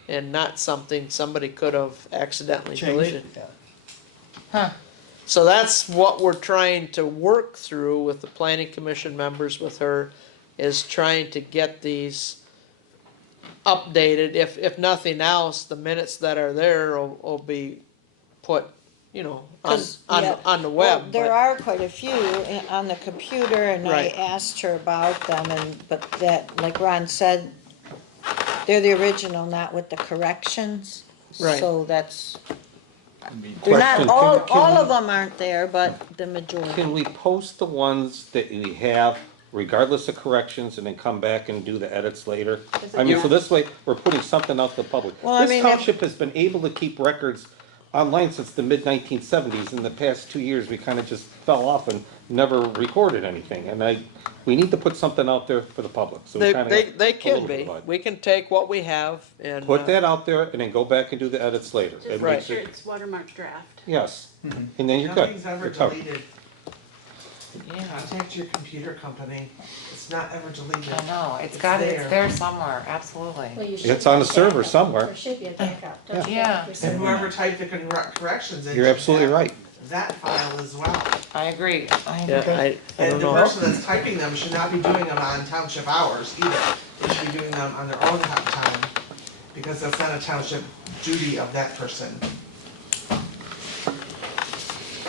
and not something somebody could have accidentally Changed deleted. it, yeah. Huh. So that's what we're trying to work through with the planning commission members with her, is trying to get these updated. If nothing else, the minutes that are there will be put, you know, on 'Cause, yeah, on the Well, web. there but- are quite a few on the computer, and I Right. asked her about them, but that, like Ron said, they're the original, not with the corrections. Right. So that's, they're Question, not, can- all can of we- them aren't there, but the majority. Can we post the ones that we have regardless of corrections and then come back and do the edits later? I mean, so this way, we're putting something out to the public. Well, I mean, This if- township has been able to keep records online since the mid-1970s. In the past 2 years, we kind of just fell off and never recorded anything. And we need to put something out there for the public, so we They, kind of they, have they a can little bit be. of it. We can take what we have and. Put that out there and then go back and do the edits later. It Just Right. make makes sure it, it's watermark draft. yes, and then you're good. Nothing's ever You're covered. deleted. Yeah, Contact your computer company. It's not ever deleted. I know, it's there. there somewhere, absolutely. Well, you should It's on have the server backup. somewhere. There should be a backup, don't you? Yeah. And whoever typed the corrections in. You're should absolutely have right. That file as well. I agree. Yeah, I And don't the know. person that's typing them should not be doing them on township hours either. They should be doing them on their own time, because that's not a township duty of that person.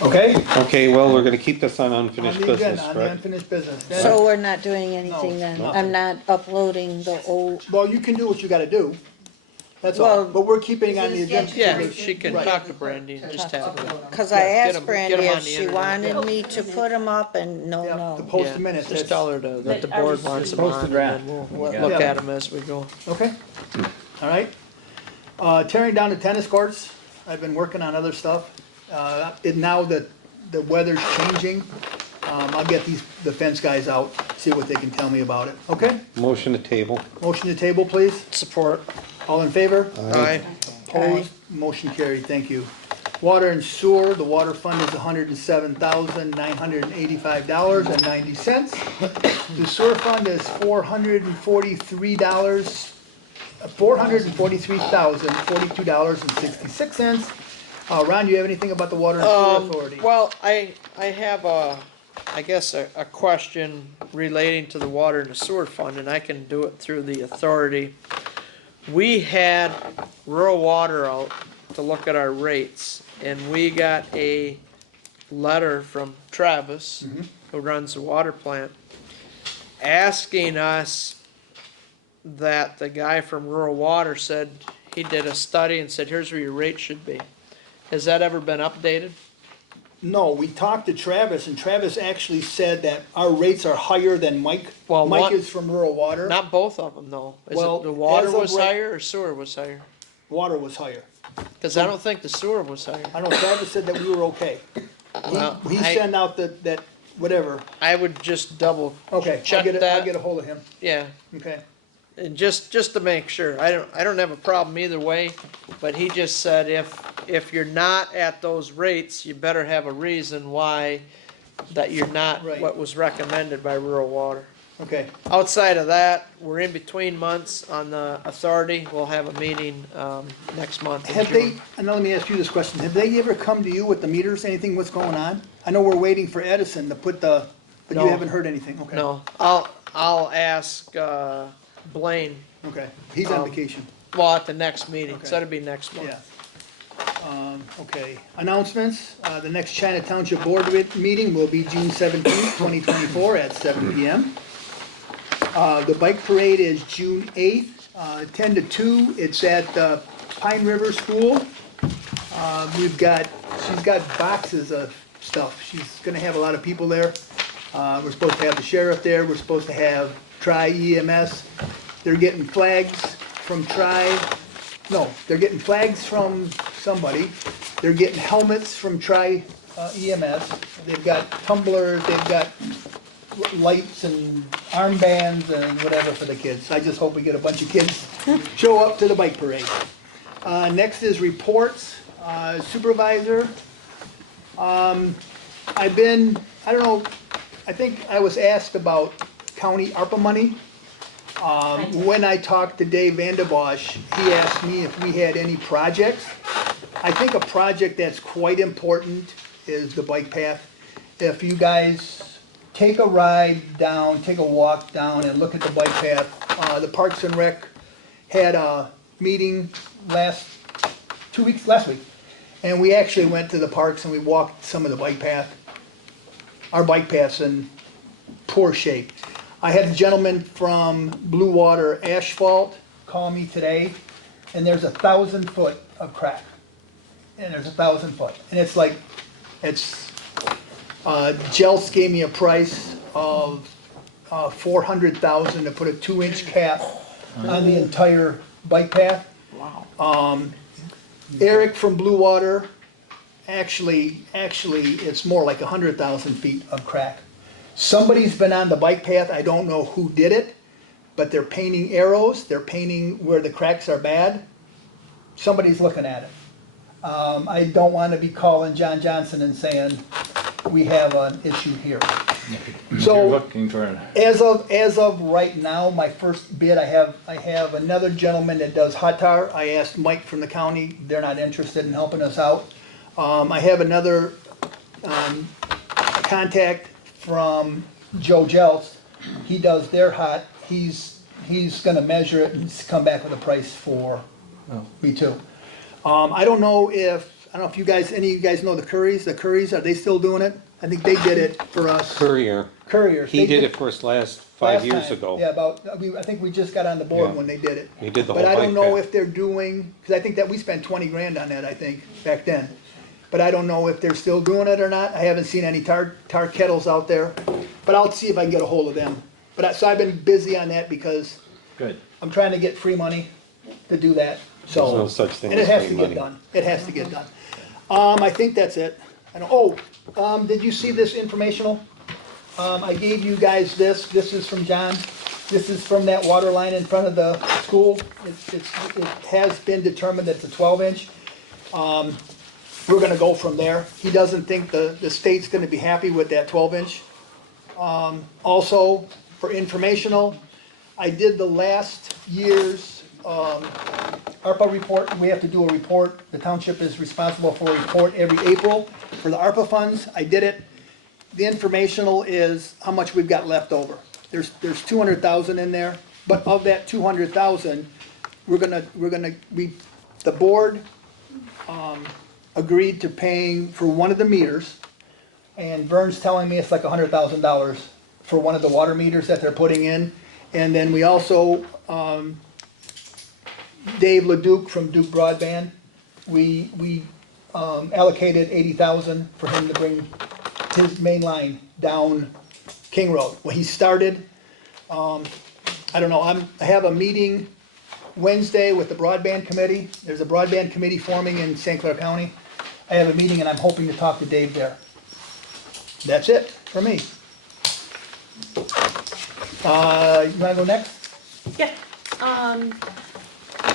Okay? Okay, well, we're gonna keep this on On unfinished the business, agenda, on the correct? unfinished business. So we're not doing anything then? No. I'm not uploading the old, Well, you can do what you gotta do. That's all, Well- but we're keeping on the agenda. Yeah, she can Right. talk to Brandy and just have her. cause I Get asked 'em- Brandy get 'em on if the she internet. wanted me to put them up and Yeah, to no. post Yeah, the minutes. Just that's- tell her that the board wants them Post the on, and draft. then we'll Yeah. look Yeah. at them as we go. Okay, all right. Tearing down the tennis courts, I've been working on other stuff. Now that the weather's changing, I'll get the fence guys out, see what they can tell me about it, okay? Motion to table. Motion to table, please. Support. All in favor? Aye. Opposed? Motion carried, thank you. Water and sewer, the water fund is $107,985.90. The sewer fund is $443,042.66. Ron, do you have anything about the water and sewer authority? Well, I have I guess a question relating to the water and the sewer fund, and I can do it through the authority. We had rural water out to look at our rates, and we got a letter from Travis, who runs the water plant, asking us that the guy from rural water said he did a study and said, here's where your rate should be. Has that ever been updated? No, we talked to Travis, and Travis actually said that our rates are higher than Mike. Well, Mike what- is from rural water. Not both of them, though. Is Well, it the water as of was right- higher or sewer was higher? Water was higher. Because I don't think the sewer was higher. I know Travis said that we were okay. Well, He I- sent out that, whatever. I would just double, Okay, I'll Check get it, I'll that. get a hold of him. yeah, Okay. and just to make sure. I don't have a problem either way, but he just said if you're not at those rates, you better have a reason why that you're not Right. what was recommended by rural water. Okay. Outside of that, we're in between months on the authority. We'll have a meeting, next month in Have they, June. and now let me ask you this question, have they ever come to you with the meters, anything, what's going on? I know we're waiting for Edison to put but you No. haven't heard anything, okay? No, I'll ask, Blaine, Okay, he's on Um, vacation, well, at the next meeting, Okay. so that'll be next month. yeah. Okay, announcements, the next China Township Board meeting will be June 17th, 2024 at 7 PM. The bike parade is June 8th, 10 to 2, it's at Pine River School. She's got boxes of stuff, she's gonna have a lot of people there. We're supposed to have the sheriff there, we're supposed to have Tri-EMS. They're getting flags from they're getting flags from somebody. They're getting helmets from Tri-EMS. They've got tumblers, they've got lights and armbands and whatever for the kids. I just hope we get a bunch of kids show up to the bike parade. Next is reports, supervisor. I don't know, I think I was asked about county ARPA money. When I talked to Dave Vanderbosch, he asked me if we had any projects. I think a project that's quite important is the bike path. If you guys take a ride down, take a walk down and look at the bike path, the Parks and Rec had a meeting last week. And we actually went to the parks and we walked some of the bike path. Our bike path's in poor shape. I had a gentleman from Blue Water Asphalt call me today, and there's 1,000 foot of crack. And there's 1,000 foot. And it's like, Jelce gave me a price of $400,000 to put a 2-inch cap on the entire bike path. Wow. Eric from Blue Water, actually, it's more like 100,000 feet of crack. Somebody's been on the bike path, I don't know who did it, but they're painting arrows, they're painting where the cracks are bad. Somebody's looking at it. I don't want to be calling John Johnson and saying, we have an issue here. So- You're looking for an. As of right now, my first bid, I have another gentleman that does hot tar. I asked Mike from the county, they're not interested in helping us out. I have another, contact from Joe Jeltz. He does their hot, he's gonna measure it and come back with a price for me too. I don't know if you guys, any of you guys know the Currys, are they still doing it? I think they did it for us. Courier. Couriers. He They did it for us last 5 years time. ago. Yeah, I think we just got on the board Yeah. when they did it. We did the But whole I don't know bike if they're doing, because I think that we spent 20 grand on that, I think, back then. But I don't know if they're still doing it or not. I haven't seen any tar kettles out there. But I'll see if I can get a hold of them. So I've been busy on that because Good. I'm trying to get free money to do that, so. There's no such thing And it as has free to money. get done. It has to get done. I think that's it. Did you see this informational? I gave you guys this is from John. This is from that water line in front of the school. It has been determined that it's a 12-inch. We're gonna go from there. He doesn't think the state's gonna be happy with that 12-inch. Also, for informational, I did the last year's, ARPA report. We have to do a report. The township is responsible for a report every April for the ARPA funds. I did it. The informational is how much we've got left over. There's 200,000 in there, but of that 200,000, the board, agreed to paying for one of the meters, and Vern's telling me it's like $100,000 for one of the water meters that they're putting in. And then we also, Dave Leduc from Duke Broadband, we allocated 80,000 for him to bring his main line down King Road. Well, he started, I don't know, I have a meeting Wednesday with the broadband committee. There's a broadband committee forming in St. Clair County. I have a meeting and I'm hoping to talk to Dave there. That's it for me. You wanna go next? Yeah,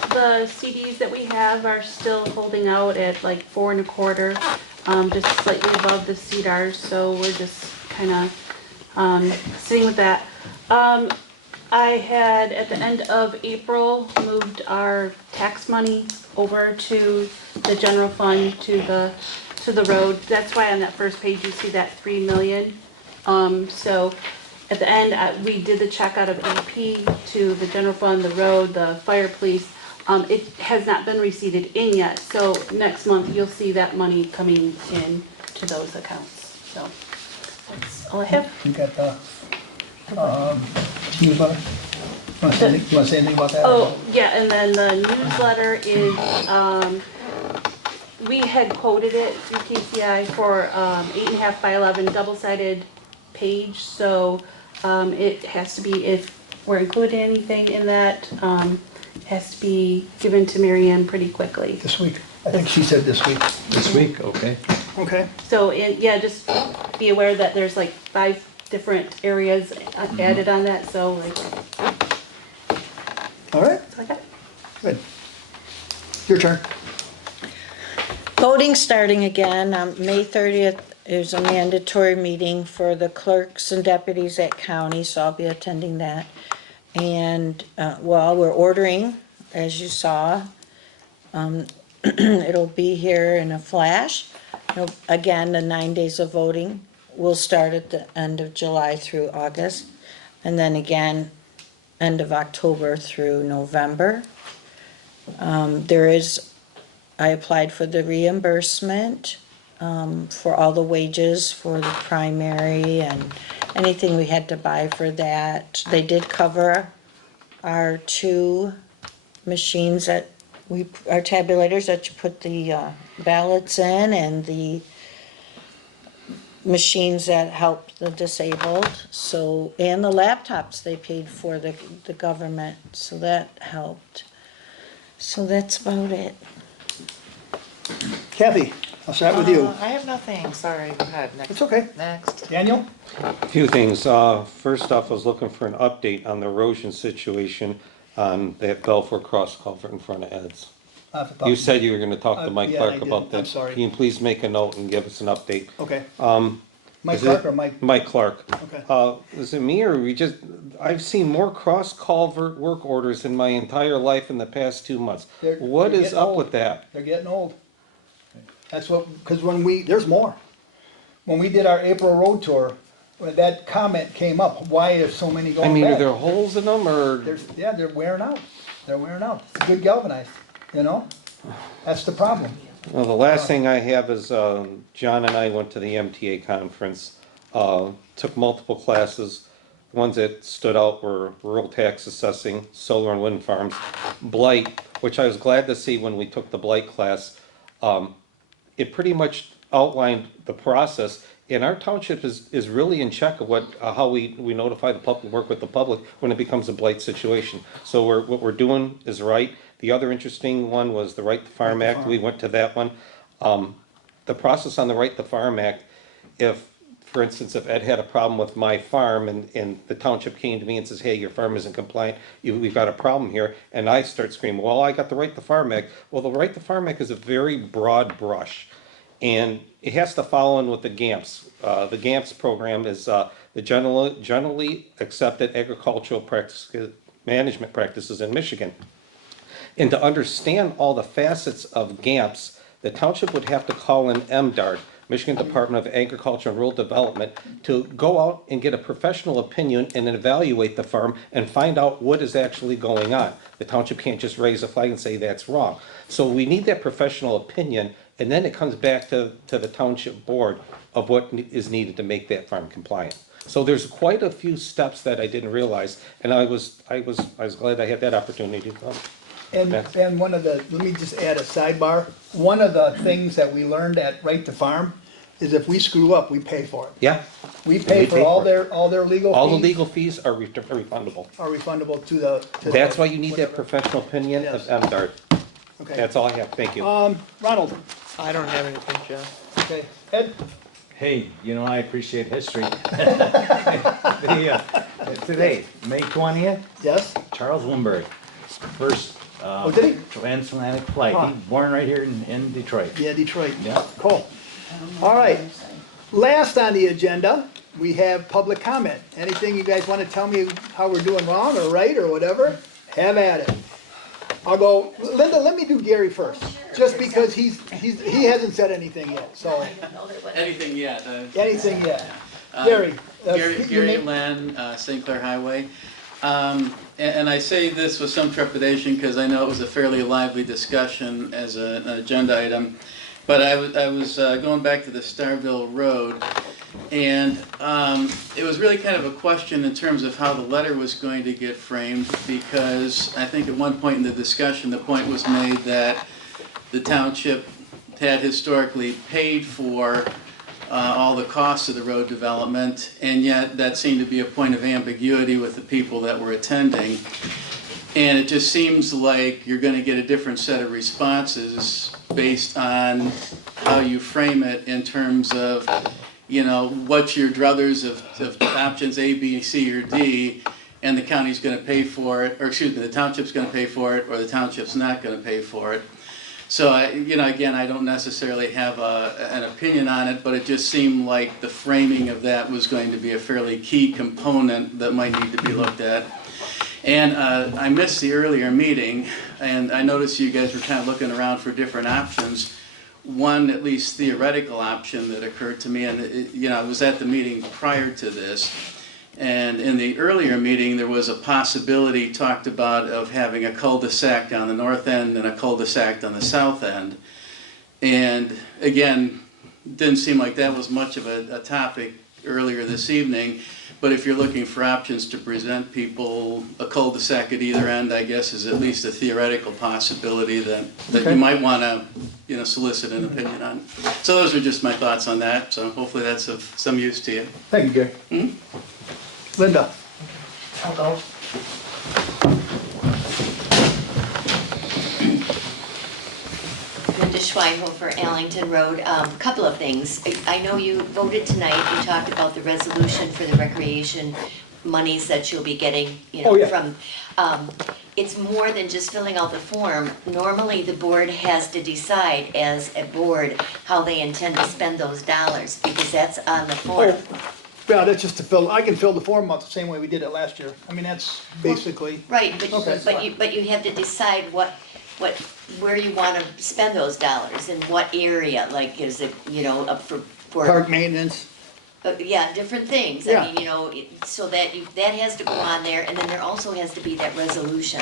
the CDs that we have are still holding out at like 4 1/4, just slightly above the CDARS, so we're just kinda, sitting with that. I had, at the end of April, moved our tax money over to the general fund, to the road. That's why on that first page you see that 3 million. So at the end, we did the check out of AP to the general fund, the road, the fire police. It has not been receipted in yet, so next month you'll see that money coming in to those accounts, so that's all I have. You got the, newsletter? You wanna say anything about that? Oh, yeah, and then the newsletter is, we had quoted it through KCI for 8.5 by 11 double-sided page, so it has to be, if we're including anything in that, has to be given to Mary Ann pretty quickly. This week. I think she said this week. This week, okay. Okay. So, yeah, just be aware that there's like 5 different areas added on that, so like, All right, that's like that. good. Your turn. Voting starting again on May 30th. There's a mandatory meeting for the clerks and deputies at county, so I'll be attending that. And, we're ordering, as you saw. It'll be here in a flash. Again, the 9 days of voting will start at the end of July through August. And then again, end of October through November. I applied for the reimbursement, for all the wages for the primary and anything we had to buy for that. They did cover our 2 machines our tabulators that you put the ballots in, and the machines that help the disabled, so, and the laptops they paid for, the government, so that helped. So that's about it. Kathy, I'll start with you. I have nothing, sorry, go ahead, next. It's okay. Next. Daniel? A few things. First off, I was looking for an update on the erosion situation on that Belfour cross culvert in front of Ed's. I'll have to talk You to said you were gonna talk to Mike yeah, I Clark did. about that. I'm sorry. Can you please make a note and give us an update? Okay. Mike Is Clark it- or Mike? Mike Clark. Okay. Is it me or I've seen more cross culvert work orders in my entire life in the past 2 months. What They're is getting up old. with that? They're getting old. That's what, because there's more. When we did our April road tour, when that comment came up, why are so many I going mean, are bad? there holes in them or? Yeah, they're wearing out. They're wearing out. It's good galvanized, you know? That's the problem. Well, the last thing I have is, John and I went to the MTA conference, took multiple classes. The ones that stood out were rural tax assessing, solar and wind farms, blight, which I was glad to see when we took the blight class. It pretty much outlined the process, and our township is really in check of how we notify the public, work with the public when it becomes a blight situation. So what we're doing is right. The other interesting one was the Right to Farm Right to Act, Farm. we went to that one. The process on the Right to Farm Act, if, for instance, if Ed had a problem with my farm and the township came to me and says, hey, your farm isn't compliant, we've got a problem here, and I start screaming, well, I got the Right to Farm Act. Well, the Right to Farm Act is a very broad brush, and it has to follow in with the GAMPS. The GAMPS program is the generally accepted agricultural management practices in Michigan. And to understand all the facets of GAMPS, the township would have to call in MDARD, Michigan Department of Agriculture and Rural Development, to go out and get a professional opinion and evaluate the farm and find out what is actually going on. The township can't just raise a flag and say that's wrong. So we need that professional opinion, and then it comes back to the township board of what is needed to make that farm compliant. So there's quite a few steps that I didn't realize, and I was glad I had that opportunity to come. And one of the, let me just add a sidebar. One of the things that we learned at Right to Farm is if we screw up, we pay for it. Yeah, We pay We for pay all for it. their legal fees. all the legal fees are refundable. Are refundable to the. That's why you need that whatever. professional opinion of Yes. MDARD. Okay. That's all I have, thank you. Ronald, I don't have anything, John. okay. Ed? Hey, I appreciate history. Today, May 20th, Yes? Charles Lindbergh, first Oh, did he? transatlantic flight. Huh. He born right here in Detroit. Yeah, Detroit. Yeah. Cool. All right. Last on the agenda, we have public comment. Anything you guys want to tell me how we're doing wrong or right or whatever? Have at it. I'll go, Linda, let me do Gary first, just because he hasn't said anything yet, so, Anything yet? anything yet. Gary. your Gary name? Len, St. Clair Highway. And I say this with some trepidation because I know it was a fairly lively discussion as an agenda item. But I was going back to the Starville Road, and it was really kind of a question in terms of how the letter was going to get framed, because I think at one point in the discussion, the point was made that the township had historically paid for all the costs of the road development, and yet that seemed to be a point of ambiguity with the people that were attending. And it just seems like you're going to get a different set of responses based on how you frame it in terms of, what's your druthers of options A, B, C, or D, and the county's going to pay for it, or excuse me, the township's going to pay for it, or the township's not going to pay for it. So, again, I don't necessarily have an opinion on it, but it just seemed like the framing of that was going to be a fairly key component that might need to be looked at. And I missed the earlier meeting, and I noticed you guys were kind of looking around for different options. One, at least theoretical option that occurred to me, and I was at the meeting prior to this, and in the earlier meeting, there was a possibility talked about of having a cul-de-sac on the north end and a cul-de-sac on the south end. And again, didn't seem like that was much of a topic earlier this evening. But if you're looking for options to present people, a cul-de-sac at either end, I guess, is at least a theoretical possibility that you might want to, solicit an opinion on. So those are just my thoughts on that. So hopefully that's of some use to you. Thank you, Gary. Linda? I'll go. Linda Schweinhofer, Allington Road. Couple of things. I know you voted tonight, you talked about the resolution for the recreation monies that you'll be getting, Oh, yeah. from, it's more than just filling out the form. Normally, the board has to decide as a board how they intend to spend those dollars, because that's on the form. Yeah, that's just to fill, I can fill the form out the same way we did it last year. I mean, that's basically, Right, Okay. but you have to decide where you wanna spend those dollars, in what area, like, is it, up for. park maintenance. Yeah, different things, Yeah. I mean, so that that has to go on there, and then there also has to be that resolution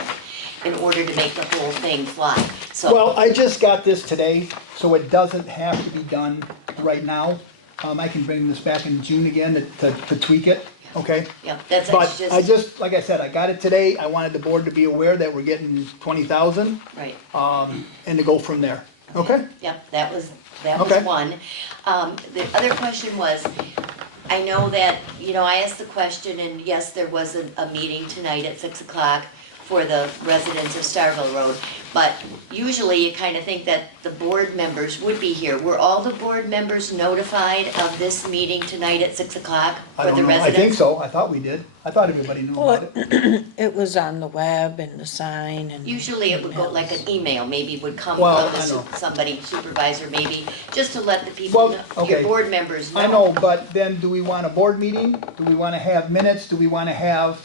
in order to make the whole thing fly, so. Well, I just got this today, so it doesn't have to be done right now. I can bring this back in June again to tweak it, okay? Yeah, that's, But it's I just, just, like I said, I got it today. I wanted the board to be aware that we're getting 20,000, right. and to go from there, okay? Yep, that was Okay. one. The other question was, I know that, I asked the question, and yes, there was a meeting tonight at 6 o'clock for the residents of Starville Road, but usually you kind of think that the board members would be here. Were all the board members notified of this meeting tonight at 6 o'clock I for don't the know. residents? I think so. I thought we did. I thought everybody knew about it. It was on the web and the sign and. Usually it would go like an email, maybe would come Well, from I know. somebody, supervisor maybe, just to let the people, Well, know, your okay. board members know. I know, but then do we want a board meeting? Do we want to have minutes? Do we want to have,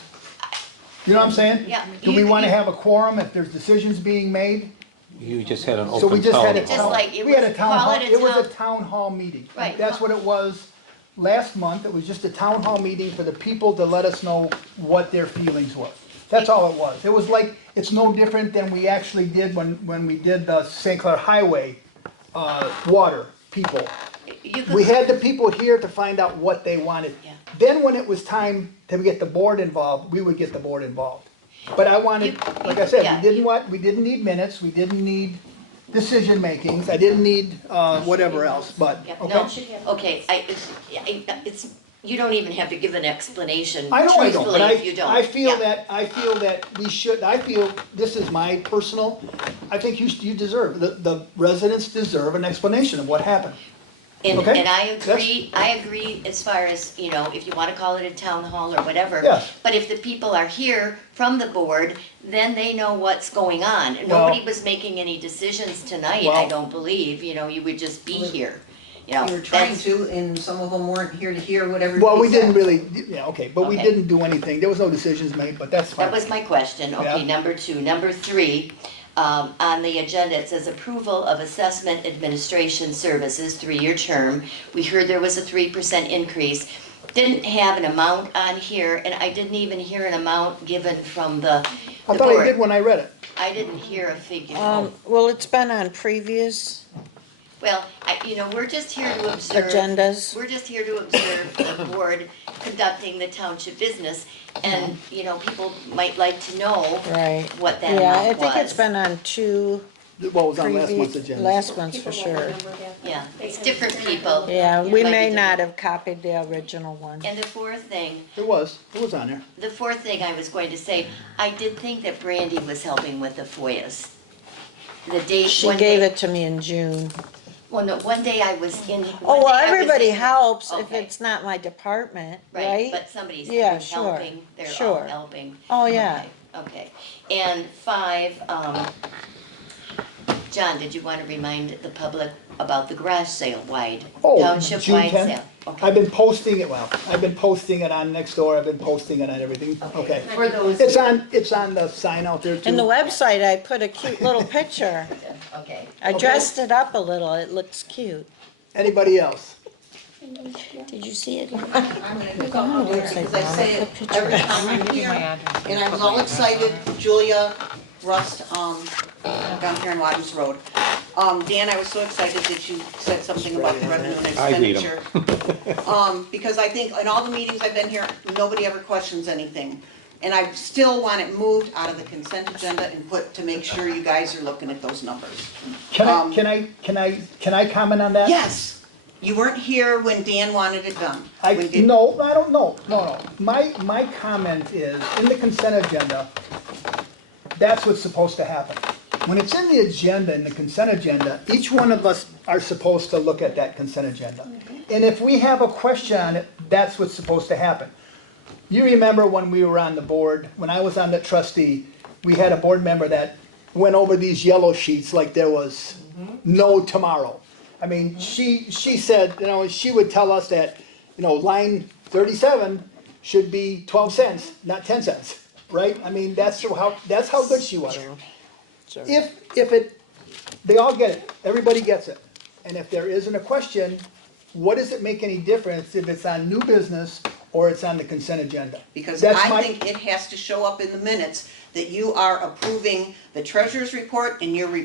you know what I'm saying? Yeah. Do we want to have a quorum if there's decisions being made? You just had an So we open just had town a hall. Just like it we had was- a town call hall. it a It was a town- town hall meeting. Right. That's what it was last month. It was just a town hall meeting for the people to let us know what their feelings were. That's all it was. It was like, it's no different than we actually did when we did the St. Clair Highway, water people. You could- We had the people here to find out what they wanted. Yeah. Then when it was time to get the board involved, we would get the board involved. But I wanted, like I said, yeah, we didn't need minutes, we didn't need decision makings, I didn't need, whatever else, but, Yeah, okay? no, okay, it's, you don't even have to give an explanation, I know I don't, truthfully, but if you don't. I feel Yeah. that we should, I feel, this is my personal, I think you deserve, the residents deserve an explanation of what happened. And, Okay, and I agree as far as, if you wanna call it a town hall or whatever. Yes. But if the people are here from the board, then they know what's going on. Well- Nobody was making any decisions tonight, I Well- don't believe, you would just be here, We were trying that's- to, and some of them weren't here to hear what everybody Well, we didn't said. really, yeah, okay, but we Okay. didn't do anything, there was no decisions made, but that's fine. That was my question, okay, Yeah. number 2. Number 3, on the agenda, it says approval of assessment administration services, 3-year term. We heard there was a 3% increase. Didn't have an amount on here, and I didn't even hear an amount given from the I the thought I board. did when I read it. I didn't hear a figure. Well, it's been on previous Well, we're just here to observe. agendas. We're just here to observe the board conducting the township business, and, people might like to know Right. what that Yeah, I amount think it's was. been on two What was on last month's previous, agenda? last month's for sure. Yeah, it's different people. Yeah, we Might be may different. not have copied the original one. And the fourth thing It was on there. I was going to say, I did think that Brandy was helping with the FOIAs. The date, She one gave day- it to me in June. Well, no, one day I was in. Oh, one well, day I was everybody in- helps if Okay. it's not my department, Right, right? but somebody's Yeah, been sure, helping, they're all sure. helping. Oh, yeah. Okay, and 5, John, did you want to remind the public about the garage sale Oh, township June wide 10th? sale? Okay. I've been posting it, I've been posting it on Nextdoor, I've been posting it on everything, okay. For those, It's on the sign out there too. In the website, I put a cute little picture. okay. I dressed it up a little, it looks cute. Anybody else? Did you see it? I'm gonna go on there because I say it every time I'm here. And I was all excited, Julia, Rust, down here on Wadums Road. Dan, I was so excited that you said something about the revenue and I read 'em. expenditure. Because I think in all the meetings I've been here, nobody ever questions anything. And I still want it moved out of the consent agenda and put, to make sure you guys are looking at those numbers. Can I comment on that? Yes, you weren't here when Dan wanted it done. When Dan- No, I don't know, no. My comment is, in the consent agenda, that's what's supposed to happen. When it's in the agenda, in the consent agenda, each one of us are supposed to look at that consent agenda. And if we have a question on it, that's what's supposed to happen. You remember when we were on the board, when I was on the trustee, we had a board member that went over these yellow sheets like there was no tomorrow. I mean, she said, you know, she would tell us that, you know, line 37 should be 12 cents, not 10 cents, right? I mean, that's how good she was. So- If it, they all get it, everybody gets it. And if there isn't a question, what does it make any difference if it's on new business or it's on the consent agenda? Because That's I my- think it has to show up in the minutes that you are approving the treasurer's report and you're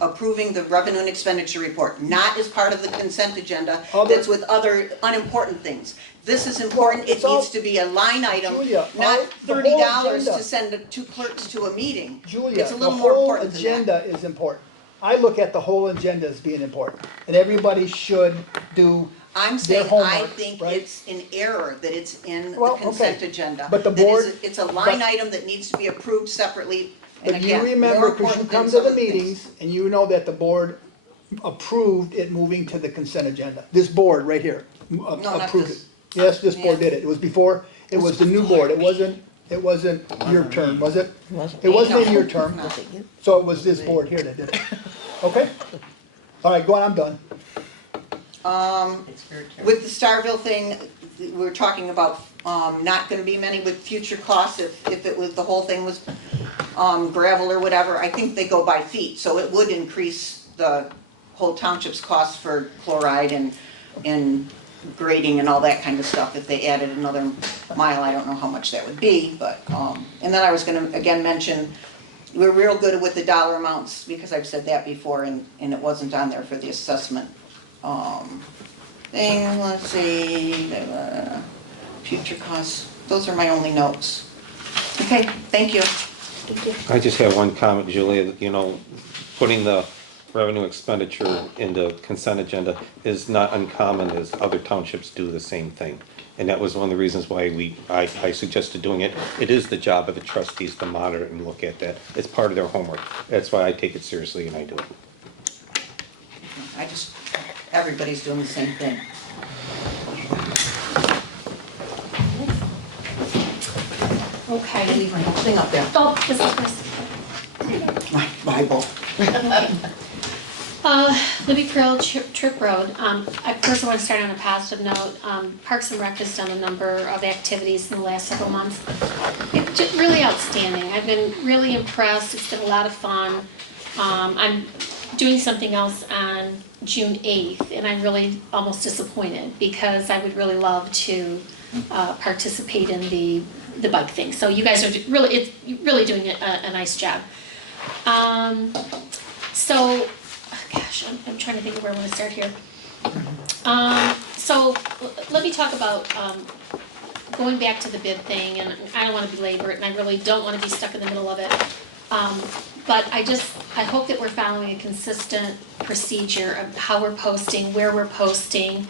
approving the revenue and expenditure report, not as part of the consent agenda Other- that's with other unimportant things. This is important, it It's all- needs to be a line item, Julia, not all- the whole $30 agenda. to send two clerks to a meeting. Julia, It's a the little more whole important than that. agenda is important. I look at the whole agenda as being important, and everybody should do I'm their saying, I homework, think right? it's an error that it's in the Well, okay. consent agenda. But the That is- board- It's a line but- item that needs to be approved separately, and But you again, more remember, because you important come than to some the of the things. meetings, and you know that the board approved it moving to the consent agenda. This board right here not approved it. this. Yes, this board Yeah. did it. It was before, it was the new board. It wasn't your term, was it? It wasn't in your term. Was it you? So it was this board here that did it. Okay? All right, go on, I'm done. With the Starville thing, we're talking about, not gonna be many with future costs if it was, the whole thing was, gravel or whatever. I think they go by feet, so it would increase the whole township's cost for chloride and grading and all that kind of stuff. If they added another mile, I don't know how much that would be, but, and then I was gonna again mention, we're real good with the dollar amounts, because I've said that before, and it wasn't on there for the assessment, thing, let's see, future costs, those are my only notes. Okay, thank you. I just have one comment, Julia, you know, putting the revenue expenditure in the consent agenda is not uncommon, as other townships do the same thing. And that was one of the reasons why I suggested doing it. It is the job of the trustees to monitor and look at that. It's part of their homework. That's why I take it seriously and I do it. Everybody's doing the same thing. Okay. Leave my thing up there, Oh, this is Chris. my Bible. Libby Krill, Trip Road. I first want to start on a positive note. Parks and Rec has done a number of activities in the last several months. It's just really outstanding. I've been really impressed. It's been a lot of fun. I'm doing something else on June 8th, and I'm really almost disappointed because I would really love to participate in the bike thing. So you guys are really doing a nice job. So, gosh, I'm trying to think of where I want to start here. So let me talk about going back to the bid thing, and I don't want to belabor it, and I really don't want to be stuck in the middle of it. But I hope that we're following a consistent procedure of how we're posting, where we're posting.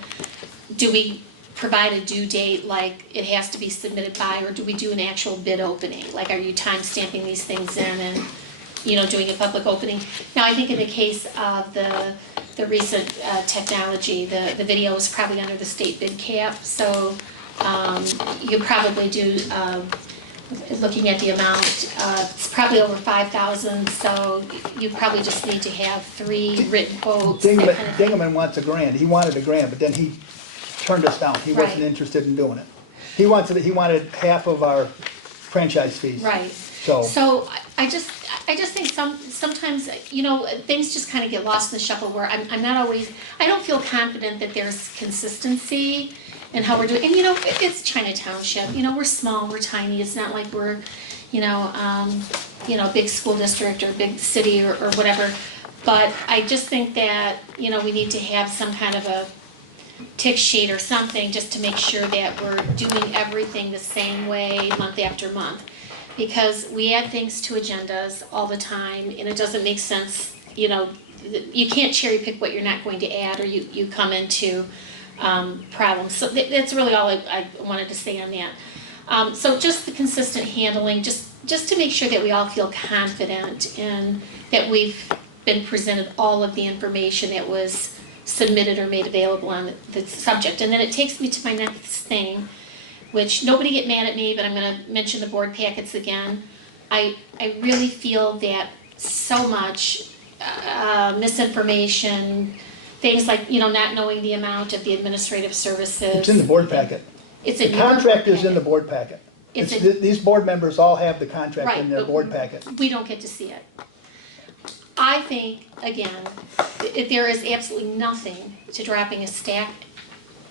Do we provide a due date, like it has to be submitted by, or do we do an actual bid opening? Like, are you time stamping these things in and, you know, doing a public opening? Now, I think in the case of the recent technology, the video is probably under the state bid cap, so you probably do, looking at the amount, it's probably over 5,000, so you probably just need to have 3 written quotes. that kind of thing. Dingaman wants $1,000. He wanted $1,000, but then he turned us down. He wasn't Right. interested in doing it. He wanted half of our franchise fees. Right. So, So I just think sometimes, you know, things just kind of get lost in the shuffle where I'm not always, I don't feel confident that there's consistency in how we're doing. And you know, it's China Township, you know, we're small, we're tiny, it's not like we're, you know, big school district or big city or whatever. But I just think that, you know, we need to have some kind of a tick sheet or something just to make sure that we're doing everything the same way month after month. Because we add things to agendas all the time and it doesn't make sense, you know, you can't cherry pick what you're not going to add or you come into problems. So that's really all I wanted to say on that. So just the consistent handling, just to make sure that we all feel confident in that we've been presented all of the information that was submitted or made available on the subject. And then it takes me to my next thing. which nobody get mad at me, but I'm gonna mention the board packets again. I really feel that so much misinformation, things like, not knowing the amount of the administrative services. It's in the board packet. It's The in your board contract is in packet. the board packet. It's It's, in- these board members all have the contract in Right, their but board packet. we don't get to see it. I think, again, there is absolutely nothing to dropping a stack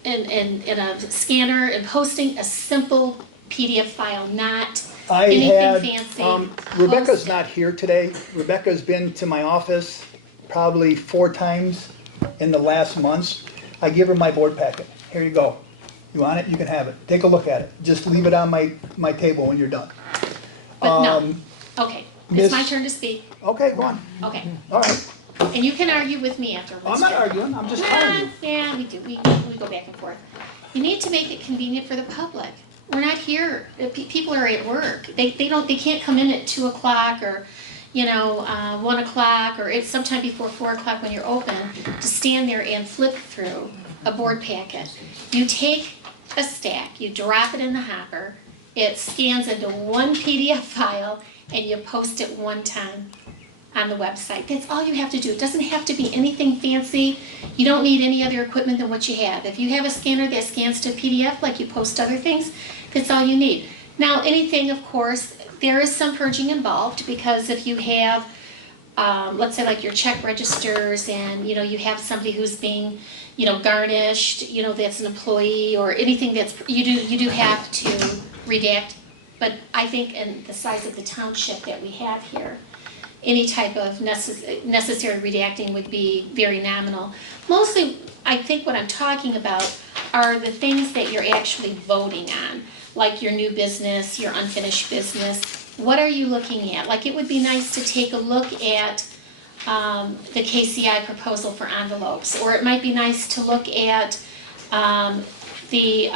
in a scanner and posting a simple PDF file, not I anything had, fancy. Rebecca's Post it. not here today. Rebecca's been to my office probably 4 times in the last months. I give her my board packet. Here you go. You want it? You can have it. Take a look at it. Just leave it on my table when you're done. But no, Um, okay, it's my Miss- turn to speak, Okay, go on. okay. All right. And you can argue with me afterwards. I'm not too. arguing. I'm just telling you. Yeah, we do, we go back and forth. You need to make it convenient for the public. We're not here, people are at work, they can't come in at 2 o'clock or, 1 o'clock, or it's sometime before 4 o'clock when you're open, to stand there and flip through a board packet. You take a stack, you drop it in the hopper, it scans into one PDF file, and you post it one time on the website. That's all you have to do. It doesn't have to be anything fancy. You don't need any other equipment than what you have. If you have a scanner that scans to PDF like you post other things, that's all you need. Now, anything, of course, there is some purging involved, because if you have, let's say like your check registers and, you have somebody who's being, garnished, that's an employee, or anything that's, you do have to redact. But I think in the size of the township that we have here, any type of necessary redacting would be very nominal. Mostly, I think what I'm talking about are the things that you're actually voting on, like your new business, your unfinished business. What are you looking at? Like, it would be nice to take a look at the KCI proposal for envelopes, or it might be nice to look at the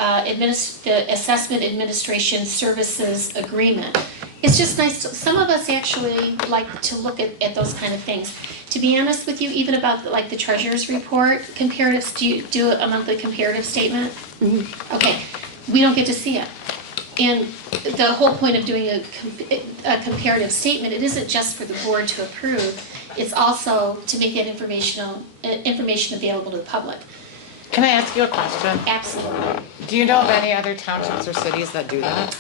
Assessment Administration Services Agreement. It's just nice, some of us actually like to look at those kind of things. To be honest with you, even about like the treasurer's report, comparatives, do you do a monthly comparative statement? Mm-hmm. Okay, we don't get to see it. And the whole point of doing a comparative statement, it isn't just for the board to approve, it's also to make that information available to the public. Can I ask you a question? Absolutely. Do you know of any other townships or cities that do that?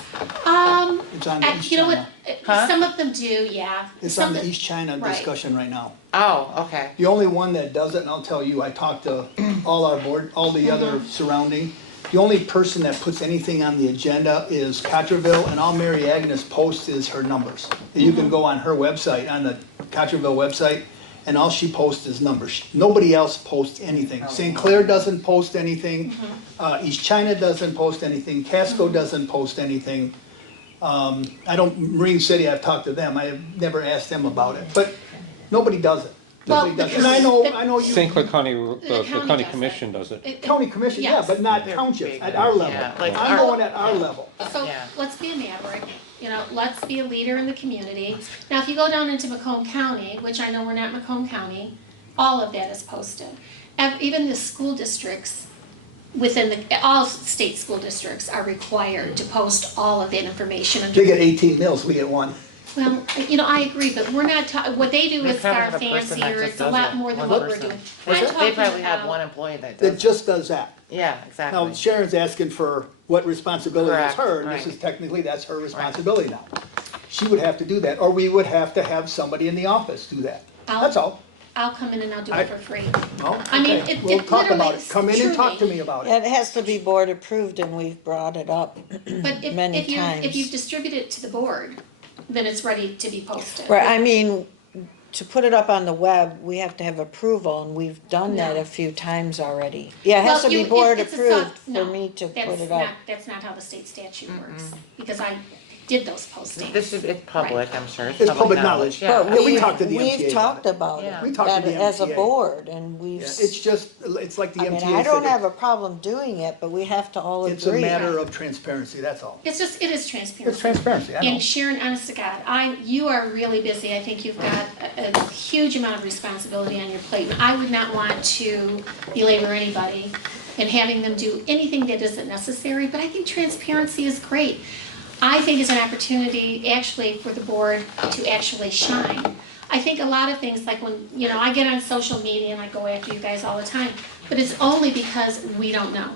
It's on the East You know what, China. Huh? some of them do, yeah. It's Some on the of- East China right. discussion right now. Oh, okay. The only one that does it, and I'll tell you, I talked to all our board, all the other surrounding. The only person that puts anything on the agenda is Cotterville, and all Mary Agnes posts is her numbers. You can go on her website, on the Cotterville website, and all she posts is numbers. Nobody else posts anything. St. Clair doesn't post anything, East China doesn't post anything, Casco doesn't post anything. Marine City, I've talked to them, I have never asked them about it, but nobody does it. Well, Nobody does it. the- And I know you. St. Clair County, the county county does commission does it. County commission, yeah, Yes. but not They're townships, big. at our level. Yeah, like I'm our- going at our level. So Yeah. let's be a maverick, let's be a leader in the community. Now, if you go down into Macomb County, which I know we're not Macomb County, all of that is posted. Even the school districts all state school districts are required to post all of that information. They get 18 mils, we get 1. Well, I agree, but we're not what they do They is far probably have a person that fancier, just it's a does lot it, more than one what we're person. doing. They I'm talking probably have about- one employee that That does it. just does that. Yeah, Now, exactly. Sharon's asking for what responsibility is Correct, her, and this right. is technically, that's her responsibility now. She would have to do that, or we would have to have somebody in the office do that. That's all. I'll come in and I'll do it for free. Oh, I mean, okay. it We'll talk about literally it. Come in and talk to truly- me about it. It has to be board approved, and we've brought it up But many if times. you've distributed it to the board, then it's ready to be posted. Right, I mean, to put it up on the web, we have to have approval, and we've done that No. a few times already. Yeah, it has to Well, be board it's a approved soft- for no, me to that's put it not- up. That's not how the state statute works, because I did those postings. This is, it's public, I'm sure. It's public knowledge. Yeah. But we talked to the MTA we've about talked it. about Yeah. it, We talked to the as a MTA. board, and we've, Yeah, it's just, it's like the I MTA mean, I don't said, have a problem doing it, but we have to all it's a agree. matter of transparency, that's all. It is transparent. It's transparency, I know. And Sharon, honest to God, you are really busy. I think you've got a huge amount of responsibility on your plate. And I would not want to belabor anybody. and having them do anything that isn't necessary, but I think transparency is great. I think it's an opportunity actually for the board to actually shine. I think a lot of things, like when, I get on social media and I go after you guys all the time, but it's only because we don't know.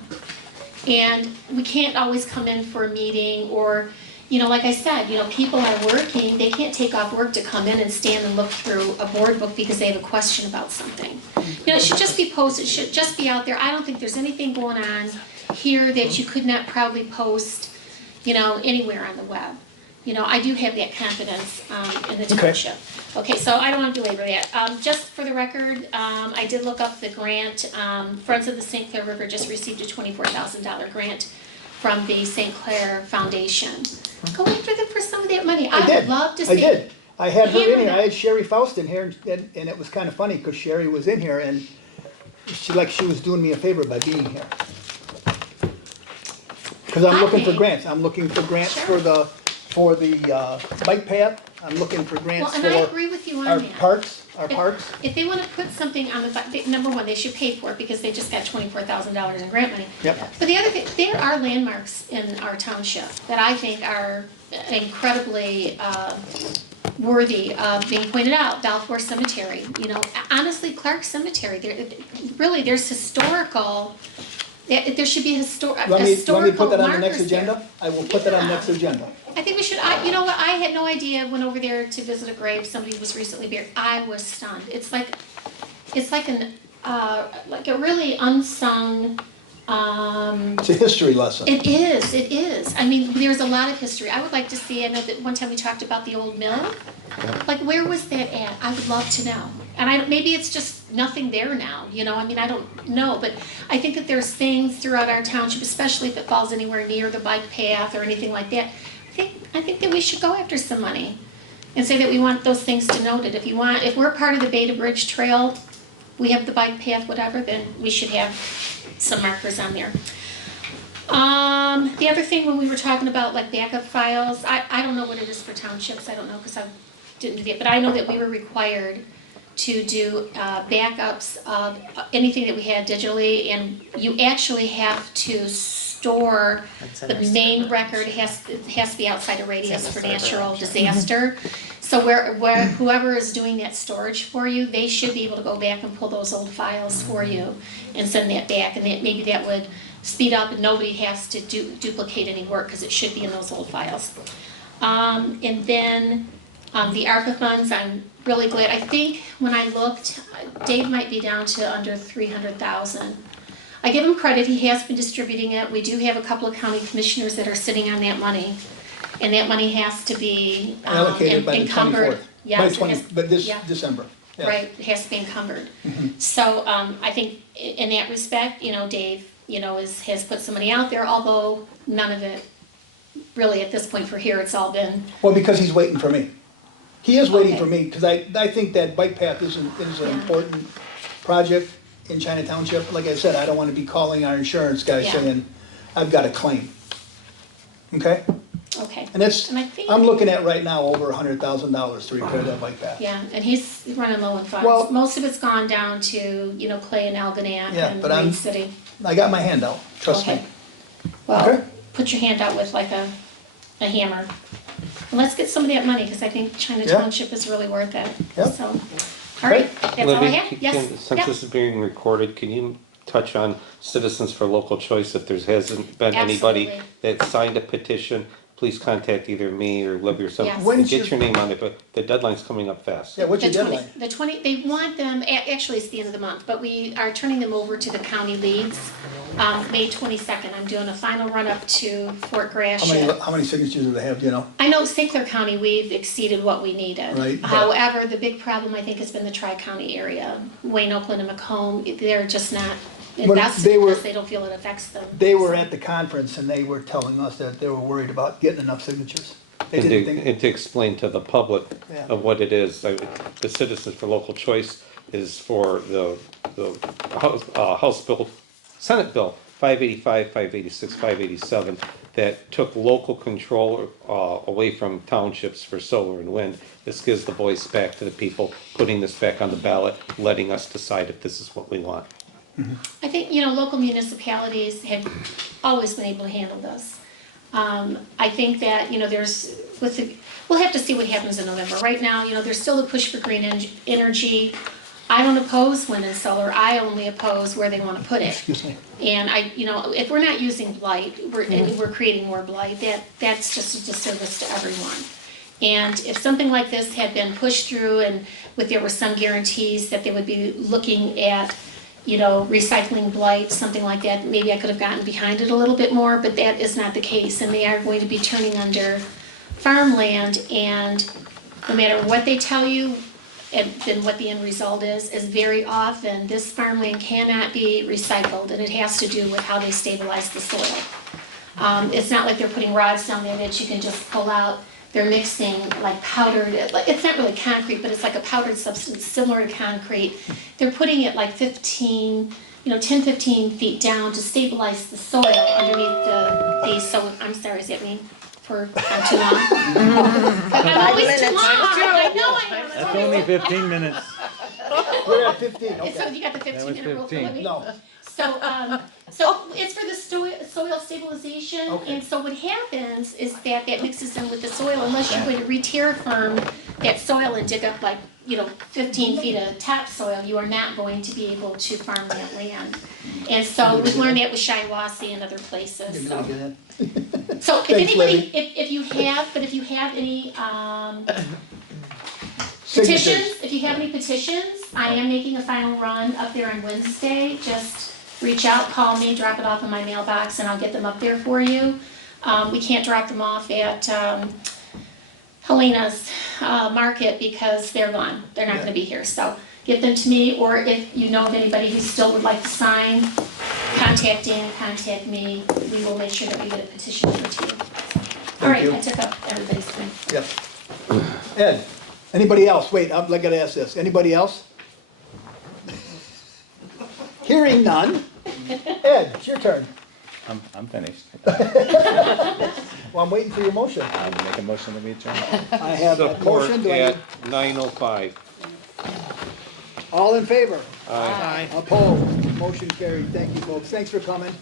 And we can't always come in for a meeting or, like I said, people are working, they can't take off work to come in and stand and look through a board book because they have a question about something. It should just be posted, it should just be out there. I don't think there's anything going on here that you could not proudly post, anywhere on the web. I do have that confidence in the township. Okay, so I don't want to belabor that. Just for the record, I did look up the grant. Friends of the St. Clair River just received a $24,000 grant from the St. Clair Foundation. Go after them for some of that money. I would love to see. I did. I had her in Hammer here. them. I had Sherry Faust in here, and it was kind of funny because Sherry was in here, and she was doing me a favor by being here. Because I'm looking for Okay. grants. I'm looking for grants Sure. for the bike path. I'm looking for Well, grants and I for agree with you on our that. parks. If they want to put something on number one, they should pay for it because they just got $24,000 in grant money. Yep. But the other thing, there are landmarks in our township that I think are incredibly worthy of being pointed out. Balfour Cemetery, honestly, Clark Cemetery, there's historical, there should be Want me to historical put that on the next markers there. agenda? I will put that on the next agenda. I think we should, you know what, I had no idea, went over there to visit a grave, somebody was recently buried, I was stunned. It's like a really unsung, It's a history lesson. it is. I mean, there's a lot of history. I would like to see, I know that one time we talked about the old mill. Like, where was that at? I would love to know. And maybe it's just nothing there now, I mean, I don't know, but I think that there's things throughout our township, especially if it falls anywhere near the bike path or anything like that. I think that we should go after some money and say that we want those things denoted. If we're part of the Beta Bridge Trail, we have the bike path, whatever, then we should have some markers on there. The other thing when we were talking about like backup files, I don't know what it is for townships, I don't know because I didn't do that, but I know that we were required to do backups of anything that we had digitally, and you actually have to store the main record, it has to be outside a radius for natural disaster. So where whoever is doing that storage for you, they should be able to go back and pull those old files for you and send that back, and maybe that would speed up and nobody has to duplicate any work because it should be in those old files. And then the ARPA funds, I'm really glad. I think when I looked, Dave might be down to under 300,000. I give him credit, he has been distributing it. We do have a couple of county commissioners that are sitting on that money. And that money has to be Allocated by the encumbered. 24th. Yes, But this yeah. December. Yes. Right, it has to be encumbered. So, I think in that respect, Dave, has put some money out there, although none of it, really at this point for here, it's all been, Well, because he's waiting for me. He is waiting Okay. for me, because I think that bike path is an important project in China Township. Like I said, I don't want to be calling our insurance guy Yeah. saying, I've got a claim. Okay? okay. And that's, And I think- I'm looking at right now over $100,000 to repair that bike path. Yeah, and he's running low on funds. Well- Most of it's gone down to, Clay and Algonac Yeah, and but Reed I'm- City. I got my hand out, trust me. Okay. Well, Okay. put your hand out with like a hammer. And let's get some of that money, because I think China Yeah. Township is really worth it. Yep. So, all right, that's all I Libby, have. Yes, since yep. this is being recorded, can you touch on Citizens for Local Choice? If there hasn't been anybody Absolutely. that signed a petition, please contact either me or Libby or something. Yes. When's Get your- your name on it, but the deadline's coming up fast. Yeah, what's your deadline? The 20, they want them, actually it's the end of the month, but we are turning them over to the county leagues, May 22nd. I'm doing a final run-up to Fort Gratiot. How many signatures do they have, do you know? I know St. Clair County, we've exceeded what we needed. Right, but- However, the big problem, I think, has been the Tri-County area. Wayne, Oakland, and Macomb, they're just not When invested they were- because they don't feel it affects them. They were at the conference and they were telling us that they were worried about getting enough signatures. They And didn't to, think, and to explain to the public Yeah. of what it is, the Citizens for Local Choice is for the House Bill, Senate Bill 585, 586, 587, that took local control away from townships for solar and wind. This gives the voice back to the people, putting this back on the ballot, letting us decide if this is what we want. I think, you know, local municipalities have always been able to handle this. I think that, you know, we'll have to see what happens in November. Right now, you know, there's still a push for green energy. I don't oppose wind and solar, I only oppose where they wanna put it. Excuse me. And you know, if we're not using blight, and we're creating more blight, that's just a disservice to everyone. And if something like this had been pushed through and there were some guarantees that they would be looking at, you know, recycling blight, something like that, maybe I could have gotten behind it a little bit more, but that is not the case. And they are going to be turning under farmland, and no matter what they tell you, and then what the end result is very often this farmland cannot be recycled, and it has to do with how they stabilize the soil. It's not like they're putting rods down there that you can just pull out. They're mixing like powdered, like it's not really concrete, but it's like a powdered substance similar to concrete. They're putting it like 10, 15 feet down to stabilize the soil underneath the so I'm sorry, is that me? I'm too long? I'm always too long. I know. That's only 15 minutes. We're at 15, So okay. you got the 15-minute rule for 15. me? No, So it's for the soil stabilization, Okay. and so what happens is that mixes in with the soil, unless you're going to re-terraform that soil and dig up like, 15 feet of topsoil, you are not going to be able to farm that land. And so we've learned that with Shiawassee and other places, you're so. gonna get it. So if Thanks, anybody, Libby. if you have any, Signatures. petitions, if you have any petitions, I am making a final run up there on Wednesday. Just reach out, call me, drop it off in my mailbox, and I'll get them up there for you. We can't drop them off at Helena's market because they're gone. They're not gonna be here, so give them to me, or if you know of anybody who still would like to sign, contact Dan, contact me. We will make sure that we get a petition over to you. All right, you. I took up everybody's time. Yep. Ed, anybody else? Wait, I gotta ask this. Anybody else? Hearing none. Ed, it's your turn. I'm finished. Well, I'm waiting for your motion. I'll make a motion to adjourn. I have a Support motion. Do I at need- 9:05. All in favor? Aye. Opposed? Motion carried. Thank you, folks. Thanks for coming.